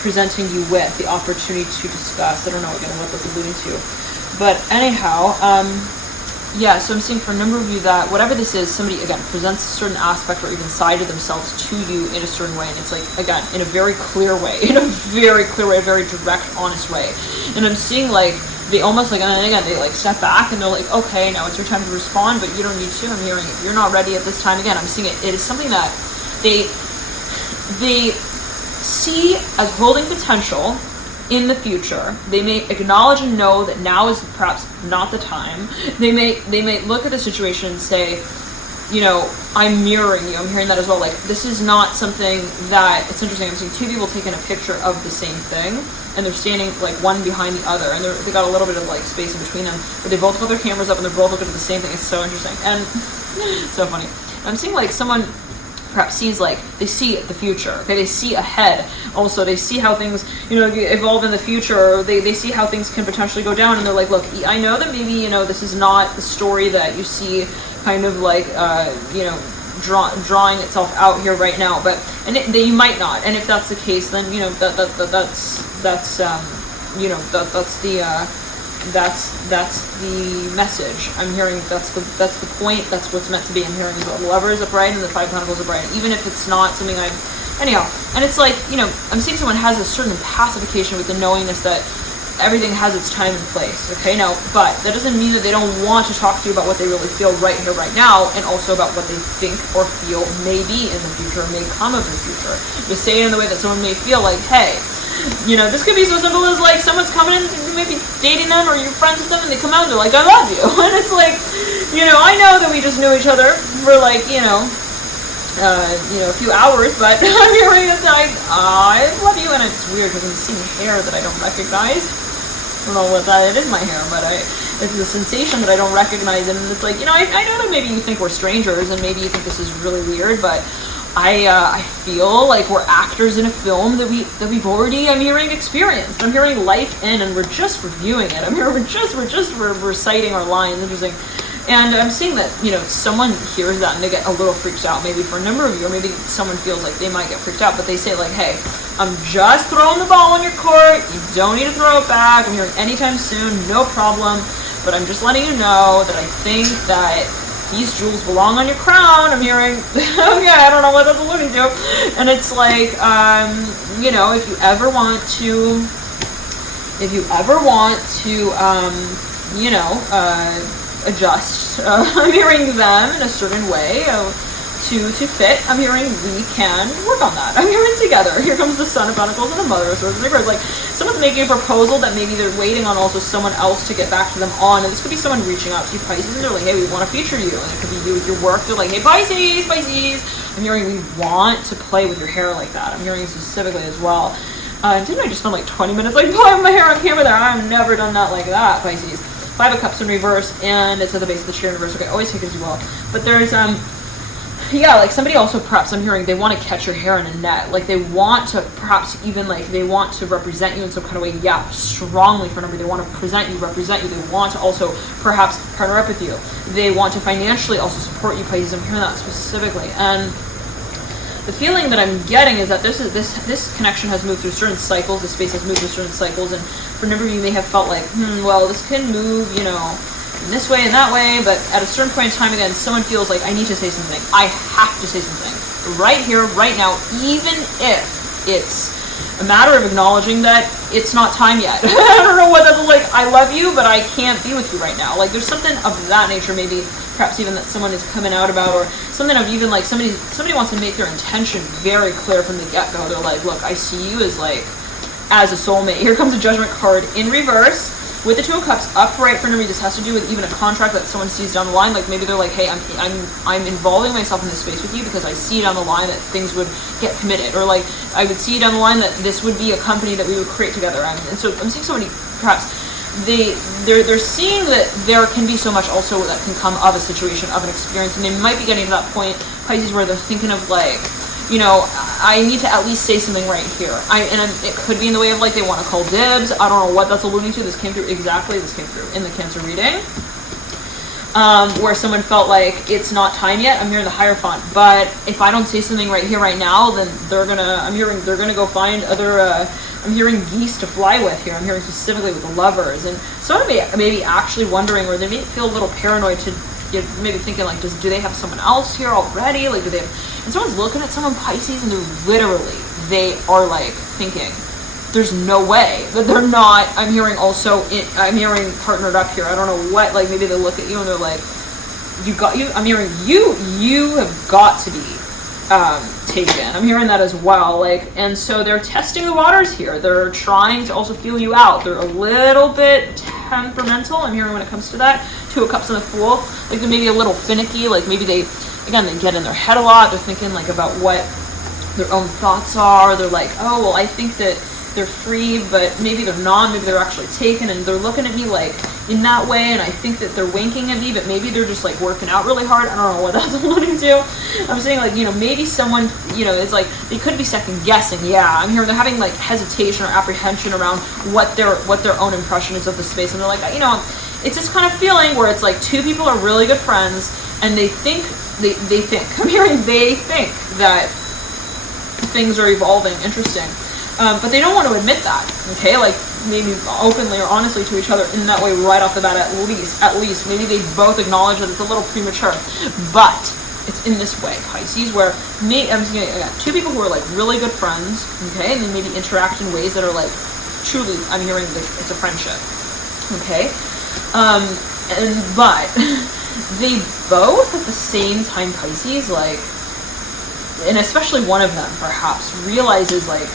presenting you with, the opportunity to discuss. I don't know again what that's alluding to, but anyhow, yeah, so I'm seeing for a number of you that whatever this is, somebody, again, presents a certain aspect or even side of themselves to you in a certain way. And it's like, again, in a very clear way, a very direct, honest way. And I'm seeing like, they almost like, and again, they like step back and they're like, okay, now it's your time to respond, but you don't need to. I'm hearing it. You're not ready at this time. Again, I'm seeing it. It is something that they see as holding potential in the future. They may acknowledge and know that now is perhaps not the time. They may look at the situation and say, you know, I'm mirroring you. I'm hearing that as well. Like, this is not something that, it's interesting, I'm seeing two people taking a picture of the same thing, and they're standing like one behind the other, and they got a little bit of like space in between them, but they both put their cameras up and they're both looking at the same thing. It's so interesting and so funny. I'm seeing like someone perhaps sees, like, they see the future, okay, they see ahead. Also, they see how things, you know, evolve in the future, or they see how things can potentially go down, and they're like, look, I know that maybe, you know, this is not the story that you see kind of like, you know, drawing itself out here right now, but, and you might not, and if that's the case, then, you know, that's you know, that's the message. I'm hearing that's the point. That's what's meant to be. I'm hearing the Lovers upright and the Five Pentacles upright. Even if it's not something anyhow. And it's like, you know, I'm seeing someone has a certain pacification with the knowingness that everything has its time and place. Okay, now, but that doesn't mean that they don't want to talk to you about what they really feel right here, right now, and also about what they think or feel may be in the future, may come of the future. Just say it in the way that someone may feel like, hey, you know, this could be so simple as like someone's coming in, maybe dating them, or you're friends with them, and they come out and they're like, I love you. And it's like, you know, I know that we just knew each other for like, you know, a few hours, but I'm hearing that I love you, and it's weird because I'm seeing hair that I don't recognize. I don't know what that, it is my hair, but it's the sensation that I don't recognize, and it's like, you know, I know that maybe you think we're strangers, and maybe you think this is really weird, but I feel like we're actors in a film that we've already, I'm hearing, experienced. I'm hearing life in, and we're just reviewing it. I'm hearing we're reciting our lines. Interesting. And I'm seeing that, you know, someone hears that and they get a little freaked out, maybe for a number of you, or maybe someone feels like they might get freaked out, but they say like, hey, I'm just throwing the ball in your court. You don't need to throw it back. I'm hearing anytime soon, no problem. But I'm just letting you know that I think that these jewels belong on your crown. I'm hearing, okay, I don't know what that's alluding to. And it's like, you know, if you ever want to, you know, adjust, I'm hearing them in a certain way, to fit, I'm hearing we can work on that. I'm hearing together. Here comes the Son of Pentacles and the Mother of Swords and the Reverse. Like, someone's making a proposal that maybe they're waiting on also someone else to get back to them on. And this could be someone reaching out to you, Pisces, and they're like, hey, we want to feature you. And it could be you with your work. They're like, hey, Pisces. I'm hearing we want to play with your hair like that. I'm hearing specifically as well. Didn't I just spend like 20 minutes like pulling my hair on camera there? I've never done that like that, Pisces. 5 of Cups in reverse, and it's at the base of the chair in reverse. Okay, always take it as well. But there's, yeah, like somebody also, perhaps I'm hearing they want to catch your hair in a net. Like they want to, perhaps even like they want to represent you in some kind of way. Yeah, strongly for a number. They want to present you, represent you. They want to also perhaps partner up with you. They want to financially also support you, Pisces. I'm hearing that specifically. And the feeling that I'm getting is that this connection has moved through certain cycles. The space has moved through certain cycles. And for a number of you may have felt like, well, this can move, you know, in this way and that way, but at a certain point in time, again, someone feels like, I need to say something. I have to say something right here, right now, even if it's a matter of acknowledging that it's not time yet. I don't know what that's like. I love you, but I can't be with you right now. Like there's something of that nature, maybe perhaps even that someone is coming out about, or something of even like somebody wants to make their intention very clear from the get-go. They're like, look, I see you as like, as a soulmate. Here comes a Judgment card in reverse. With the 2 of Cups upright, for no reason, this has to do with even a contract that someone sees down the line. Like maybe they're like, hey, I'm involving myself in this space with you because I see down the line that things would get committed, or like I would see down the line that this would be a company that we would create together. And so I'm seeing somebody, perhaps they're seeing that there can be so much also that can come of a situation, of an experience, and they might be getting to that point, Pisces, where they're thinking of like, you know, I need to at least say something right here. It could be in the way of like they want to call dibs. I don't know what that's alluding to. This came through in the Cancer reading, where someone felt like it's not time yet. I'm hearing the Hierophant, but if I don't say something right here, right now, then they're gonna go find other. I'm hearing geese to fly with here. I'm hearing specifically with the Lovers, and someone may be actually wondering, or they may feel a little paranoid to. You're maybe thinking like, do they have someone else here already? Like, do they have, and someone's looking at someone, Pisces, and they are like thinking, there's no way that they're not. I'm hearing partnered up here. I don't know what, like maybe they look at you and they're like, I'm hearing you have got to be taken. I'm hearing that as well. Like, and so they're testing the waters here. They're trying to also feel you out. They're a little bit temperamental. I'm hearing when it comes to that. 2 of Cups and the Fool. Like they're maybe a little finicky. Like maybe they get in their head a lot. They're thinking like about what their own thoughts are. They're like, oh, well, I think that they're free, but maybe they're not. Maybe they're actually taken, and they're looking at me like in that way, and I think that they're winking at me, but maybe they're just like working out really hard. I don't know what that's alluding to. I'm saying like, you know, maybe someone, you know, it's like they could be second guessing. Yeah, I'm hearing they're having like hesitation or apprehension around what their own impression is of the space, and they're like, you know, it's this kind of feeling where it's like 2 people are really good friends, and they think I'm hearing they think that things are evolving, interesting. But they don't want to admit that, okay? Like, maybe openly or honestly to each other in that way right off the bat, at least. Maybe they both acknowledge that it's a little premature. But it's in this way, Pisces, where I'm thinking, I got 2 people who are, like, really good friends, okay? And then maybe interact in ways that are, like, truly, I'm hearing it's a friendship, okay? But they both, at the same time, Pisces, like, and especially one of them, perhaps, realizes, like,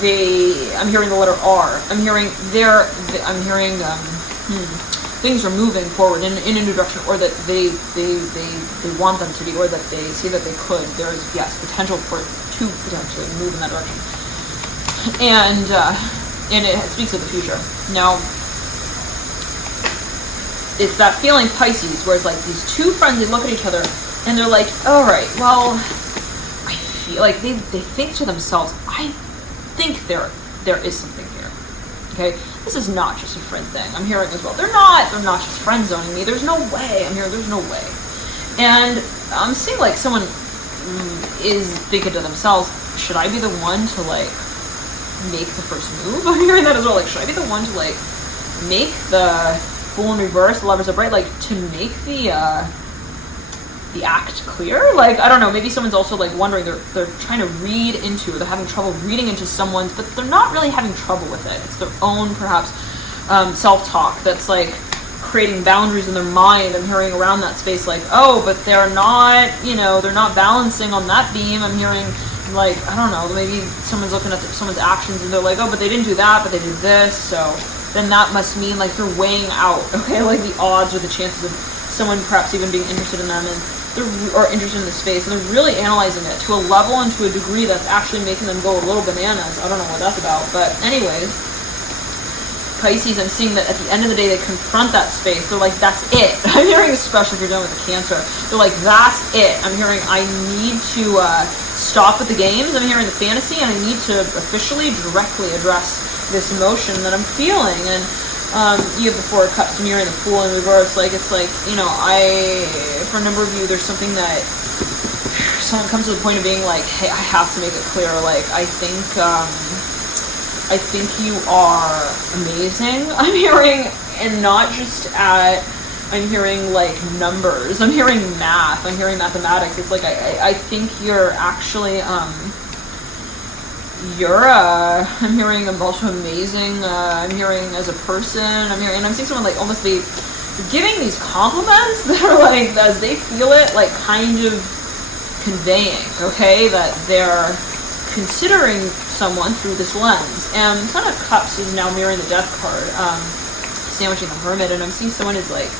I'm hearing the letter R. I'm hearing things are moving forward in a new direction, or that they want them to be, or that they see that they could. There is, yes, potential to potentially move in that direction, and it speaks of the future. Now, it's that feeling, Pisces, where it's like these 2 friends, they look at each other and they're like, all right, well, I feel like they think to themselves, I think there is something here. Okay, this is not just a friend thing. I'm hearing as well. They're not just friend zoning me. There's no way. I'm hearing there's no way. And I'm seeing like someone is thinking to themselves, should I be the one to like make the first move? I'm hearing that as well. Like, should I be the one to like make the Fool in reverse, the Lovers upright, like to make the the act clear. Like, I don't know, maybe someone's also like wondering, they're trying to read into, or they're having trouble reading into someone's, but they're not really having trouble with it. It's their own, perhaps, self-talk that's like creating boundaries in their mind. I'm hearing around that space like, oh, but they're not, you know, they're not balancing on that beam. I'm hearing like, I don't know, maybe someone's looking at someone's actions and they're like, oh, but they didn't do that, but they did this, so then that must mean like you're weighing out, okay, like the odds or the chances of someone perhaps even being interested in them, and or interested in the space, and they're really analyzing it to a level and to a degree that's actually making them go a little bananas. I don't know what that's about, but anyways, Pisces, I'm seeing that at the end of the day, they confront that space. They're like, that's it. I'm hearing, especially if you're dealing with a Cancer, they're like, that's it. I'm hearing, I need to stop with the games. I'm hearing the fantasy, and I need to officially, directly address this emotion that I'm feeling. And you have the Four of Cups mirroring the Fool in reverse. Like, it's like, you know, for a number of you, there's something that someone comes to the point of being like, hey, I have to make it clear. Like, I think you are amazing. I'm hearing, and not just I'm hearing like numbers. I'm hearing math. I'm hearing mathematics. It's like, I think you're actually, I'm hearing also amazing. I'm hearing as a person. And I'm seeing someone like almost be giving these compliments that are like, as they feel it, like kind of conveying, okay, that they're considering someone through this lens. And Ten of Cups is now mirroring the Death card, sandwiching the Hermit, and I'm seeing someone is like,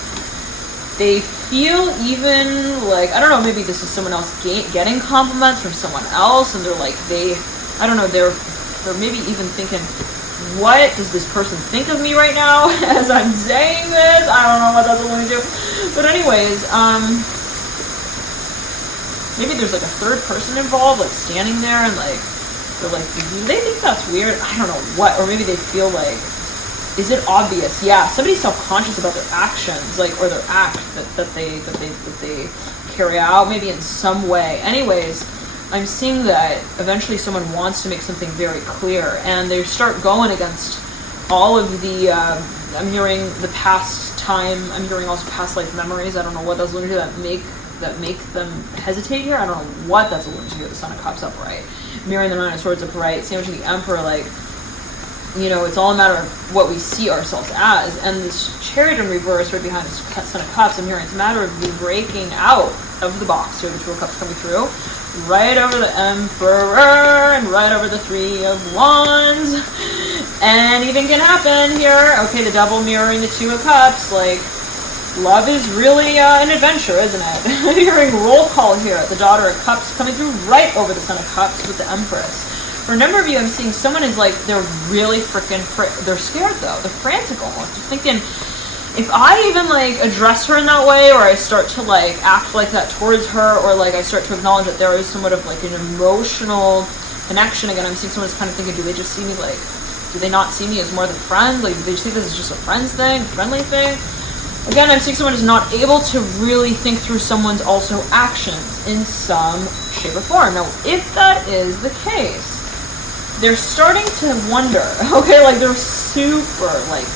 they feel even like, I don't know, maybe this is someone else getting compliments from someone else, and they're like, I don't know, they're maybe even thinking, what does this person think of me right now as I'm saying this? I don't know what that's going to do. But anyways, maybe there's like a third person involved, like standing there, and like they're like, do they think that's weird? I don't know what. Or maybe they feel like, is it obvious? Yeah, somebody's self-conscious about their actions, like, or their act that they carry out, maybe in some way. Anyways, I'm seeing that eventually someone wants to make something very clear, and they start going against all of the. I'm hearing the past time. I'm hearing also past life memories. I don't know what those alluding to that make them hesitate here. I don't know what that's alluding to. The Son of Cups upright, mirroring the Nine of Swords upright, sandwiching the Emperor. Like, you know, it's all a matter of what we see ourselves as. And this Chariot in reverse right behind the Son of Cups, I'm hearing it's a matter of you breaking out of the box. Here, the Two of Cups coming through, right over the Emperor and right over the Three of Wands. Anything can happen here. Okay, the Devil mirroring the Two of Cups. Like, love is really an adventure, isn't it? Hearing roll call here. The Daughter of Cups coming through right over the Son of Cups with the Empress. For a number of you, I'm seeing someone is like, they're really freaking, they're scared though. They're frantic almost. They're thinking, if I even like address her in that way, or I start to like act like that towards her, or like I start to acknowledge that there is somewhat of like an emotional connection. Again, I'm seeing someone's kind of thinking, do they just see me like, do they not see me as more than friends? Like, do they see this as just a friends thing, friendly thing? Again, I'm seeing someone who's not able to really think through someone's also actions in some shape or form. Now, if that is the case, they're starting to wonder, okay, like they're super, like,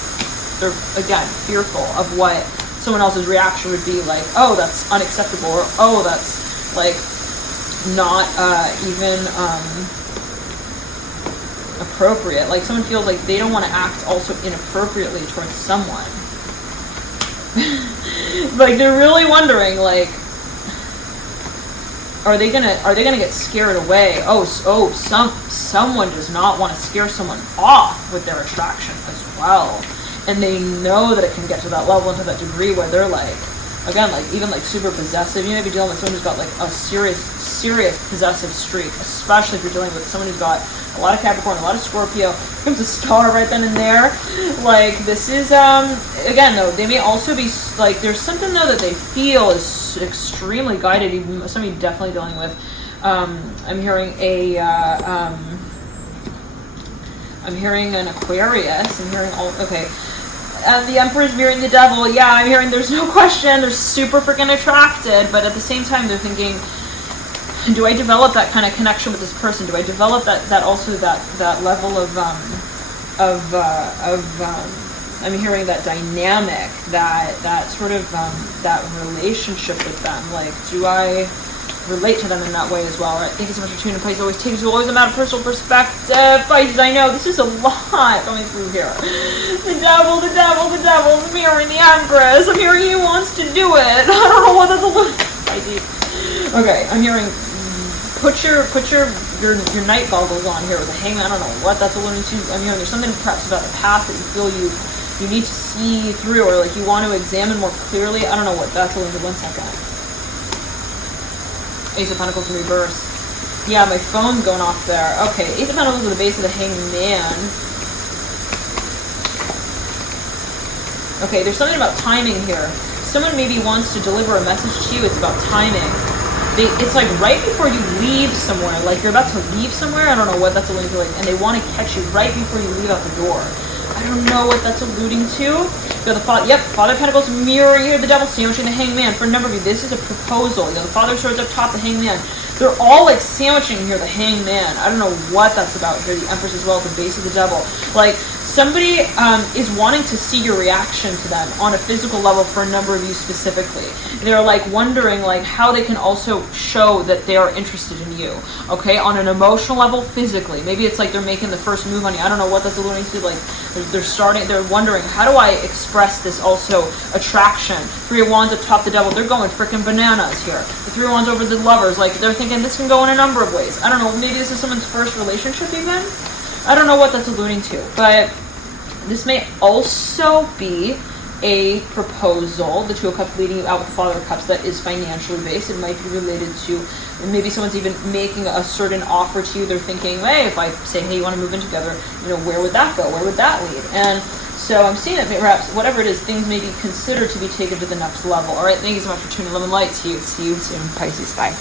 they're, again, fearful of what someone else's reaction would be, like, oh, that's unacceptable, or oh, that's, like, not even appropriate. Like, someone feels like they don't want to act also inappropriately towards someone. Like, they're really wondering, like, are they gonna get scared away? Someone does not want to scare someone off with their attraction as well, and they know that it can get to that level and to that degree where they're like, again, like even like super possessive. You may be dealing with someone who's got like a serious possessive streak, especially if you're dealing with someone who's got a lot of Capricorn, a lot of Scorpio. Here comes a star right then and there. Like, this is again though, they may also be like, there's something though that they feel is extremely guided. Even somebody definitely dealing with I'm hearing I'm hearing an Aquarius. I'm hearing the Emperor's mirroring the Devil. Yeah, I'm hearing there's no question. They're super freaking attracted, but at the same time, they're thinking, do I develop that kind of connection with this person? Do I develop that level of I'm hearing that dynamic, that sort of that relationship with them. Like, do I relate to them in that way as well? All right, thank you so much for tuning in. Pisces always takes always a matter of personal perspective. Pisces, I know this is a lot going through here. The devil, mirroring the Empress. I'm hearing he wants to do it. I don't know what that's a little. Pisces. Okay, I'm hearing put your night goggles on here with the Hangman. I don't know what that's alluding to. I'm hearing there's something perhaps about the past that you feel you need to see through, or like you want to examine more clearly. I don't know what that's alluding to. 1 second. Ace of Pentacles in reverse. Yeah, my phone's going off there. Okay, Ace of Pentacles at the base of the Hangman. Okay, there's something about timing here. Someone maybe wants to deliver a message to you. It's about timing. It's like right before you leave somewhere, like you're about to leave somewhere. I don't know what that's alluding to, like, and they want to catch you right before you leave out the door. I don't know what that's alluding to. So the Father of Pentacles mirroring here, the Devil sandwiching the Hangman. For a number of you, this is a proposal. You know, the Father of Swords up top, the Hangman. They're all like sandwiching here, the Hangman. I don't know what that's about here. The Empress as well at the base of the Devil. Like, somebody is wanting to see your reaction to them on a physical level for a number of you specifically. They're like wondering like how they can also show that they are interested in you. Okay, on an emotional level, physically. Maybe it's like they're making the first move on you. I don't know what that's alluding to. Like they're wondering, how do I express this also attraction? Three of Wands up top, the Devil. They're going freaking bananas here. The Three of Wands over the Lovers. Like they're thinking this can go in a number of ways. I don't know. Maybe this is someone's first relationship even. I don't know what that's alluding to, but this may also be a proposal, the Two of Cups leading you out with the Father of Cups, that is financially based. It might be related to, maybe someone's even making a certain offer to you. They're thinking, hey, if I say, hey, you want to move in together, you know, where would that go? Where would that lead? And so I'm seeing that perhaps, whatever it is, things may be considered to be taken to the next level. All right, thank you so much for tuning in. Love and light to you. See you soon, Pisces. Bye.